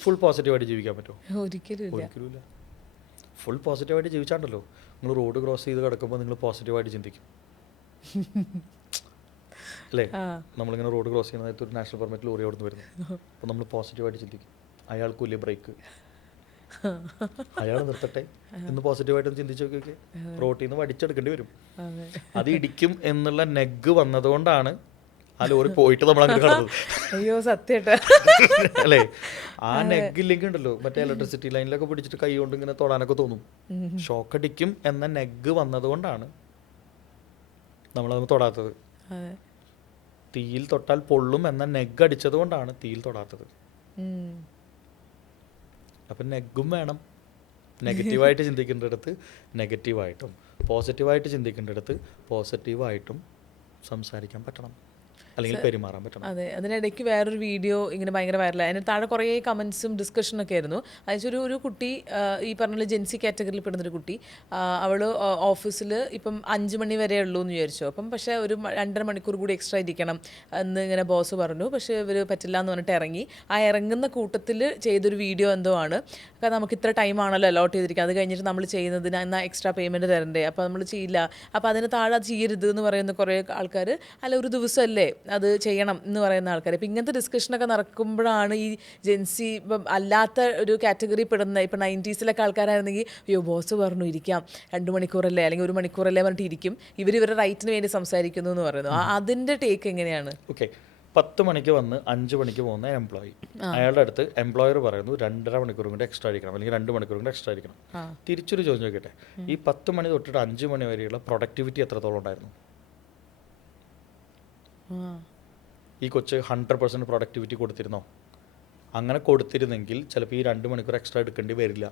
ഫുൾ പോസിറ്റീവായിട്ട് ജീവിക്കാൻ പറ്റുമോ? ഒരിക്കലുമില്ല. ഫുൾ പോസിറ്റീവായിട്ട് ജീവിച്ചാണ്ടല്ലോ നിങ്ങൾ റോഡ് ക്രോസ് ചെയ്ത് കിടക്കുമ്പോൾ നിങ്ങൾ പോസിറ്റീവായിട്ട് ചിന്തിക്കും അല്ലേ? നമ്മളിങ്ങനെ റോഡ് ക്രോസ് ചെയ്യുന്ന നേരത്തെ ഒരു നാഷണൽ പെർമിറ്റ് ലോറി അവിടെ നിന്ന് വരുന്നു, അപ്പോൾ നമ്മൾ പോസിറ്റീവായിട്ട് ചിന്തിക്കും, അയാൾക്ക് വലിയ ബ്രേക്ക് അയാൾ നിർത്തട്ടെ എന്ന് പോസിറ്റീവായിട്ടും ചിന്തിച്ച് നോക്കിയൊക്കെ റോട്ടിൽ വടിച്ചെടുക്കേണ്ടി വരും. അത് ഇടിക്കും എന്നുള്ള നെഗ് വന്നതുകൊണ്ടാണ് ആ ലോറി പോയിട്ട് നമ്മൾ അങ്ങനെ കടന്നത്. അയ്യോ സത്യേട്ടാ. അല്ലേ? ആ നെഗില്ലെങ്കിൽ ഉണ്ടല്ലോ മറ്റേ ഇലക്ട്രിസിറ്റി ലൈനിലൊക്കെ പിടിച്ചിട്ട് കൈ കൊണ്ട് ഇങ്ങനെ തൊടാനൊക്കെ തോന്നും. ഷോക്ക് അടിക്കും എന്ന നെഗ് വന്നതുകൊണ്ടാണ് നമ്മളത് തൊടാത്തത്. തീയിൽ തൊട്ടാൽ പൊള്ളും എന്ന നെഗ് അടിച്ചത് കൊണ്ടാണ് തീയിൽ തൊടാത്തത്. അപ്പം നെഗും വേണം. നെഗറ്റീവായിട്ട് ചിന്തിക്കേണ്ടടുത്ത് നെഗറ്റീവായിട്ടും പോസിറ്റീവായിട്ട് ചിന്തിക്കേണ്ടടുത്ത് പോസിറ്റീവായിട്ടും സംസാരിക്കാൻ പറ്റണം, അല്ലെങ്കിൽ പെരുമാറാൻ പറ്റണം. അതെ, അതിനിടയ്ക്ക് വേറൊരു വീഡിയോ ഇങ്ങനെ ഭയങ്കര വൈറലായി. അതിന് താഴെ കുറേ കമൻസും ഡിസ്കഷനൊക്കെ ആയിരുന്നു. അതായത് ഒരു കുട്ടി, ഈ പറഞ്ഞ ജെൻസി കാറ്റഗറിയിൽ പെടുന്നൊരു കുട്ടി, അവൾ ഓഫീസിൽ ഇപ്പം 5 മണി വരെ ഉള്ളൂ എന്ന് വിചാരിച്ചു. അപ്പം പക്ഷേ ഒരു 2.5 മണിക്കൂർ കൂടി എക്സ്ട്രാ ഇരിക്കണം എന്ന് ഇങ്ങനെ ബോസ് പറഞ്ഞു. പക്ഷേ ഇവർ പറ്റില്ല എന്ന് പറഞ്ഞിട്ട് ഇറങ്ങി. ആ ഇറങ്ങുന്ന കൂട്ടത്തിൽ ചെയ്തൊരു വീഡിയോ എന്തോ ആണ്. കാരണം നമുക്ക് ഇത്ര ടൈമാണല്ലോ അലോട്ട് ചെയ്തിരിക്കുക, അത് കഴിഞ്ഞിട്ട് നമ്മൾ ചെയ്യുന്നതിന് എന്നാൽ എക്സ്ട്രാ പേയ്മെൻറ്റ് തരണ്ടേ, അപ്പോൾ നമ്മൾ ചെയ്യില്ല. അപ്പോൾ അതിന് താഴെ അത് ചെയ്യരുത് എന്ന് പറയുന്ന കുറേ ആൾക്കാർ, അല്ല ഒരു ദിവസമല്ലേ അത് ചെയ്യണം എന്ന് പറയുന്ന ആൾക്കാർ. ഇപ്പം ഇങ്ങനത്തെ ഡിസ്കഷനൊക്കെ നടക്കുമ്പോഴാണ് ഈ ജെൻസി ഇപ്പം അല്ലാത്ത ഒരു കാറ്റഗറി പെടുന്ന, ഇപ്പം 90s ആൾക്കാരായിരുന്നെങ്കിൽ അയ്യോ ബോസ് പറഞ്ഞു ഇരിക്കാം 2 മണിക്കൂറല്ലേ അല്ലെങ്കിൽ 1 മണിക്കൂറല്ലേ പറഞ്ഞിട്ട് ഇരിക്കും, ഇവരുടെ റൈറ്റിന് വേണ്ടി സംസാരിക്കുന്നു എന്ന് പറയുന്നു. അതിൻ്റെ ടേക്ക് എങ്ങനെയാണ്? ഓക്കെ, 10 മണിക്ക് വന്ന് 5 മണിക്ക് പോകുന്ന എംപ്ലോയി, അയാളുടെ അടുത്ത് എംപ്ലോയർ പറയുന്നു 2.5 മണിക്കൂർ കൊണ്ട് എക്സ്ട്രാ അടിക്കണം അല്ലെങ്കിൽ 2 മണിക്കൂർ കൊണ്ട് എക്സ്ട്രാ അടിക്കണം. തിരിച്ചൊരു ചോദ്യം ചോദിക്കട്ടെ, ഈ 10 മണി തൊട്ടിട്ട് 5 മണി വരെയുള്ള പ്രൊഡക്ടിവിറ്റി എത്രത്തോളം ഉണ്ടായിരുന്നു? ഈ കൊച്ച് 100% പ്രൊഡക്ടിവിറ്റി കൊടുത്തിരുന്നോ? അങ്ങനെ കൊടുത്തിരുന്നെങ്കിൽ ചിലപ്പോൾ ഈ 2 മണിക്കൂർ എക്സ്ട്രാ എടുക്കേണ്ടി വരില്ല.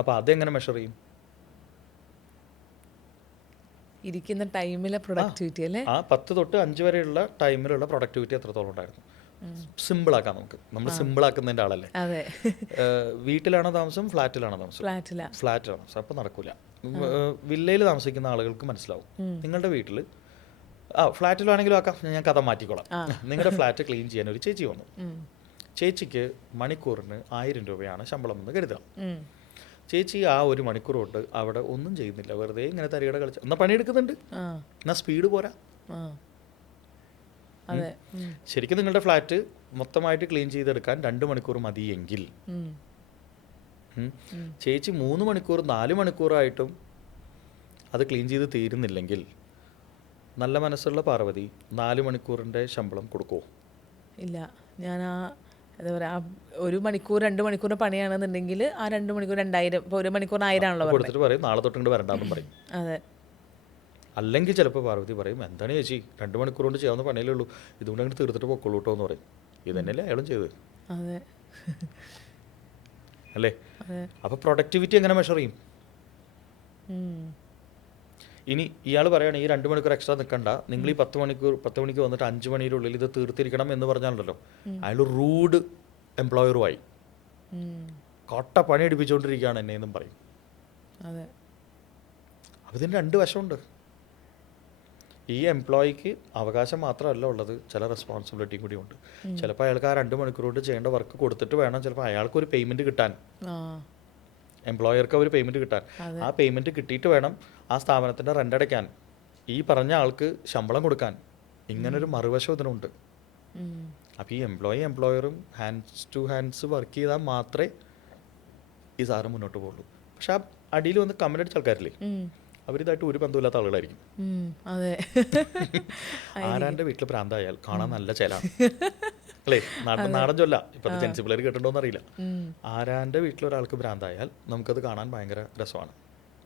അപ്പോൾ അതെങ്ങനെ മെഷർ ചെയ്യും? ഇരിക്കുന്ന ടൈമിലെ പ്രൊഡക്ടിവിറ്റി അല്ലേ? ആ 10 തൊട്ട് 5 വരെയുള്ള ടൈമിലുള്ള പ്രൊഡക്ടിവിറ്റി എത്രത്തോളം ഉണ്ടായിരുന്നു? സിമ്പിളാക്കാം നമുക്ക്. നമ്മൾ സിമ്പിളാക്കുന്നതിൻ്റെ ആളല്ലേ. വീട്ടിലാണോ താമസം, ഫ്ലാറ്റിലാണോ താമസം? ഫ്ലാറ്റിലാണ് താമസം. അപ്പോൾ നടക്കൂല. വില്ലയിൽ താമസിക്കുന്ന ആളുകൾക്ക് മനസ്സിലാവും. നിങ്ങളുടെ വീട്ടിൽ ഫ്ലാറ്റിലാണെങ്കിലും ആക്കാം, ഞാൻ കഥ മാറ്റിക്കോളാം. നിങ്ങളുടെ ഫ്ലാറ്റ് ക്ലീൻ ചെയ്യാൻ ഒരു ചേച്ചി വന്നു. ചേച്ചിക്ക് മണിക്കൂറിന് 1000 രൂപയാണ് ശമ്പളം എന്ന് കരുതാം. ചേച്ചി ആ 1 മണിക്കൂർ കൊണ്ട് അവിടെ ഒന്നും ചെയ്യുന്നില്ല, വെറുതെ ഇങ്ങനെ തരികട കളിച്ച് എന്നാൽ പണിയെടുക്കുന്നുണ്ട്, എന്നാൽ സ്പീഡ് പോരാ. ശരിക്കും നിങ്ങളുടെ ഫ്ലാറ്റ് മൊത്തമായിട്ട് ക്ലീൻ ചെയ്തെടുക്കാൻ 2 മണിക്കൂർ മതിയെങ്കിൽ ചേച്ചി 3 മണിക്കൂർ 4 മണിക്കൂറായിട്ടും അത് ക്ലീൻ ചെയ്ത് തീരുന്നില്ലെങ്കിൽ നല്ല മനസ്സുള്ള പാർവതി 4 മണിക്കൂറിൻ്റെ ശമ്പളം കൊടുക്കുമോ? ഇല്ല. ഞാൻ എന്താ പറയുക, 1 മണിക്കൂർ 2 മണിക്കൂറിൻ്റെ പണിയാണെന്നുണ്ടെങ്കിൽ ആ 2 മണിക്കൂർ 2000, ഇപ്പോൾ 1 മണിക്കൂറിന് 1000 ആണല്ലോ കൊടുത്തിട്ട് പറയും നാളെ തൊട്ടിട്ട് വരണ്ടാന്നും പറയും. അതെ. അല്ലെങ്കിൽ ചിലപ്പോൾ പാർവതി പറയും എന്താണ് ചേച്ചി 2 മണിക്കൂർ കൊണ്ട് ചെയ്യാവുന്ന പണിയല്ലേ ഉള്ളൂ, ഇതുകൊണ്ട് അങ്ങോട്ട് തീർത്തിട്ട് പൊക്കോളൂ കേട്ടോ എന്ന് പറയും. ഇത് തന്നെയല്ലേ അയാളും ചെയ്ത്. അതെ അല്ലേ? അപ്പോൾ പ്രൊഡക്ടിവിറ്റി എങ്ങനെ മെഷർ ചെയ്യും? ഇനി ഇയാൾ പറയുകയാണ് ഈ 2 മണിക്കൂർ എക്സ്ട്രാ നിൽക്കണ്ട, നിങ്ങൾ ഈ 10 മണിക്ക് വന്നിട്ട് 5 മണിയുടെ ഉള്ളിൽ ഇത് തീർത്തിരിക്കണം എന്ന് പറഞ്ഞാലുണ്ടല്ലോ അയാൾ റൂഡ് എംപ്ലോയറുമായി കൊട്ട പണി എടുപ്പിച്ചുകൊണ്ടിരിക്കുകയാണ് എന്നെ എന്നും പറയും. അപ്പോൾ ഇതിന് 2 വശമുണ്ട്. ഈ എംപ്ലോയിക്ക് അവകാശം മാത്രമല്ല ഉള്ളത്, ചില റെസ്പോൺസിബിലിറ്റിയും കൂടി ഉണ്ട്. ചിലപ്പോൾ അയാൾക്ക് ആ 2 മണിക്കൂർ കൊണ്ട് ചെയ്യേണ്ട വർക്ക് കൊടുത്തിട്ട് വേണം ചിലപ്പോൾ അയാൾക്കൊരു പേയ്മെൻറ്റ് കിട്ടാൻ, എംപ്ലോയർക്ക് ഒരു പേയ്മെൻറ്റ് കിട്ടാൻ. ആ പേയ്മെൻറ്റ് കിട്ടിയിട്ട് വേണം ആ സ്ഥാപനത്തിൻ്റെ റെൻ്റ് അടയ്ക്കാൻ, ഈ പറഞ്ഞ ആൾക്ക് ശമ്പളം കൊടുക്കാൻ. ഇങ്ങനൊരു മറുവശം ഇതിനുണ്ട്. അപ്പോൾ ഈ എംപ്ലോയറും ഹാൻഡ്സ് ടു ഹാൻഡ്സ് വർക്ക് ചെയ്താൽ മാത്രമേ ഈ സാധനം മുന്നോട്ട് പോകുള്ളൂ. പക്ഷെ ആ അടിയിൽ വന്ന് കമൻ്റ് അടിച്ച ആൾക്കാരില്ലേ, അവരിതായിട്ട് ഒരു ബന്ധമില്ലാത്ത ആളുകളായിരിക്കും. ആരാൻ്റെ വീട്ടിൽ പ്രാന്തായാൽ കാണാൻ നല്ല ചേലാണ് അല്ലേ? നാടൻ ചൊല്ല. ഇപ്പം ജെൻസി പിള്ളേർ കേട്ടിട്ടുണ്ടോന്ന് അറിയില്ല. ആരാൻ്റെ വീട്ടിലൊരാൾക്ക് ഭ്രാന്തായാൽ നമുക്കത് കാണാൻ ഭയങ്കര രസമാണ്.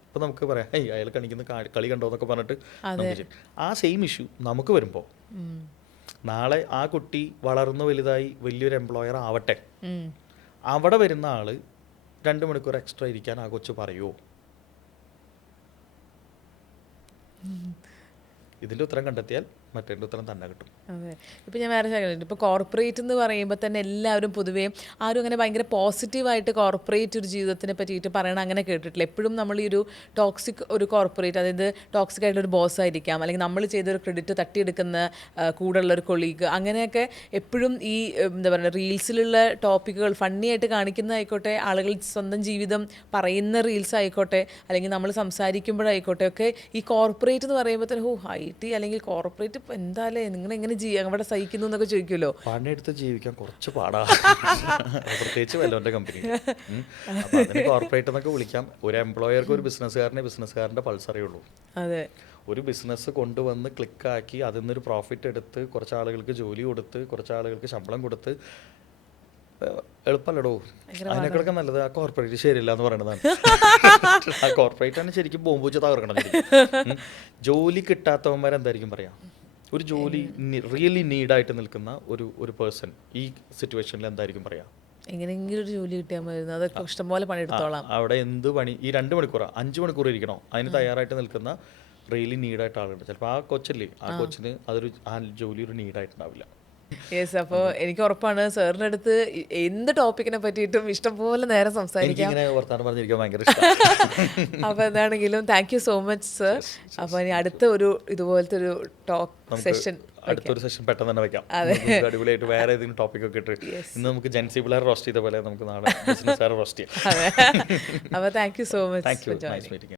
അപ്പോൾ നമുക്ക് പറയാം അയാൾ കാണിക്കുന്ന കളി കണ്ടോ എന്നൊക്കെ പറഞ്ഞിട്ട് നമുക്ക് ചെയ്യും. ആ സെയിം ഇഷ്യൂ നമുക്ക് വരുമ്പോൾ നാളെ ആ കുട്ടി വളർന്നു വലുതായി വലിയൊരു എംപ്ലോയർ ആവട്ടെ, അവിടെ വരുന്ന ആൾ 2 മണിക്കൂർ എക്സ്ട്രാ ഇരിക്കാൻ ആ കൊച്ചു പറയുമോ? ഇതിൻ്റെ ഉത്തരം കണ്ടെത്തിയാൽ മറ്റേൻ്റെ ഉത്തരം തന്നെ കിട്ടും. അതെ. ഇപ്പോൾ ഞാൻ വേറെ കാര്യമുണ്ട്. ഇപ്പോൾ കോർപ്പറേറ്റ് എന്ന് പറയുമ്പോൾ തന്നെ എല്ലാവരും പൊതുവേ ആരും അങ്ങനെ ഭയങ്കര പോസിറ്റീവായിട്ട് കോർപ്പറേറ്റ് ഒരു ജീവിതത്തിനെ പറ്റിയിട്ട് പറയണം അങ്ങനെ കേട്ടിട്ടില്ല. എപ്പോഴും നമ്മൾ ഈ ഒരു ടോക്സിക് ഒരു കോർപ്പറേറ്റ്, അതായത് ടോക്സിക് ആയിട്ടൊരു ബോസ് ആയിരിക്കാം, അല്ലെങ്കിൽ നമ്മൾ ചെയ്തൊരു ക്രെഡിറ്റ് തട്ടിയെടുക്കുന്ന കൂടെയുള്ള ഒരു കൊളീഗ്, അങ്ങനെയൊക്കെ എപ്പോഴും ഈ എന്താ പറയുക റീൽസിലുള്ള ടോപ്പിക്കുകൾ ഫണ്ണി ആയിട്ട് കാണിക്കുന്നതായിക്കോട്ടെ, ആളുകൾ സ്വന്തം ജീവിതം പറയുന്ന റീൽസ് ആയിക്കോട്ടെ, അല്ലെങ്കിൽ നമ്മൾ സംസാരിക്കുമ്പോഴായിക്കോട്ടെ ഒക്കെ ഈ കോർപ്പറേറ്റ് എന്ന് പറയുമ്പോൾ തന്നെ IT അല്ലെങ്കിൽ കോർപ്പറേറ്റ് ഇതിപ്പോൾ എന്തായാലേ നിങ്ങൾ എങ്ങനെ അവിടെ സഹിക്കുന്നു എന്നൊക്കെ ചോദിക്കുമല്ലോ. പണിയെടുത്ത് ജീവിക്കാൻ കുറച്ച് പാടാ, പ്രത്യേകിച്ച് വല്ലവൻ്റെ കമ്പനി. അപ്പം അതിന് കോർപ്പറേറ്റ് എന്നൊക്കെ വിളിക്കാം. ഒരു എംപ്ലോയർക്ക് ഒരു ബിസിനസ്സുകാരൻ്റെ പൾസ് അറിയുള്ളൂ. അതെ, ഒരു ബിസിനസ് കൊണ്ടുവന്ന് ക്ലിക്കാക്കി അതിൽ നിന്നൊരു പ്രോഫിറ്റ് എടുത്ത് കുറച്ച് ആളുകൾക്ക് ജോലി കൊടുത്ത് കുറച്ച് ആളുകൾക്ക് ശമ്പളം കൊടുത്ത് എളുപ്പമല്ലടോ. അതിനേക്കാളൊക്കെ നല്ലത് ആ കോർപ്പറേറ്റ് ശരിയില്ല എന്ന് പറയുന്നതാണ്. ആ കോർപ്പറേറ്റാണ് ശരിക്കും ബോംബൂച്ച് തകർക്കണം. ജോലി കിട്ടാത്തവന്മാരെന്തായിരിക്കും പറയാം? ഒരു ജോലി റിയലി നീഡായിട്ട് നിൽക്കുന്ന ഒരു പേഴ്സൺ ഈ സിറ്റുവേഷനിൽ എന്തായിരിക്കും പറയാം? എങ്ങനെയെങ്കിലും ഒരു ജോലി കിട്ടിയാൽ മതി, അതൊക്കെ ഇഷ്ടംപോലെ പണിയെടുത്തോളാം. അവിടെ എന്ത് പണി, ഈ 2 മണിക്കൂറാ 5 മണിക്കൂർ ഇരിക്കണോ അതിന് തയ്യാറായിട്ട് നിൽക്കുന്ന റിയലി നീഡായിട്ട് ആളുണ്ട്. ചിലപ്പോൾ ആ കൊച്ചല്ലേ, ആ കൊച്ചിന് ആ ജോലി ഒരു നീഡായിട്ടുണ്ടാവില്ല. യെസ്, അപ്പോൾ എനിക്ക് ഉറപ്പാണ് സാറിൻ്റെ അടുത്ത് എന്ത് ടോപ്പിക്കിനെ പറ്റിയിട്ടും ഇഷ്ടംപോലെ നേരം സംസാരിക്കാം. വർത്താനം പറഞ്ഞിരിക്കാൻ ഭയങ്കര ഇഷ്ടം. അപ്പോൾ എന്താണെങ്കിലും thank you so much sir. അപ്പോൾ ഇനി അടുത്ത ഒരു ഇതുപോലത്തെ ഒരു ടോക്ക് സെഷൻ, അടുത്തൊരു സെഷൻ പെട്ടെന്ന് തന്നെ വെക്കാം. അടിപൊളിയായിട്ട് വേറെ ഏതെങ്കിലും ടോപ്പിക് ഒക്കെ ഇട്ട് ഇന്ന് നമുക്ക് ജെൻസി പിള്ളേർ റോസ്റ്റ് ചെയ്ത പോലെ നമുക്ക് നാളെ ബിസിനസ്സുകാരെ റോസ്റ്റ് ചെയ്യാം. അപ്പോൾ thank you so much. Thank you. Nice meeting.